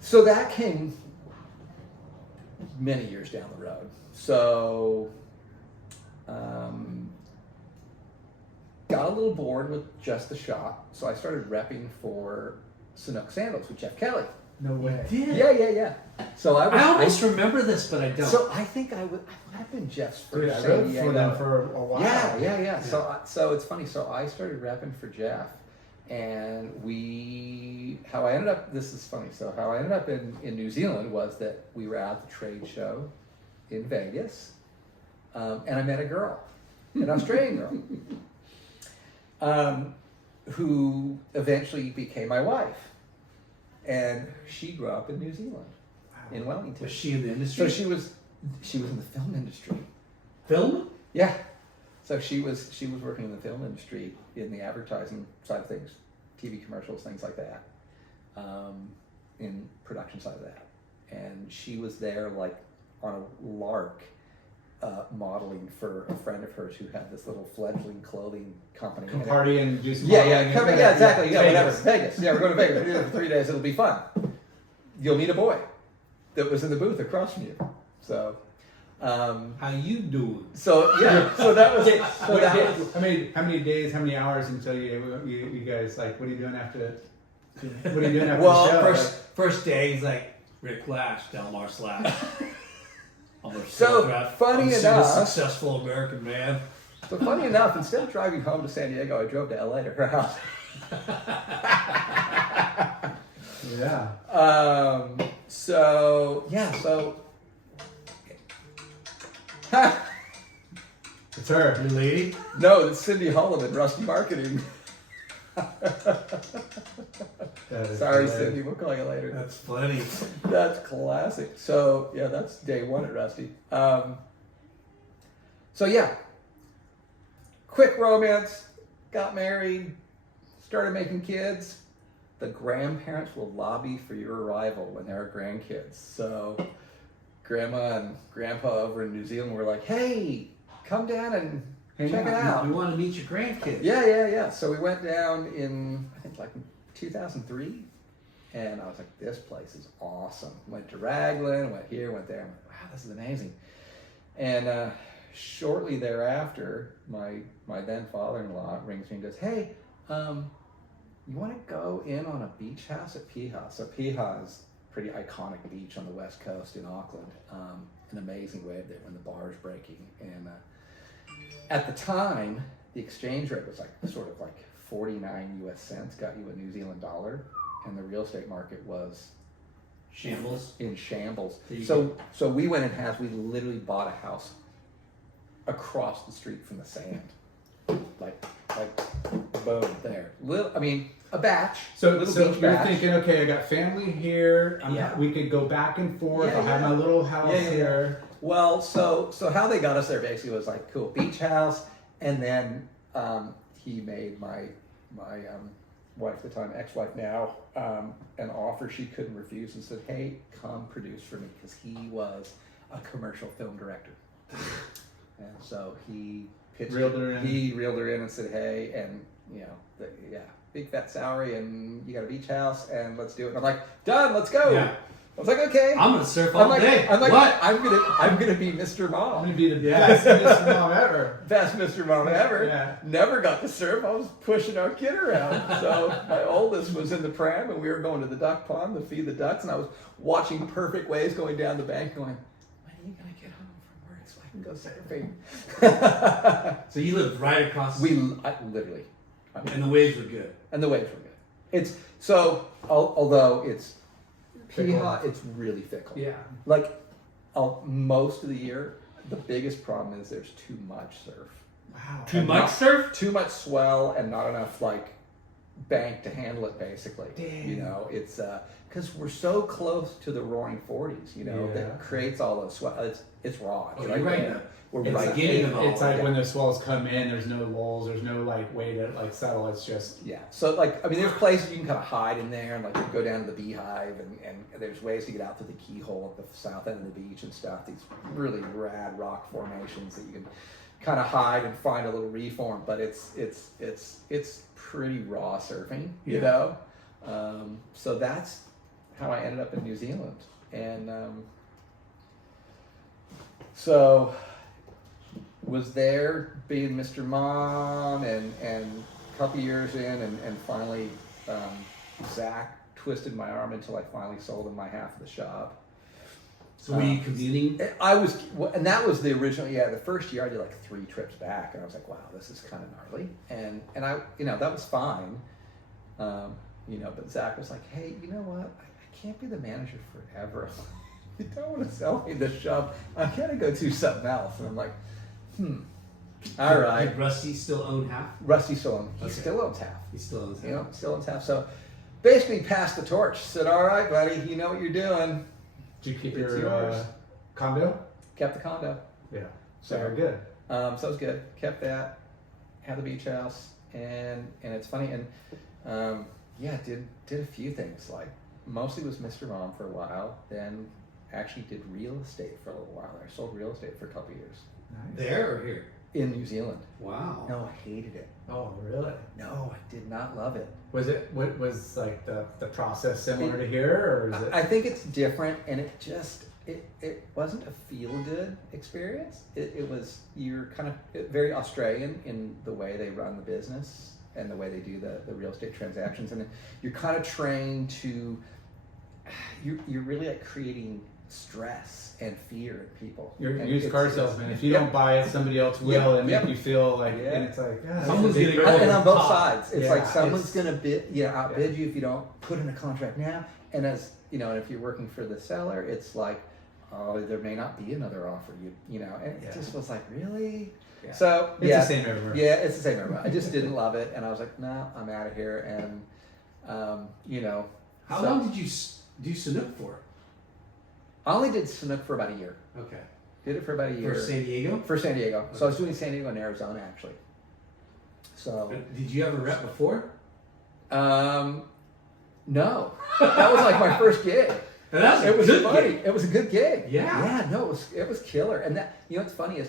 So that came many years down the road. So got a little bored with just the shop, so I started repping for Sanook Sandals with Jeff Kelly. No way. Did? Yeah. So I almost remember this, but I don't. So I think I might have been Jeff's Dude, first I San wrote for Diego. them for a while. Yeah. So it's funny. So I started repping for Jeff, and how I ended up. This is funny. So how I ended up in New Zealand was that we were at the trade show in Vegas, and I met a girl, an Australian girl, who eventually became my wife, and she grew up in New Zealand, in Wellington. Was she in the industry? So she was in the film industry. Film? Yeah. So she was working in the film industry in the advertising side of things TV commercials, things like that, in production side of that. And she was there like on a lark, modeling for a friend of hers who had this little fledgling clothing company. Come party and do some Yeah, modeling. yeah, exactly. Yeah, whatever. Vegas. Vegas. Yeah, we're going to Vegas. We're doing it for 3 days. It'll be fun. You'll meet a boy that was in the booth across from you. So, How you doing? so yeah. So that was. So that was. How many days? How many hours until you guys like? What are you doing after? What are you doing after Well, the show? First day, he's like, Rick Lasch, Delmar Slash. I'm a So, photograph. funny I'm a enough- successful American man. So funny enough, instead of driving home to San Diego, I drove to LA to her house. Yeah. So yeah. So. It's her. Your lady? No, it's Cindy Holloman, Rusty Marketing. That is Sorry, hilarious. Cindy. We'll call you later. That's funny. That's classic. So yeah, that's day one at Rusty. So yeah, quick romance, got married, started making kids. The grandparents will lobby for your arrival when there are grandkids. So grandma and grandpa over in New Zealand were like, "Hey, come down and check it out." We want to meet your grandkids. Yeah. So we went down in, I think, like 2003, and I was like, this place is awesome. Went to Raglan, went here, went there. I'm like, wow, this is amazing. And shortly thereafter, my then father-in-law rings me and goes, hey, you want to go in on a beach house at Piha? So Piha is a pretty iconic beach on the west coast in Auckland. An amazing wave there when the Barr is breaking. And at the time, the exchange rate was like sort of like 49 US cents, got you a New Zealand dollar, and the real estate market was Shambles. in shambles. There you So we went and we literally bought a house across the street from the sand. Like boom, there. A batch. So little you're beach batch. thinking, okay, I got family here. Yeah. We could go back and forth. Yeah, I'll have yeah. my little house Yeah. here. Well, so how they got us there basically was like, cool, beach house, and then he made my wife at the time, ex-wife now, an offer she couldn't refuse, and said, hey, come produce for me, because he was a commercial film director. And so he pitched Reeled her in. He reeled her in and said, hey, and big fat salary, and you got a beach house, and let's do it. And I'm like, done, let's go. Yeah. I was like, okay. I'm gonna surf all day. I'm like, what? I'm gonna be Mr. I'm Mom. gonna be the best Mr. Mom ever. Best Mr. Mom ever. Yeah. Never got to surf. I was pushing our kid around. So my oldest was in the pram, and we were going to the duck pond to feed the ducks, and I was watching perfect waves going down the bank, going, when are you gonna get home from work so I can go surfing? So you lived right across. Literally. And the waves were good. And the waves were good. It's so, although it's Fickle. Piha, it's really fickle. Yeah. Like most of the year, the biggest problem is there's too much surf. Wow. Too And much not- surf? Too much swell and not enough like bank to handle it. Basically, Damn. you know, it's because we're so close to the roaring 40s. You know, Yeah. that creates all those swell. It's raw. Oh, It's you're right there. now. We're It's right beginning there. of all It's like Yeah. when the swells come in, there's no lulls, there's no like way to like settle. It's just Yeah. So like, I mean, there's places you can kind of hide in there, and like you go down to the beehive, and there's ways to get out through the keyhole at the south end of the beach and stuff. These really rad rock formations that you can kind of hide and find a little reform, but it's pretty raw surfing, you know. So that's how I ended up in New Zealand, and so was there being Mr. Mom, and a couple years in, and finally Zach twisted my arm until I finally sold him my half of the shop. So were you commuting? I was, and that was the original. Yeah, the first year I did like 3 trips back, and I was like, wow, this is kind of gnarly, and I, that was fine, but Zach was like, hey, you know what? I can't be the manager forever. You don't want to sell me the shop. I gotta go do something else, and I'm like, all right. Did Rusty still own half? Rusty still owns. He Okay. still owns half. He still owns half. You know, still owns half. So basically, passed the torch. Said, all right, buddy, you know what you're doing. did you keep It's your yours. condo? Kept the condo. Yeah. So Very good. So it was good. Kept that. Had the beach house, and it's funny. And Yeah, did a few things. Like mostly was Mr. Mom for a while. Then actually did real estate for a little while. I sold real estate for a couple years Nice. There or here? in New Zealand. Wow. No, I hated it. Oh, really? No, I did not love it. What was like the process similar to here, or is it? I think it's different, and it wasn't a feel good experience. It was, you're kind of very Australian in the way they run the business and the way they do the real estate transactions, and you're kind of trained to you're really like creating stress and fear in people. You're a And used it's- car it's- salesman. If you yeah. don't buy it, somebody else will, Yeah, and yeah. make you feel like, Yeah. and it's like, Someone's this is a big gonna go deal. And on both top. sides, it's Yeah, like someone's it's- gonna outbid you if you don't put in a contract now. And as you know, and if you're working for the seller, it's like, oh, there may not be another offer. You know, and Yeah. it just was like, really. Yeah. So It's yeah, the same everywhere. yeah, it's the same everywhere. I just didn't love it, and I was like, no, I'm out of here. And you know, How so- long did you do Sanook for? I only did Sanook for about a year. Okay. Did it for about a year For San Diego? For San Diego. So I was doing San Diego and Arizona actually. So Did you have a rep before? no, that was like my first gig. And that's a It was good funny. gig. It was a good gig. Yeah. Yeah. No, it was killer. And that, you know what's funny is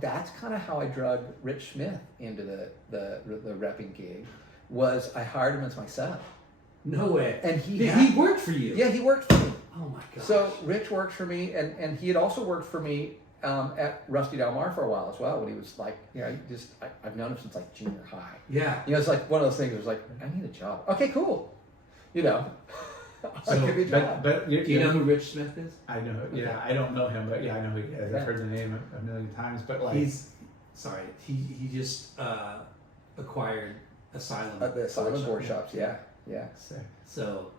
that's kind of how I drug Rich Smith into the repping gig. Was I hired him as my sub. No way. And he worked for you. Yeah, he worked for me. Oh my god. So Rich worked for me, and he had also worked for me at Rusty Del Mar for a while as well. When he was like, you know, I've known him since like junior high. Yeah. You know, it's like one of those things. It was like, I need a job. Okay, cool. You know, So, I'll give you a job. but Do you know who Rich Smith is? I know. Yeah, I don't know him, but yeah, I know who he is. Yeah. I've heard the name a million times. But like, He just acquired Asylum. The Asylum Board board Shop. shops. Yeah, yeah. So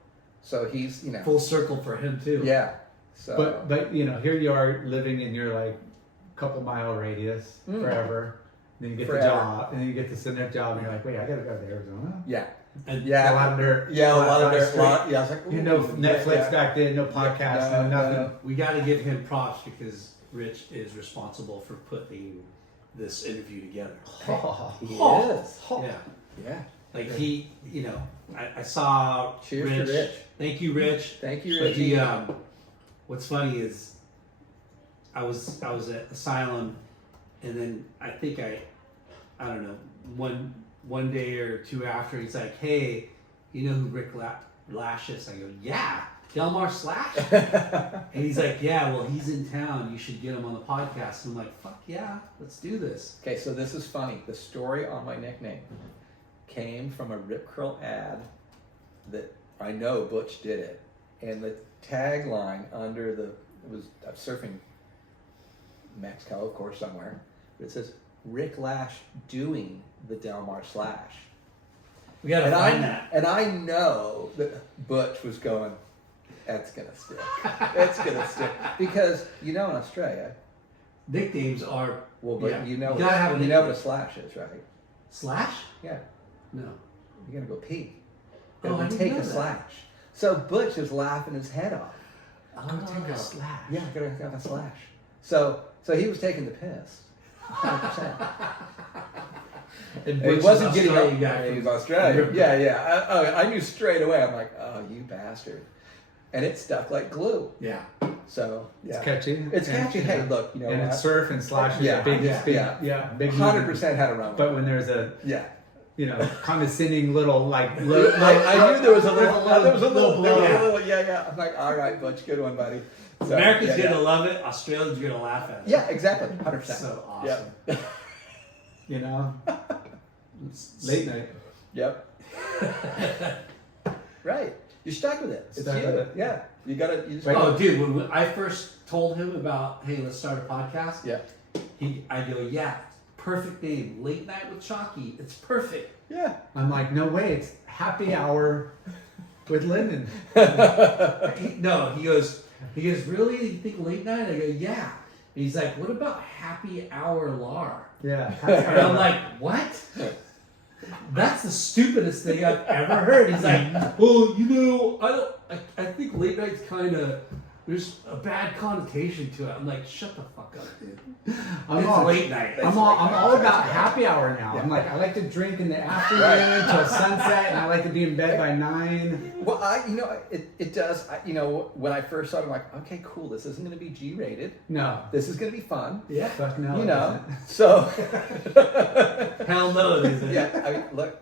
So he's, you know, full circle for him too. yeah. So but you know, here you are living in your like couple mile radius Mm. forever. Then you get Forever. the job, and then you get to sit in that job, and you're like, wait, I gotta go to Arizona. yeah, And yeah, A lot of dirt. yeah, a lot of dirt. Street. Yeah, I was like, You know, ooh, Netflix yeah. back then, no podcast, no, nothing. we got to give him props because Rich is responsible for putting this interview together. He Oh. is. Yeah. Yeah. Like he, you know, I saw Cheers to Rich. Thank you, Rich. Thank you, But Richie. he, what's funny is, I was at Asylum, and then I think I don't know, one day or two after, he's like, hey, you know who Rick Lasch is? I go, yeah, Del Mar Slash. And he's like, yeah, well, he's in town. You should get him on the podcast. And I'm like, fuck yeah, let's do this. Okay, so this is funny. The story on my nickname came from a Rip Curl ad that I know Butch did it, and the tagline under it was I'm surfing Mexico, of course, somewhere, but it says Rick Lash doing the Del Mar Slash. We got to And find that. And I know that Butch was going, that's gonna stick. It's gonna stick because you know in Australia, Nicknames are, well, but yeah. you know gotta have a you know nickname. what a slash is, right? Slash? Yeah. No. You're gonna go pee. Oh, You're I gonna didn't take know a that. slash. So Butch is laughing his head off. Go take a slash. Yeah, gonna have a slash. So he was taking the piss. 100%. And He Butch wasn't is getting Australian up. guy He from- was Australian. from- Yeah. I knew straight away. I'm like, oh, you bastard. And it stuck like glue. Yeah. So yeah, It's catchy. It's And- catchy. Hey, look, you know and what? surf and slash is Yeah, a big, yeah, big, yeah. big 100% had a run. But when there's a Yeah. condescending little like, I knew there was a little, blow. yeah. I'm like, all right, Butch, good one, buddy. So, Americans yeah, gonna love it. Australians gonna laugh at it. yeah, exactly, 100%. So awesome. Yep. you know, late night. Yep. Right. You're stuck with it. It's Stuck you. with it. Yeah. You gotta. You just Right. Oh, dude, when I first told him about, hey, let's start a podcast, Yeah. I go, yeah, perfect name, Late Night with Chalky. It's perfect. Yeah. I'm like, no way, it's happy hour with Lyndon. He goes, really? You think late night? I go, yeah. And he's like, what about happy hour Lar? Yeah. And I'm like, what? That's the stupidest thing I've ever heard. He's like, well, you know, I think late night's kind of there's a bad connotation to it. I'm like, shut the fuck up, dude. I'm It's all late night. I'm all about happy hour now. I'm like, I like to drink in the afternoon till sunset, and I like to be in bed by 9. Well, it does. When I first saw it, I'm like, okay, cool. This isn't going to be G-rated. No. This is going to be fun. Yeah. Fuck no. You it know. isn't. So. Hell no, it isn't. Yeah. I mean, look.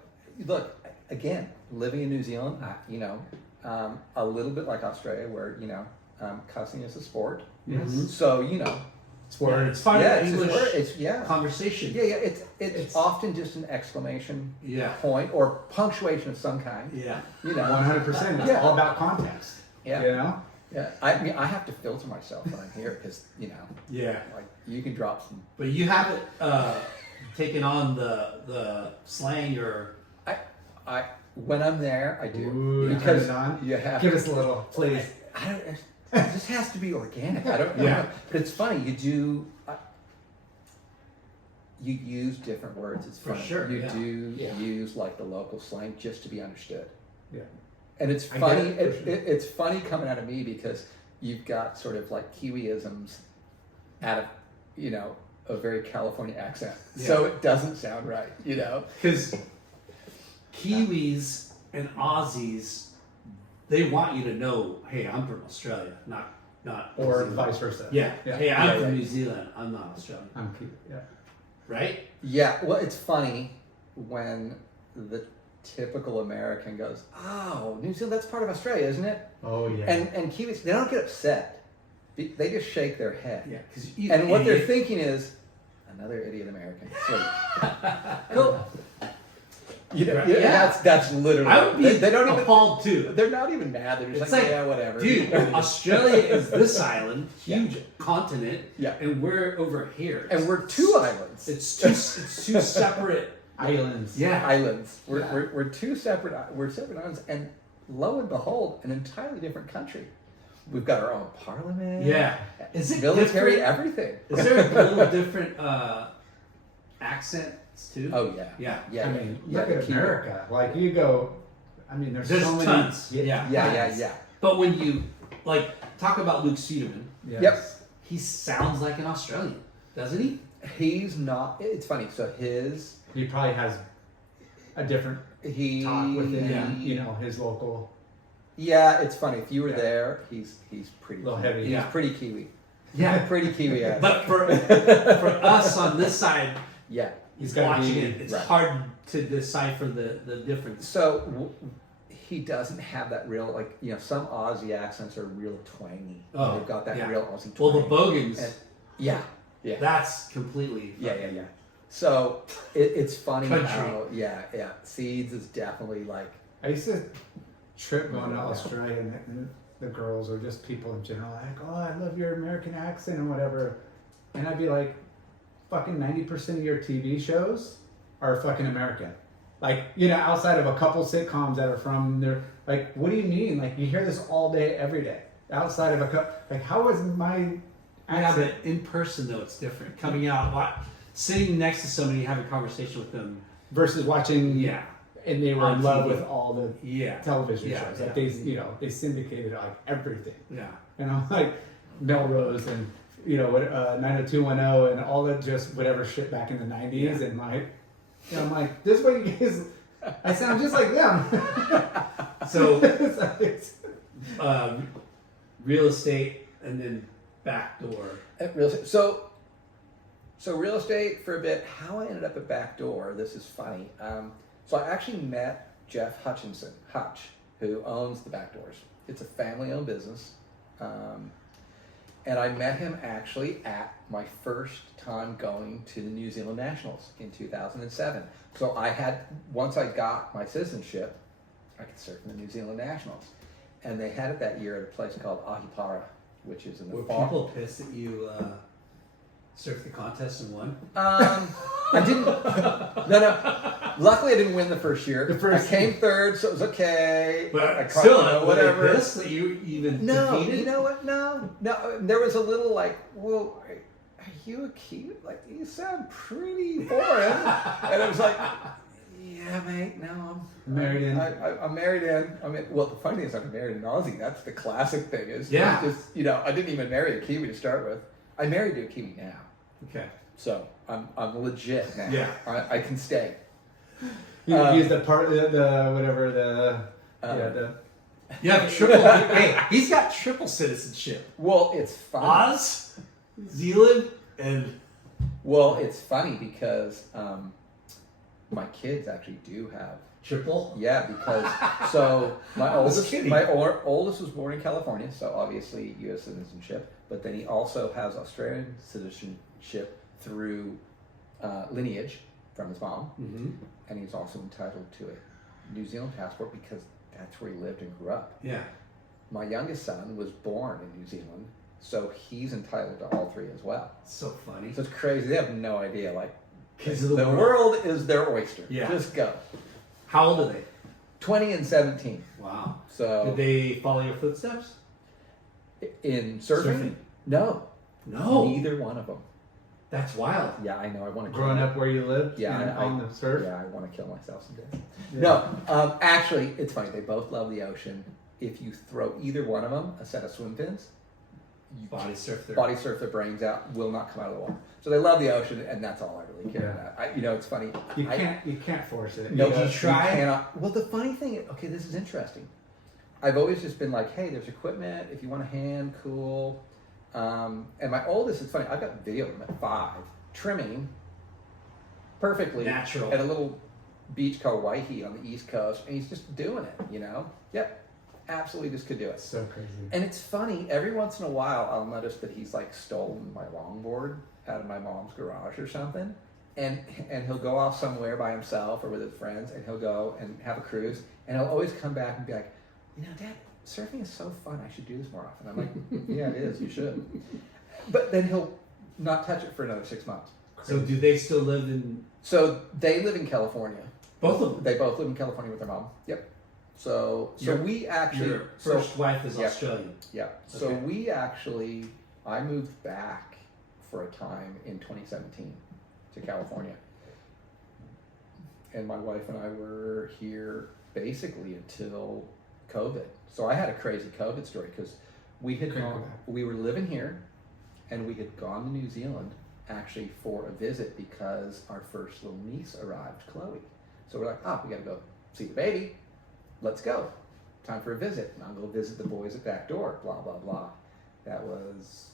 Again, living in New Zealand, a little bit like Australia, where cussing is a sport. Yes. Mhm. So It's words. It's fine. yeah, English it's conversation. Yeah. It's often just an exclamation Yeah. point or punctuation of some kind. Yeah. 100%. It's Yeah. all about context. Yeah. You know? Yeah. I mean, I have to filter myself when I'm here because Yeah. like you can drop some. But you haven't taken on the slang or I when I'm there, I do Ooh, because turn it on. you have. Give us a little, please. I don't. It just has to be organic. I don't know. Yeah. But it's funny. You do. You use different words. It's For funny. sure, You yeah. do Yeah. use like the local slang just to be understood. Yeah. And it's I get funny. it, for sure. It's funny coming out of me because you've got sort of like Kiwiisms out of a very California accent, so it doesn't sound right. because Kiwis and Aussies, they want you to know, hey, I'm from Australia, not New Or Zealand. vice versa. Yeah. Yeah. Hey, I'm Yeah, from yeah. New Zealand. I'm not Australian. I'm cute. Yeah. Right? Yeah, well, it's funny when the typical American goes, "Oh, New Zealand, that's part of Australia, isn't it?" Oh, yeah. And Kiwis, they don't get upset. They just shake their head. Yeah. Because And what they're thinking is, another idiot American. Sweet. Cool. Yeah. That's literally. I would be they don't even. appalled too. They're not even mad. They're just It's like, like, yeah, whatever. Dude, Australia is this island, huge continent, Yeah. and we're over here. And we're two islands. It's two separate Islands. Yeah. Islands. We're, Yeah. we're two separate. We're separate islands, and lo and behold, an entirely different country. We've got our own parliament. Yeah. Is it military? different? Everything. Is there a little different accents too? Oh yeah. Yeah. Yeah. I mean, yeah, look at Kiwi. America. Like, you go, I mean, there's There's so many. tons. Yeah. Yeah. But when you talk about Luke Cedarman, Yes. Yep. he sounds like an Australian, doesn't he? He's not. It's funny. So He probably has a different he talk within, Yeah. his local. Yeah, it's funny. If you were Yeah. there, he's pretty. A little Kiwi. heavy. He's Yeah. pretty Kiwi. Yeah. Pretty Kiwi. But for us on this side, Yeah. he's gotta watching be- it. It's right. hard to decipher the difference. So he doesn't have that real some Aussie accents are real twangy. Oh, They've got that yeah. real Aussie Well, twang. the Bogans, And- yeah. that's completely Yeah. So it's funny Country. how Seeds is definitely like I used to trip going to Australia, and the girls or just people in general, like, oh, I love your American accent and whatever. And I'd be like, fucking 90% of your TV shows are fucking American. Like, outside of a couple sitcoms that are from there. Like, what do you mean? Like, you hear this all day, every day. Outside of a couple, like, how is my Yeah, accent? but in person though, it's different. Coming out, sitting next to somebody, having a conversation with them. Versus watching, Yeah, and they were On in love TV. with all the yeah, television Yeah, shows. yeah. Like, they syndicated like everything. yeah. And I'm like Melrose and 90210 and all that, just whatever shit back in the 90s. Yeah. And like, I'm like, this way you guys, I sound just like them. So It's- real estate and then backdoor. real estate. So real estate for a bit. How I ended up at Backdoor. This is funny. So I actually met Jeff Hutchinson, Hutch, who owns the Backdoors. It's a family-owned business. And I met him actually at my first time going to the New Zealand Nationals in 2007. So once I got my citizenship, I could surf in the New Zealand Nationals. And they had it that year at a place called Ahipara, which is in the Were far. people pissed that you surfed the contest and won? I didn't. No. Luckily, I didn't win the first year. I came third, so it was okay. I But caught, still, whatever. were they pissed that you even No, competed? you know what? No. There was a little like, well, are you a Kiwi? Like, you sound pretty foreign. And I was like, Yeah, mate. No, Married in. I'm married in. I mean, well, the funny thing is, I'm married in Aussie. That's the classic thing. Is Yeah. Just, I didn't even marry a Kiwi to start with. I'm married to a Kiwi now, Okay. so I'm legit now. Yeah. I can stay. He's the part the whatever the Yeah, triple. Hey, he's got triple citizenship. Well, it's funny. Oz, Zealand, and Well, it's funny because my kids actually do have. triple. Yeah, because so my I was oldest, kidding. oldest was born in California, so obviously U.S. citizenship. But then he also has Australian citizenship through lineage from his mom, Mm-hmm. and he's also entitled to a New Zealand passport because that's where he lived and grew up. Yeah. My youngest son was born in New Zealand, so he's entitled to all three as well. So funny. So it's crazy. They have no idea. Like Kids of the the world is their oyster. Yeah. Just go. How old are they? 20 and 17. Wow. So Did they follow your footsteps? in surfing? No. No. Neither one of them. That's wild. Yeah, I know. I want to growing up where you lived. Yeah, and I- on the surf. Yeah, I want to kill myself someday. Yeah. No, actually, it's funny. They both love the ocean. If you throw either one of them a set of swim fins, you Body surf their. body surf their brains out, will not come out of the water. So they love the ocean, and that's all I really care Yeah. about. It's funny. You can't force it. No, Did you you try? cannot. Well, the funny thing, okay, this is interesting. I've always just been like, hey, there's equipment. If you want a hand, cool. And my oldest, it's funny. I got video of him at 5, trimming perfectly Natural. at a little beach called Waihee on the East Coast, and he's just doing it. Yep, absolutely, just could do it. So crazy. And it's funny, every once in a while, I'll notice that he's like stolen my longboard out of my mom's garage or something. And he'll go off somewhere by himself or with his friends, and he'll go and have a cruise. And he'll always come back and be like, Dad, surfing is so fun. I should do this more often. I'm like, yeah, it is. You should. But then he'll not touch it for another 6 months. So do they still live in? So they live in California. Both of them. They both live in California with their mom. Yep. So we actually Your first wife is yeah. Australian. Yeah. So Okay. we actually, I moved back for a time in 2017 to California. And my wife and I were here basically until COVID. So I had a crazy COVID story because we had Okay. gone, we were living here and we had gone to New Zealand actually for a visit because our first little niece arrived, Chloe. So we're like, we gotta go see the baby. Let's go. Time for a visit. And I'll go visit the boys at Backdoor, blah, blah, blah. That was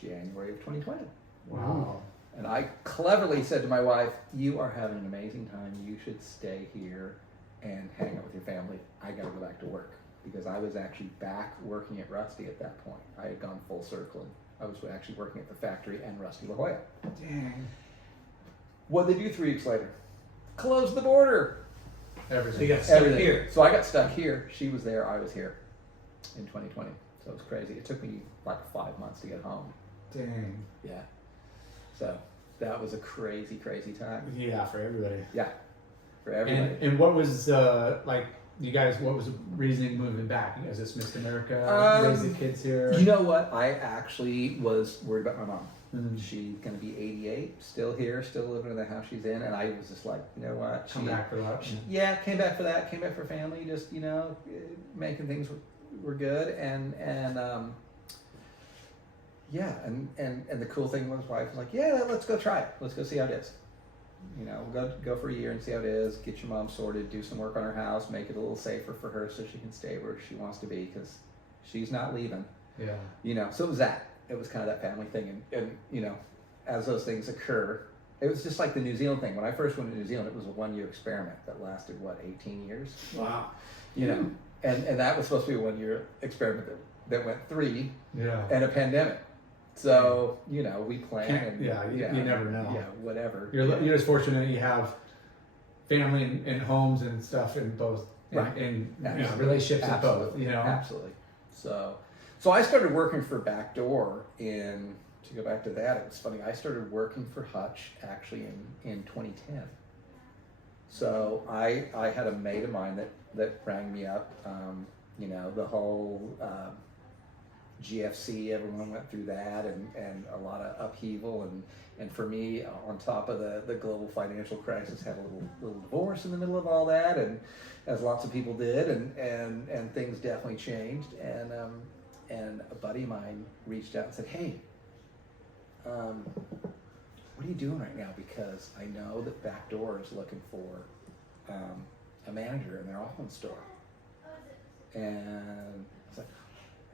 January of 2020. Wow. And I cleverly said to my wife, you are having an amazing time. You should stay here and hang out with your family. I got to go back to work because I was actually back working at Rusty at that point. I had gone full circle. And I was actually working at the factory and Rusty La Jolla. Dang. What did they do 3 weeks later? Close the border. So you Everything. got stuck Everything. here. So I got stuck here. She was there. I was here in 2020. So it was crazy. It took me like 5 months to get home. Dang. Yeah. So that was a crazy, crazy time. Yeah, for everybody. Yeah. For everybody. And what was like you guys? What was the reasoning moving back? You guys just missed America, raised the kids here. You know what? I actually was worried about my mom. Mhm. She's going to be 88, still here, still living in the house she's in. And I was just like, you know what? Come back for that. Yeah, came back for that. Came back for family. Just, making things were good. And yeah. And the cool thing was, wife was like, yeah, let's go try it. Let's go see how it is. We'll go for a year and see how it is. Get your mom sorted. Do some work on her house. Make it a little safer for her so she can stay where she wants to be because she's not leaving. Yeah. So it was that. It was kind of that family thing. And as those things occur, it was just like the New Zealand thing. When I first went to New Zealand, it was a 1-year experiment that lasted, 18 years? Wow. And that was supposed to be a 1-year experiment that went 3 Yeah. and a pandemic. So, we planned. You never know. Yeah, whatever. You're just fortunate you have family and homes and stuff in both, Right. and Absolutely. relationships in both. Absolutely. Absolutely. So I started working for Backdoor to go back to that, it was funny. I started working for Hutch actually in 2010. So I had a mate of mine that rang me up, the whole GFC, everyone went through that, and a lot of upheaval, and for me, on top of the global financial crisis, had a little divorce in the middle of all that, and as lots of people did, and things definitely changed, and a buddy of mine reached out and said, hey, what are you doing right now? Because I know that Backdoor is looking for a manager in their offline store. And I was like,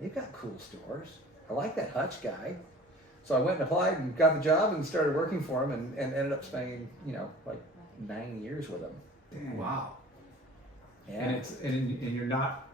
they've got cool stores. I like that Hutch guy. So I went and applied and got the job and started working for him, and ended up spending, like 9 years with him. Dang. Wow. Yeah. And you're not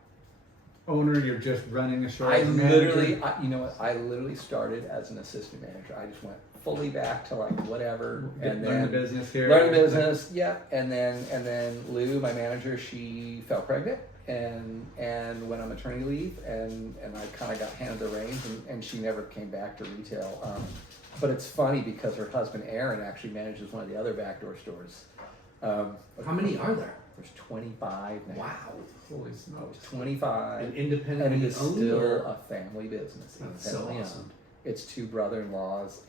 owner, you're just running a show. I as a manager? literally, I literally started as an assistant manager. I just went fully back to like whatever, and learn then the business here. learn the business. Yeah, and then Lou, my manager, she fell pregnant and went on maternity leave, and I kind of got handed the reins, and she never came back to retail. But it's funny because her husband Aaron actually manages one of the other Backdoor stores. How many are there? There's 25 now. Wow. Holy smokes. 25. And And independently it is owned, still or- a family business. That's so independently awesome. owned. It's two brother-in-laws,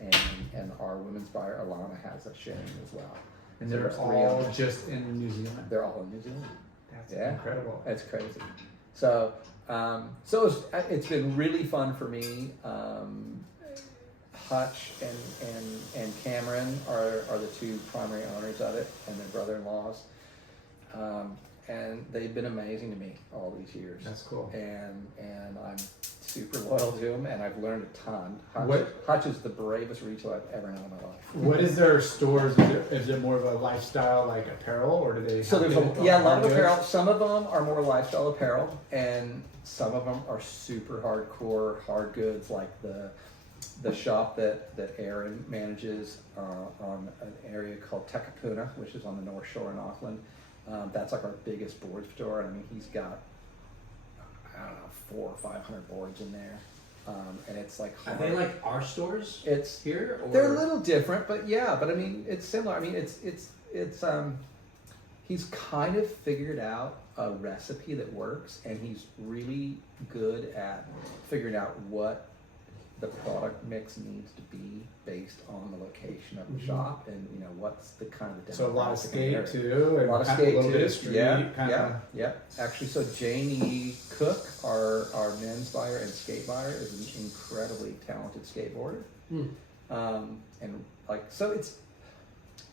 and our women's buyer Alana has a sharing as well. And So they're there's three all of them. just in New Zealand. They're all in New Zealand. That's Yeah. incredible. It's crazy. So it's been really fun for me. Hutch and Cameron are the two primary owners of it, and their brother-in-laws. And they've been amazing to me all these years. That's cool. And I'm super loyal to them, and I've learned a ton. What- Hutch is the bravest retailer I've ever known in my life. What is their stores? Is it more of a lifestyle, like apparel, or do they? So have there's it a lot of hard goods? apparel. Some of them are more lifestyle apparel, and some of them are super hardcore hard goods, like the shop that Aaron manages on an area called Tekapuna, which is on the North Shore in Auckland. That's like our biggest board store. I mean, he's got, I don't know, 400 or 500 boards in there, and it's like Are hard. they like our stores It's here? Or? they're a little different, but yeah, but I mean, it's similar. I mean, it's he's kind of figured out a recipe that works, and he's really good at figuring out what the product mix needs to be based on the location of the shop, and what's the kind of the So a lot of demographic in the skate area. too. A And lot of kind skate little bit too. of street, Yeah, kinda. yeah. Actually, so Janie Cook, our men's buyer and skate buyer, is an incredibly talented skateboarder. And like, so it's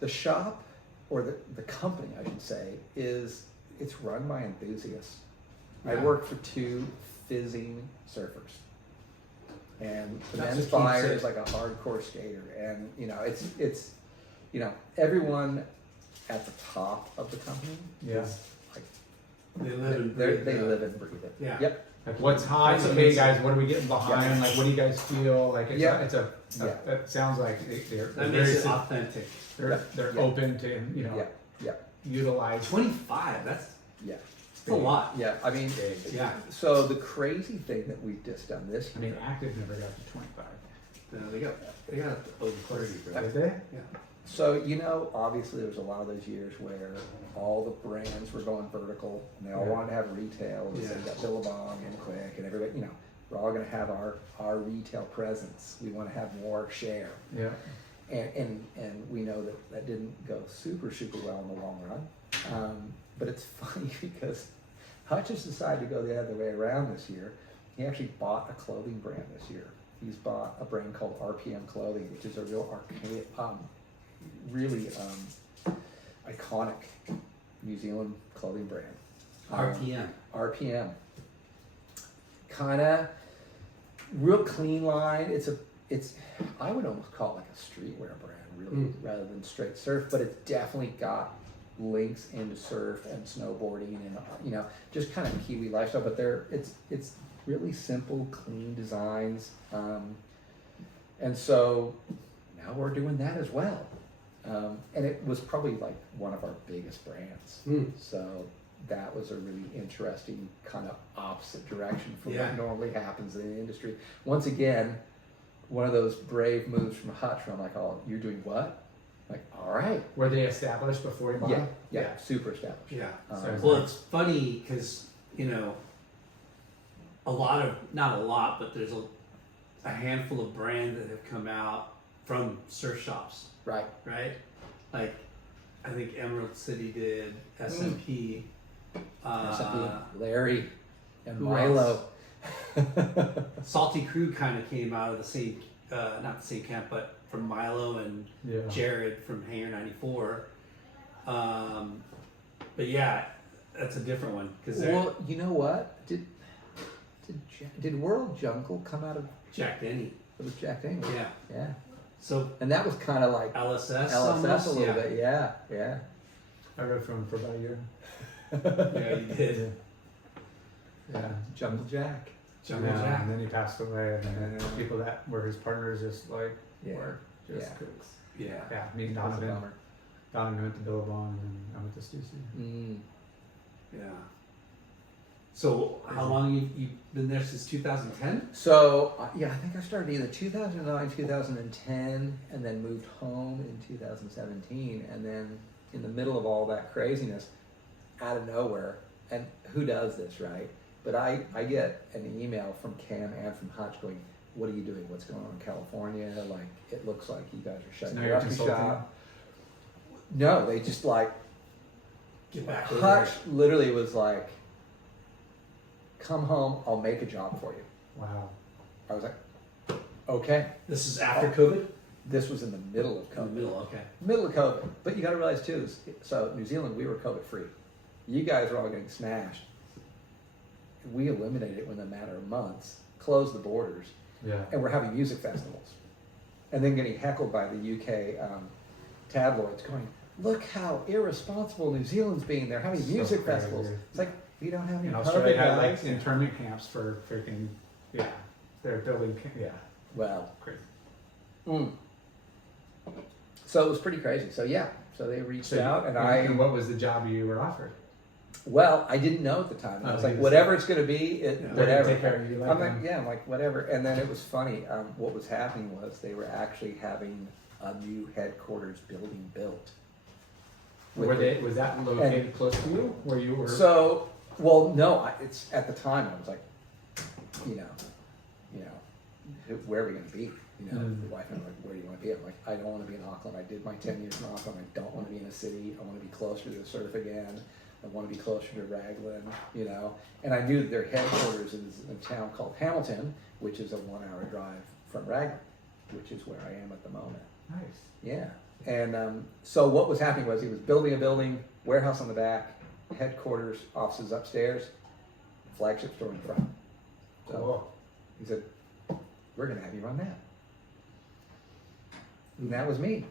the shop, or the company, I should say, it's run by enthusiasts. I Yeah. work for two fizzing surfers. And the That's men's what keeps buyer it- is like a hardcore skater, and it's everyone at the top of the company Yeah. is like They live and they breathe. live and breathe it. Yeah. Yep. Like what's hot? That's Okay, amazing. guys, what are we getting behind? Yeah. Like, what do you guys feel? Like, it's Yeah. it sounds like they're That very makes it authentic. they're Yeah. open to Yeah. utilize. 25. That's Yeah. a lot. Yeah. I mean, Yeah. so the crazy thing that we've just done this I year. mean, active never got to 25. No, they got over 30, bro. Did they? Yeah. So, obviously there's a lot of those years where all the brands were going vertical, and they all Yeah. wanted to have retail, and so Yeah. you got Billabong and Quick, and everybody, we're all gonna have our retail presence. We wanna have more share. Yeah. And we know that didn't go super well in the long run. But it's funny because Hutch has decided to go the other way around this year. He actually bought a clothing brand this year. He's bought a brand called RPM Clothing, which is a real archaic, really iconic New Zealand clothing brand. RPM. RPM. Kind of real clean line. It's I would almost call it like a streetwear brand, really, rather than straight surf. But it's definitely got links into surf and snowboarding, and just kind of Kiwi lifestyle. But it's really simple, clean designs, and so now we're doing that as well. And it was probably like one of our biggest brands. So that was a really interesting kind of opposite direction from Yeah. what normally happens in the industry. Once again, one of those brave moves from Hutch where I'm like, oh, you're doing what? Like, all right. Were they established before you bought them? Yeah, super established. Yeah. So Well, it's funny because, a lot of, not a lot, but there's a handful of brands that have come out from surf shops, Right. right? Like, I think Emerald City did, SMP. Larry and who Milo. Salty Crew kind of came out of the same, not the same camp, but from Milo and Jared from Hangar 94. But yeah, that's a different one. Well, you know what? Did World Jungle come out of? Jack Denny. It was Jack Daniels. Yeah. Yeah. So And that was kind of like LSS LSS a little yeah. bit. Yeah. Yeah. I rode for him for about a year. Yeah, you did. Yeah. Jungle Jack. Jungle Yeah, Jack. and then he passed away, and then Yeah. people that were his partners just like Yeah. were just Yeah. cooks. Yeah. Yeah, me and That's a Donovan. bummer. Donovan went to Billabong, and then I went to Stussy. Mm. Yeah. So how long you've been there since 2010? So yeah, I think I started either 2009, 2010, and then moved home in 2017, and then in the middle of all that craziness, out of nowhere, and who does this, right? But I get an email from Cam and from Hutch going, "What are you doing? What's going on in California? Like, it looks like you guys are shutting now your you're record consulting? shop." No, they just like Get back over Hutch there. literally was like, "Come home, I'll make a job for you." Wow. I was like, "Okay." This is after COVID? This was in the middle of In the COVID. middle, okay. Middle of COVID. But you got to realize too, so New Zealand, we were COVID free. You guys were all getting smashed. We eliminated it within a matter of months, closed the borders, Yeah. and we're having music festivals. And then getting heckled by the UK tabloids going, "Look how irresponsible New Zealand's being. They're having So music crazy. festivals." It's like, we don't have any In COVID, Australia, had like guys. internment camps for freaking, yeah. They're building, yeah, Well, crazy. so it was pretty crazy. So yeah, so they reached out, and And what was the job you were offered? Well, I didn't know at the time. I Oh, was he like, was whatever it's going to be, Yeah. whatever. Take care of you. I'm like, yeah, I'm like, whatever. And then it was funny. What was happening was they were actually having a new headquarters building built. Was that located close to you, where you were? So, well, no. It's at the time I was like, you know, where are we going to be? You know, the wife and I'm like, where do you want to be? I'm like, I don't want to be in Auckland. I did my 10 years in Auckland. I don't want to be in a city. I want to be closer to the surf again. I want to be closer to Raglan, you know. And I knew that their headquarters is in a town called Hamilton, which is a 1-hour drive from Raglan, which is where I am at the moment. Nice. Yeah. And so what was happening was he was building a building, warehouse on the back, headquarters, offices upstairs, flagship store in front. So Cool. he said, "We're going to have you run that." And that was me.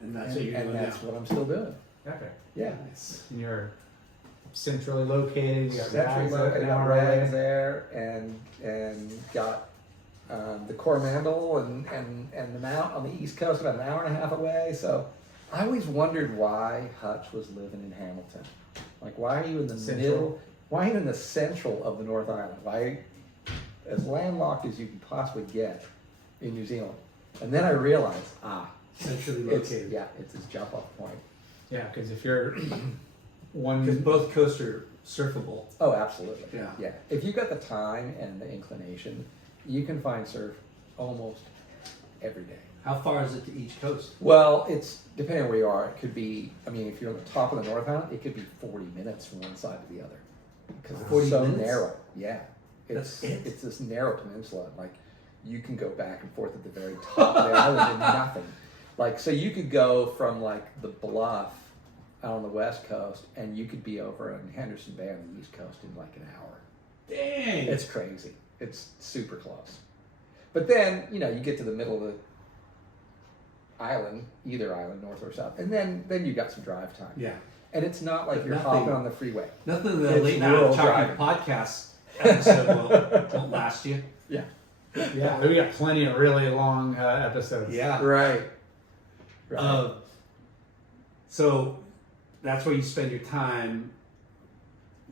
And that's what you're and doing that's now. what I'm still doing. Okay. Yeah. Nice. And you're centrally located. You got Centrally rags located, an got hour rags away. there, and got the Coromandel and the Mount on the East Coast about an hour and a half away. So I always wondered why Hutch was living in Hamilton. Like, why are you in the Central. middle? Why are you in the central of the North Island? Why, as landlocked as you can possibly get in New Zealand? And then I realized, Centrally it's located. it's his jump off point. Yeah, because if you're Because one, both coasts are surfable. Oh, absolutely. Yeah. Yeah. If you've got the time and the inclination, you can find surf almost every day. How far is it to each coast? Well, it's depending on where you are. It could be, I mean, if you're on the top of the North Island, it could be 40 minutes from one side to the other. Because it's 40 so minutes? narrow. Yeah. It's, That's it? It's this narrow peninsula. Like, you can go back and forth at the very top of the island and nothing. Like, so you could go from, like, the Bluff out on the west coast, and you could be over in Henderson Bay on the east coast in, like, an hour. Dang. It's crazy. It's super close. But then, you know, you get to the middle of the island, either island, north or south, and then you got some drive time. Yeah. And it's not like But you're nothing- hopping on the freeway. Nothing in the It's late night rural talking driving. podcast episode won't last you. Yeah. yeah, we got plenty of really long episodes. Yeah. Right. Right. So that's where you spend your time.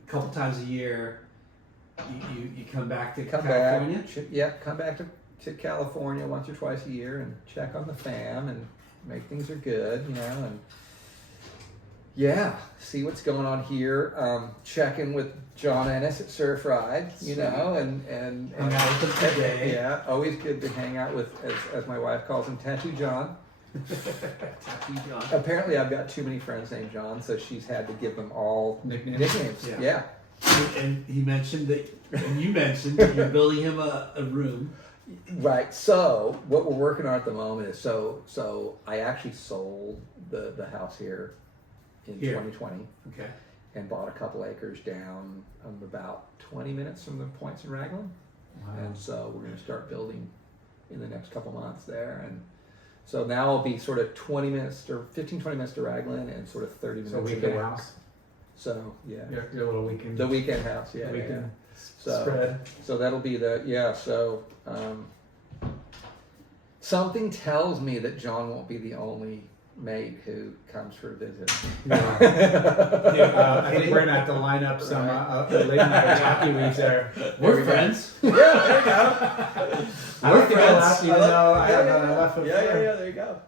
A couple times a year, you come back to come California. back. Come back to California once or twice a year and check on the fam and make things are good, you know. And Yeah, see what's going on here. Checking with John Ennis at Surf Rides, you know, and Hung out with him today. yeah, always good to hang out with, as my wife calls him, Tattoo John. Tattoo John. Apparently, I've got too many friends named John, so she's had to give them all Nicknames. Yeah. And he mentioned that, and you mentioned that you're building him a room. Right. So what we're working on at the moment is so I actually sold the house here in Here. 2020 Okay. and bought a couple acres down about 20 minutes from the points in Raglan. Wow. And so we're going to start building in the next couple months there. And so now I'll be sort of 20 minutes to 15, 20 minutes to Raglan and sort of 30 minutes So to weekend work. house. So yeah, Your little weekend. the weekend house. Yeah, yeah, weekend yeah. So, spread. so that'll be so something tells me that John won't be the only mate who comes for a visit. I think we're gonna have to line up some late night jockey weeks there. We're friends. Yeah, there you go. I like to go friends. last, even though I have a left foot. Yeah, forward. there you go.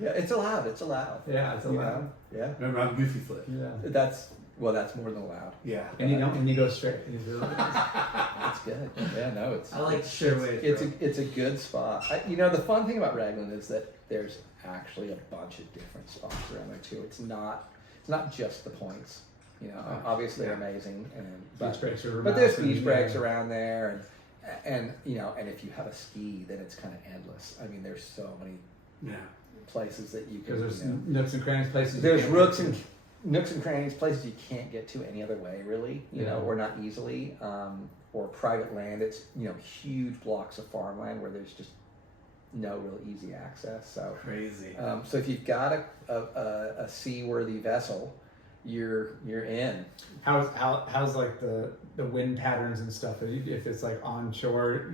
Yeah, it's allowed. It's allowed. Yeah, it's You allowed. know? Yeah, Remember, I'm Goofy Foot. Yeah. that's more than allowed. Yeah. And you go straight. That's good. Yeah, no, it's. I like to share with It's a good spot. The fun thing about Raglan is that there's actually a bunch of different spots around there too. It's not just the points. Obviously yeah. amazing, Beach breaks are but there's mountain, beach breaks yeah. around there, and if you have a ski, then it's kind of endless. I mean, there's so many Yeah. places that you can. Because there's nooks and crannies, places. you There's can't nooks and crannies, places you can't get to any other way, really. Or not easily. Or private land. It's huge blocks of farmland where there's just no real easy access. So Crazy. so if you've got a seaworthy vessel, you're in. How's like the wind patterns and stuff? If it's like onshore,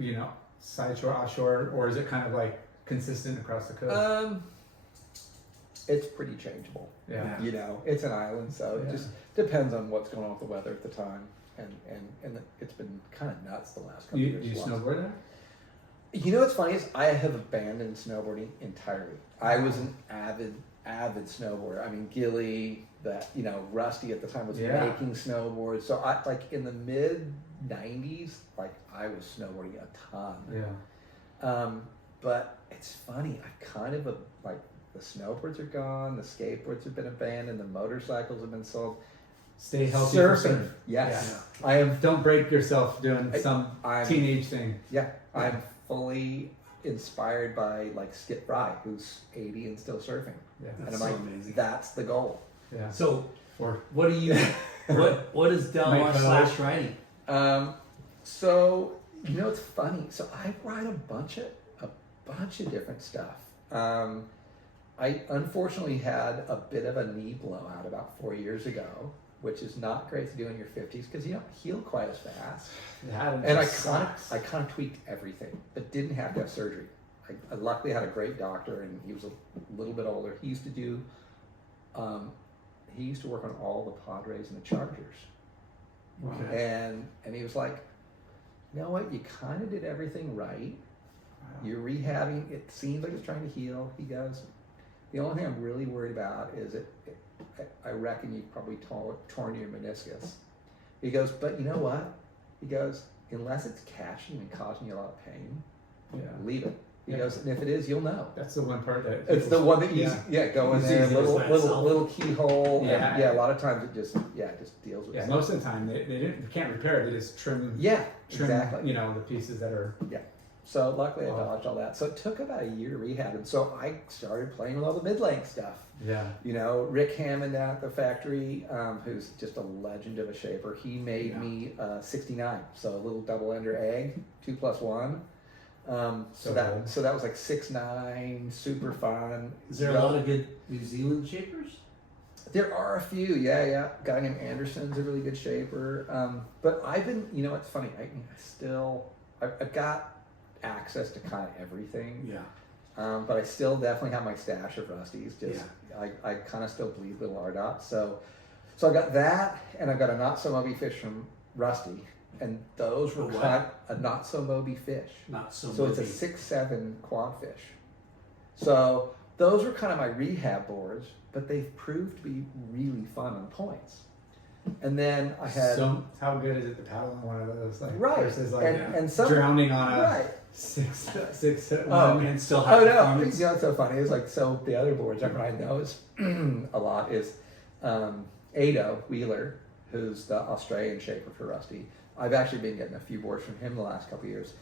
side shore, offshore, or is it kind of like consistent across the coast? It's pretty changeable. Yeah. It's an island, so Yeah. it just depends on what's going on with the weather at the time. And it's been kind of nuts the last couple Do of years. you snowboard there? What's funny is I have abandoned snowboarding entirely. I was an avid snowboarder. I mean, Gilly, Rusty at the time was Yeah. making snowboards. So I in the mid '90s, I was snowboarding a ton. Yeah. But it's funny. I kind of the snowboards are gone, the skateboards have been abandoned, the motorcycles have been sold. Stay healthy. for Surfing, surf. yes, I am. Don't break yourself doing some I'm- teenage thing. Yeah, I'm fully inspired by Skip Fry, who's 80 and still surfing, Yeah. and That's I'm so like, amazing. that's the goal. Yeah. So, Or what do you? what is Del Mike Mar Lambresi. / writing? So it's funny. So I write a bunch of different stuff. I unfortunately had a bit of a knee blowout about 4 years ago, which is not great to do in your 50s because you don't heal quite as fast. And I kind of tweaked everything, but didn't have to have surgery. I luckily had a great doctor, and he was a little bit older. He used to work on all the Padres and the Chargers. Okay. And he was like, you know what, you kind of did everything right. You're rehabbing, it seems like it's trying to heal. He goes, the only thing I'm really worried about is I reckon you've probably torn your meniscus. He goes, but you know what? He goes, unless it's catching and causing you a lot of pain, leave it. He goes, and if it is, you'll know. That's the one part that It's the one that you go in It's there, easy to explain itself. little keyhole. Yeah. And, a lot of times it just deals with Yeah, it. most of the time they can't repair it. They just trim. Yeah, Trim, exactly. the pieces that are. So luckily I Wow. dodged all that. So it took about a year to rehab, and so I started playing with all the mid-length stuff. Yeah. Rick Hammond down at the factory, who's just a legend of a shaper, he made me 69, so a little double-ender egg, 2+1. So that was 6'9", super fun. Is there a lot of good New Zealand shapers? There are a few, yeah. A guy named Anderson's a really good shaper. But I've been, it's funny, I've got access to kind of everything. Yeah. But I still definitely have my stash of Rusties. I kind of still bleed little RDOT. So I got that, and I got a not so moby fish from Rusty, and those were a not so moby fish. Not so. So it's a 6'7" quad fish. So those were kind of my rehab boards, but they've proved to be really fun on points. And then I had So how good is it to paddle on one of those? Like, right, versus like and some drowning on a right. six Oh, and still have Oh no! performance. You know what's so funny is like so the other boards I ride those a lot is Ado Wheeler, who's the Australian shaper for Rusty. I've actually been getting a few boards from him the last couple of years.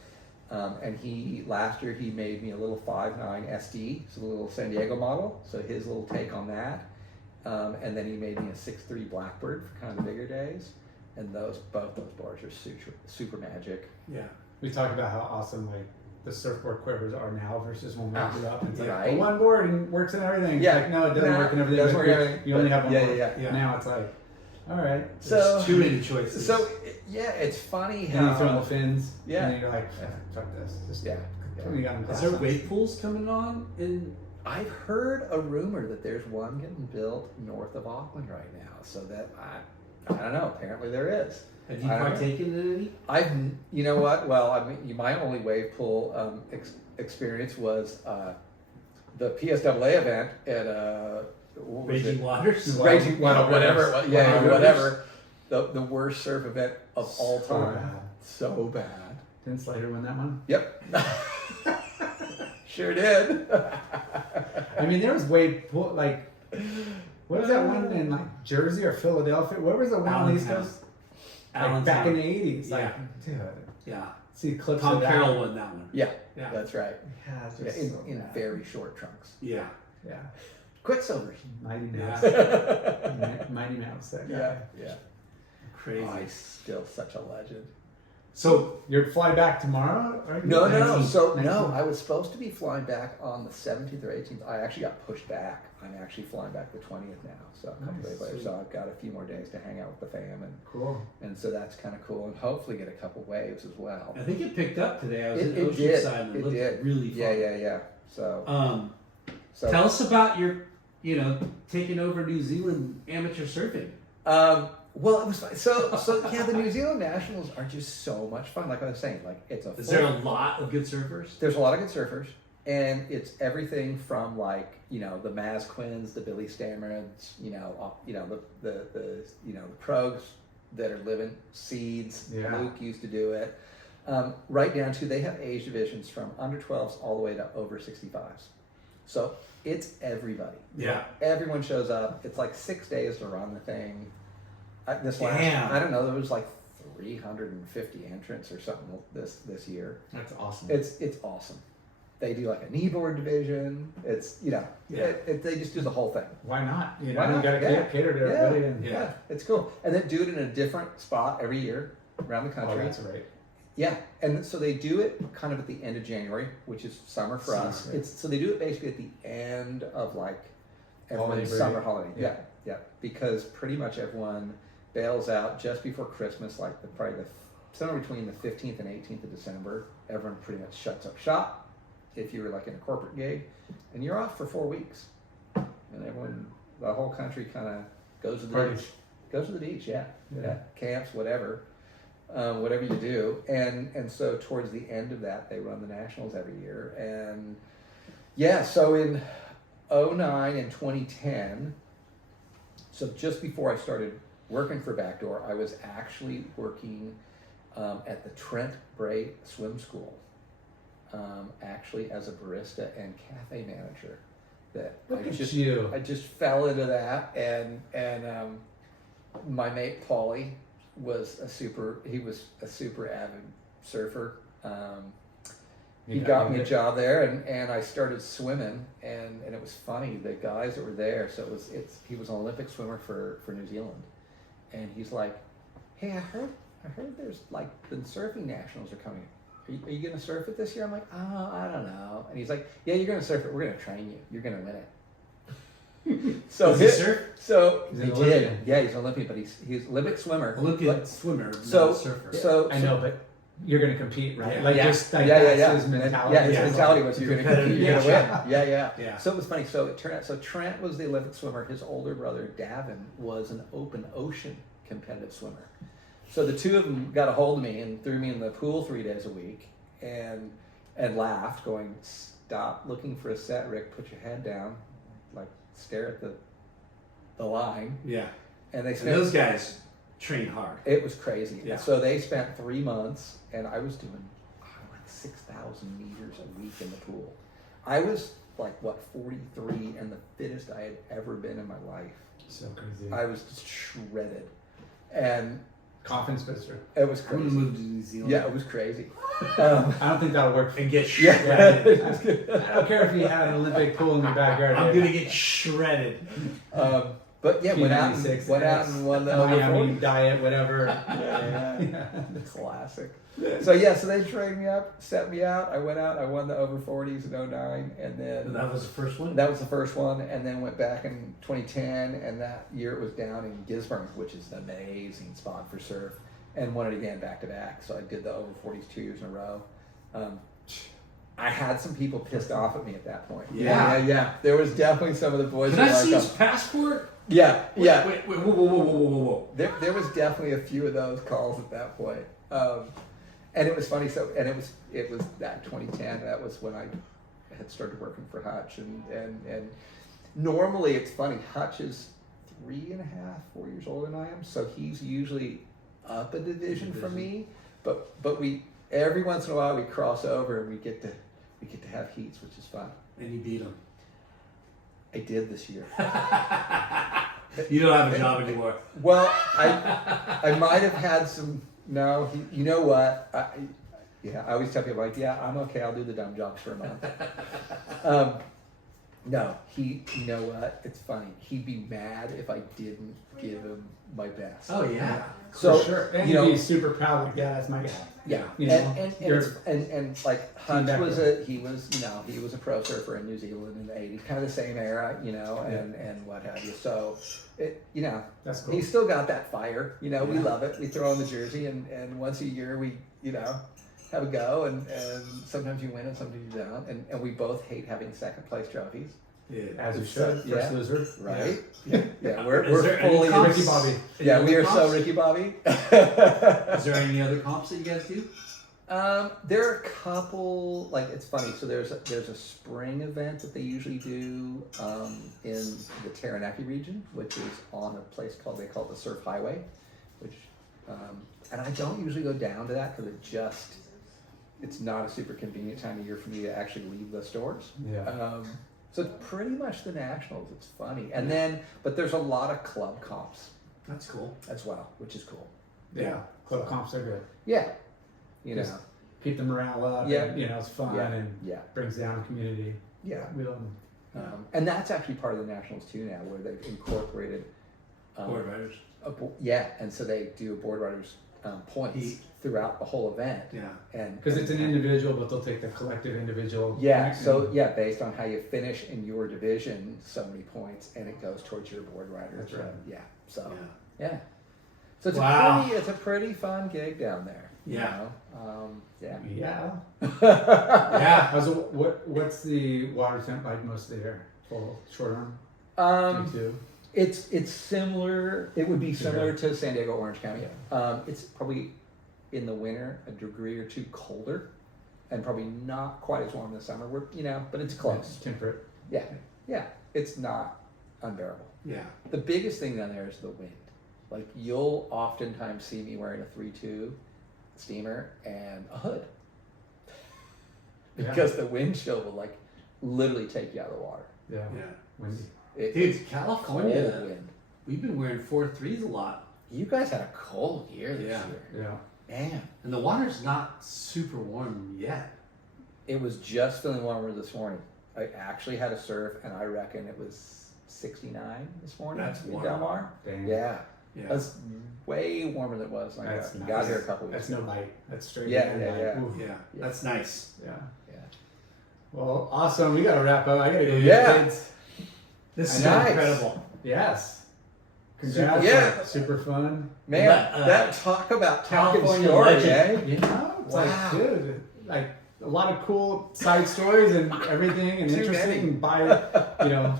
And last year he made me a little 5.9 SD, so the little San Diego model. So his little take on that. And then he made me a 6.3 Blackbird for kind of the bigger days. And both those boards are super magic. Yeah. We talked about how awesome like the surfboard quivers are now versus when we grew up. It's like right. the one board and works in everything. Yeah. It's like, no, it doesn't No, work in everything. doesn't work in everything. You only have one board. Yeah. Now it's like, all right. So There's too many choices. So yeah, it's funny And then you throw in how the fins. Yeah. And then you're like, fuck this. Just yeah. we got them is there glass wave pools coming on in? I've heard a rumor that there's one getting built north of Auckland right now. So that I don't know. Apparently there is. Have you I don't know. partaken in any? You know what? Well, I mean, my only wave pool experience was the PSAA event at what was Raging it? Waters? Raging, Wild whatever. Rivers. Yeah, Wild whatever. The worst surf event of all So time. bad. So bad. Didn't Slater win that one? Yep. Sure did. I mean, there was wave pool, like, what was that one in like Jersey or Philadelphia? Where was the one on the East Coast? Like back in the 80s. Like, dude, Yeah. see clips Tom of that. Carroll won that one. Yeah, Yeah. that's right. Yeah, it's Yeah, just so in bad. very short trunks. Yeah. Yeah. Quicksilvers. Mighty Yeah. Mouse. Mighty Mouse, that guy. Yeah. Crazy. Oh, he's still such a legend. So You're fly back tomorrow? Right? No. 19th. So 19th. no, I was supposed to be flying back on the 17th or 18th. I actually got pushed back. I'm actually flying back the 20th now. So a couple Nice, days later. sweet. So I've got a few more days to hang out with the fam, Cool. and so that's kind of cool, and hopefully get a couple waves as well. I think it picked up today. I was in It did. Oceanside and it It looked did. really fun. Yeah. So Tell us about your, taking over New Zealand amateur surfing. Well, it was fun. So yeah, the New Zealand Nationals are just so much fun. Like I was saying, like it's a. Is there a lot of good surfers? There's a lot of good surfers, and it's everything from like the Maz Quins, the Billy Stammereds, the pros that are living seeds. Yeah. Luke used to do it, right down to they have age divisions from under 12s all the way to over 65s. So it's everybody. Yeah. Everyone shows up. It's like 6 days to run the thing. Damn. I don't know. There was like 350 entrants or something this year. That's awesome. It's awesome. They do like a kneeboard division. It's they just do the whole thing. Why not? Why You not? got to Yeah. cater to everybody. And, Yeah, it's cool. And then do it in a different spot every year around the Oh, country. that's right. Yeah, and so they do it kind of at the end of January, which is summer for Summer, us. right. So they do it basically at the end of like everyone's Holiday break. summer holiday. Yeah. Yeah, because pretty much everyone bails out just before Christmas, like somewhere between the 15th and 18th of December. Everyone pretty much shuts up shop if you were like in a corporate gig, and you're off for 4 weeks, and the whole country kind of goes to the Parties. beach. Goes to the beach, yeah. Yeah. Camps, whatever you do, and so towards the end of that, they run the nationals every year, and yeah, so in 2009 and 2010, so just before I started working for Backdoor, I was actually working at the Trent Bray Swim School, actually as a barista and cafe manager. Look at you. I just fell into that, and my mate Paulie was a super avid surfer. He got me a job there, and I started swimming, and it was funny. The guys that were there, so he was an Olympic swimmer for New Zealand, and he's like, "Hey, I heard there's like the surfing nationals are coming. Are you gonna surf it this year?" I'm like, "Oh, I don't know." And he's like, "Yeah, you're gonna surf it. We're gonna train you. You're gonna win it." So Does he surf? So He's he an did. Olympian. Yeah, he's an Olympian, but he's Olympic swimmer. Olympian But- swimmer, So- not surfer. So I know, but you're going to compete, right? Yeah. Like, yeah. just like yeah. that's his mentality. Yeah, his Yeah. mentality was you're going to compete, you're going to win. Yeah. Yeah. So it was funny. So it turned out, so Trent was the Olympic swimmer. His older brother, Davin, was an open ocean competitive swimmer. So the two of them got a hold of me and threw me in the pool 3 days a week and laughed, going, stop looking for a set, Rick. Put your head down, like stare at the line. Yeah. And they And spent. those guys train hard. It was crazy. Yeah. So they spent 3 months, and I was doing like 6,000 meters a week in the pool. I was like 43 and the fittest I had ever been in my life. So crazy. I was just shredded, and Coffin Spitzer. it was I'm gonna crazy. move to New Zealand. Yeah, it was crazy. I don't think that'll work for And get Yeah. shredded. I don't care if you had an Olympic pool in your backyard. I'm gonna get shredded. But yeah, went out P96, and won the over Miami 40. diet, whatever. Yeah. Classic. So they trained me up, set me out. I went out, I won the over 40s in 09, and then That was the first one. that was the first one, and then went back in 2010, and that year it was down in Gisborne, which is an amazing spot for surf, and won it again back to back. So I did the over 40s 2 years in a row. I had some people pissed off at me at that point. Yeah. There was definitely some of the boys Can who I were see like, his passport? yeah. Wait, whoa. There was definitely a few of those calls at that point, and it was funny. So, and it was that 2010. That was when I had started working for Hutch, and normally it's funny. Hutch is 3.5, 4 years older than I am, so he's usually up a division from me. But we every once in a while we cross over and we get to have heats, which is fun. And you beat him. I did this year. You don't have a job anymore. Well, I might have had some. No, you know what? I always tell people like, yeah, I'm okay. I'll do the dumb jobs for a month. No, you know what? It's funny. He'd be mad if I didn't give him my best. Oh yeah. So For sure. And you you'd know, be super proud, like, yeah, that's my guy. yeah, You know, and like Hutch back was then. he was a pro surfer in New Zealand in the '80s, kind of the same era, and what have you. So, That's cool. he's still got that fire. We Yeah. love it. We throw on the jersey, and once a year we have a go, and sometimes you win and sometimes you don't, and we both hate having second place trophies. Yeah. As you It's, should. yeah. First loser. Right? Yeah. Yeah, Is we're there any fully comps? Ricky Bobby. Yeah, we are so comps? Ricky Bobby. Is there any other comps that you guys do? There are a couple. Like, it's funny. So there's a spring event that they usually do in the Taranaki region, which is on a place they call it the Surf Highway, which and I don't usually go down to that because it's not a super convenient time of year for me to actually leave the stores. Yeah. So it's pretty much the nationals. It's funny, and then but there's a lot of club comps That's cool. as well, which is cool. Yeah. Club comps are good. Yeah, Just keep the morale up. Yeah. And, it's fun Yeah. and yeah, brings down community. yeah. We love them. And that's actually part of the nationals too now, where they've incorporated. Board riders. And so they do board riders points Heat. throughout the whole event, Yeah. and Because it's an individual, but they'll take the collective individual. yeah. rank So and- yeah, based on how you finish in your division, so many points, and it goes towards your board rider. That's right. Yeah. So Yeah. yeah. So it's Wow. it's a pretty fun gig down there. Yeah. Yeah. Yeah. Yeah. What's the water temp like most of the year? Full, short arm? Two? It's similar. It would be similar Okay. to San Diego, Orange County. It's probably in the winter a degree or two colder, and probably not quite as warm in the summer. But it's close. Temperate. Yeah, yeah. It's not unbearable. Yeah. The biggest thing down there is the wind. Like, you'll oftentimes see me wearing a 3.2 steamer and a hood Yeah. because the wind chill will literally take you out of the water. Yeah. Yeah. Windy. Dude, Cold California, wind. we've been wearing 4.3s a lot. You guys had a cold year this Yeah. year. Yeah. Man. And the water's not super warm yet. It was just feeling warmer this morning. I actually had a surf, and I reckon it was 69 this morning That's in warm. Del Mar. Dang. Yeah. Yeah. That's way warmer than it was when I That's got nice. here a couple weeks That's ago. no light. That's straight. Yeah, in, yeah, like, yeah. oof. Yeah. That's nice. Yeah. Yeah. Well, awesome. We got to wrap up. I got to go get Yeah. kids. This is Nice. incredible. Yes. Congrats. Yeah. Super fun. Man, that talk about talking California story, legend. eh? You know, it's Wow. like, dude, like a lot of cool side stories and everything and Too interesting many.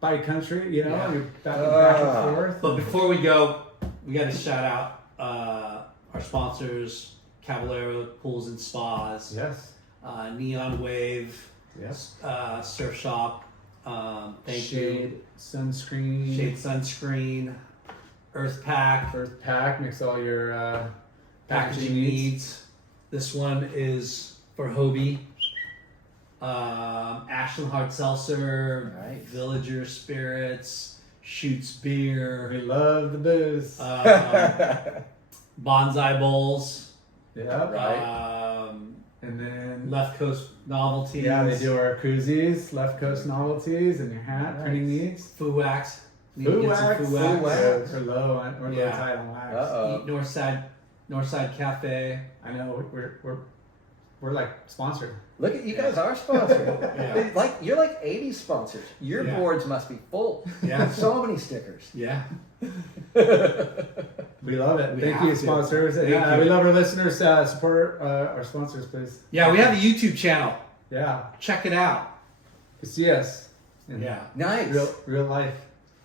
by country, you're back Ah. and forth. But before we go, we got to shout out our sponsors, Caballero Pools and Spas, Yes. Neon Wave, Yes. Surf shop. Thank Shade you. sunscreen. Shade sunscreen. Earth pack. Earth pack makes all your Packaging needs. This one is for Hobie. Ashland Hard Seltzer. Nice. Villager Spirits. Shoots We Beer. love the booze. Bonsai Bowls. Yep. Right. And then Left Coast Novelties. yeah, they do our koozies, left coast novelties, and your hat Nice. printing needs. Foo Wax. Need to Foo get some wax. Foo Wax. wax. We're low. We're low Yeah. tight on wax. Uh-oh. Eat Northside Cafe. I know we're like sponsored. Look at you guys are sponsored. Yeah. Like you're like 80s sponsors. Your Yeah. boards must be full. Yeah. So many stickers. Yeah. We love it. We Thank have you, to. sponsors. Thank Yeah, you. we love our listeners. Support our sponsors, please. Yeah, we have a YouTube channel. Yeah, Check it out. to see us. In Yeah. Nice. real life.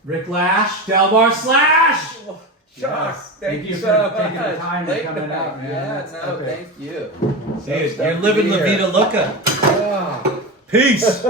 Rick Lash, Del Bar Slash. Josh, Yes. thank you for so taking much. the time Late and coming night. out, man. Yeah, That's no, epic. thank you. So Dude, stoked you're to living be La here. Vida Loca. Ah. Peace.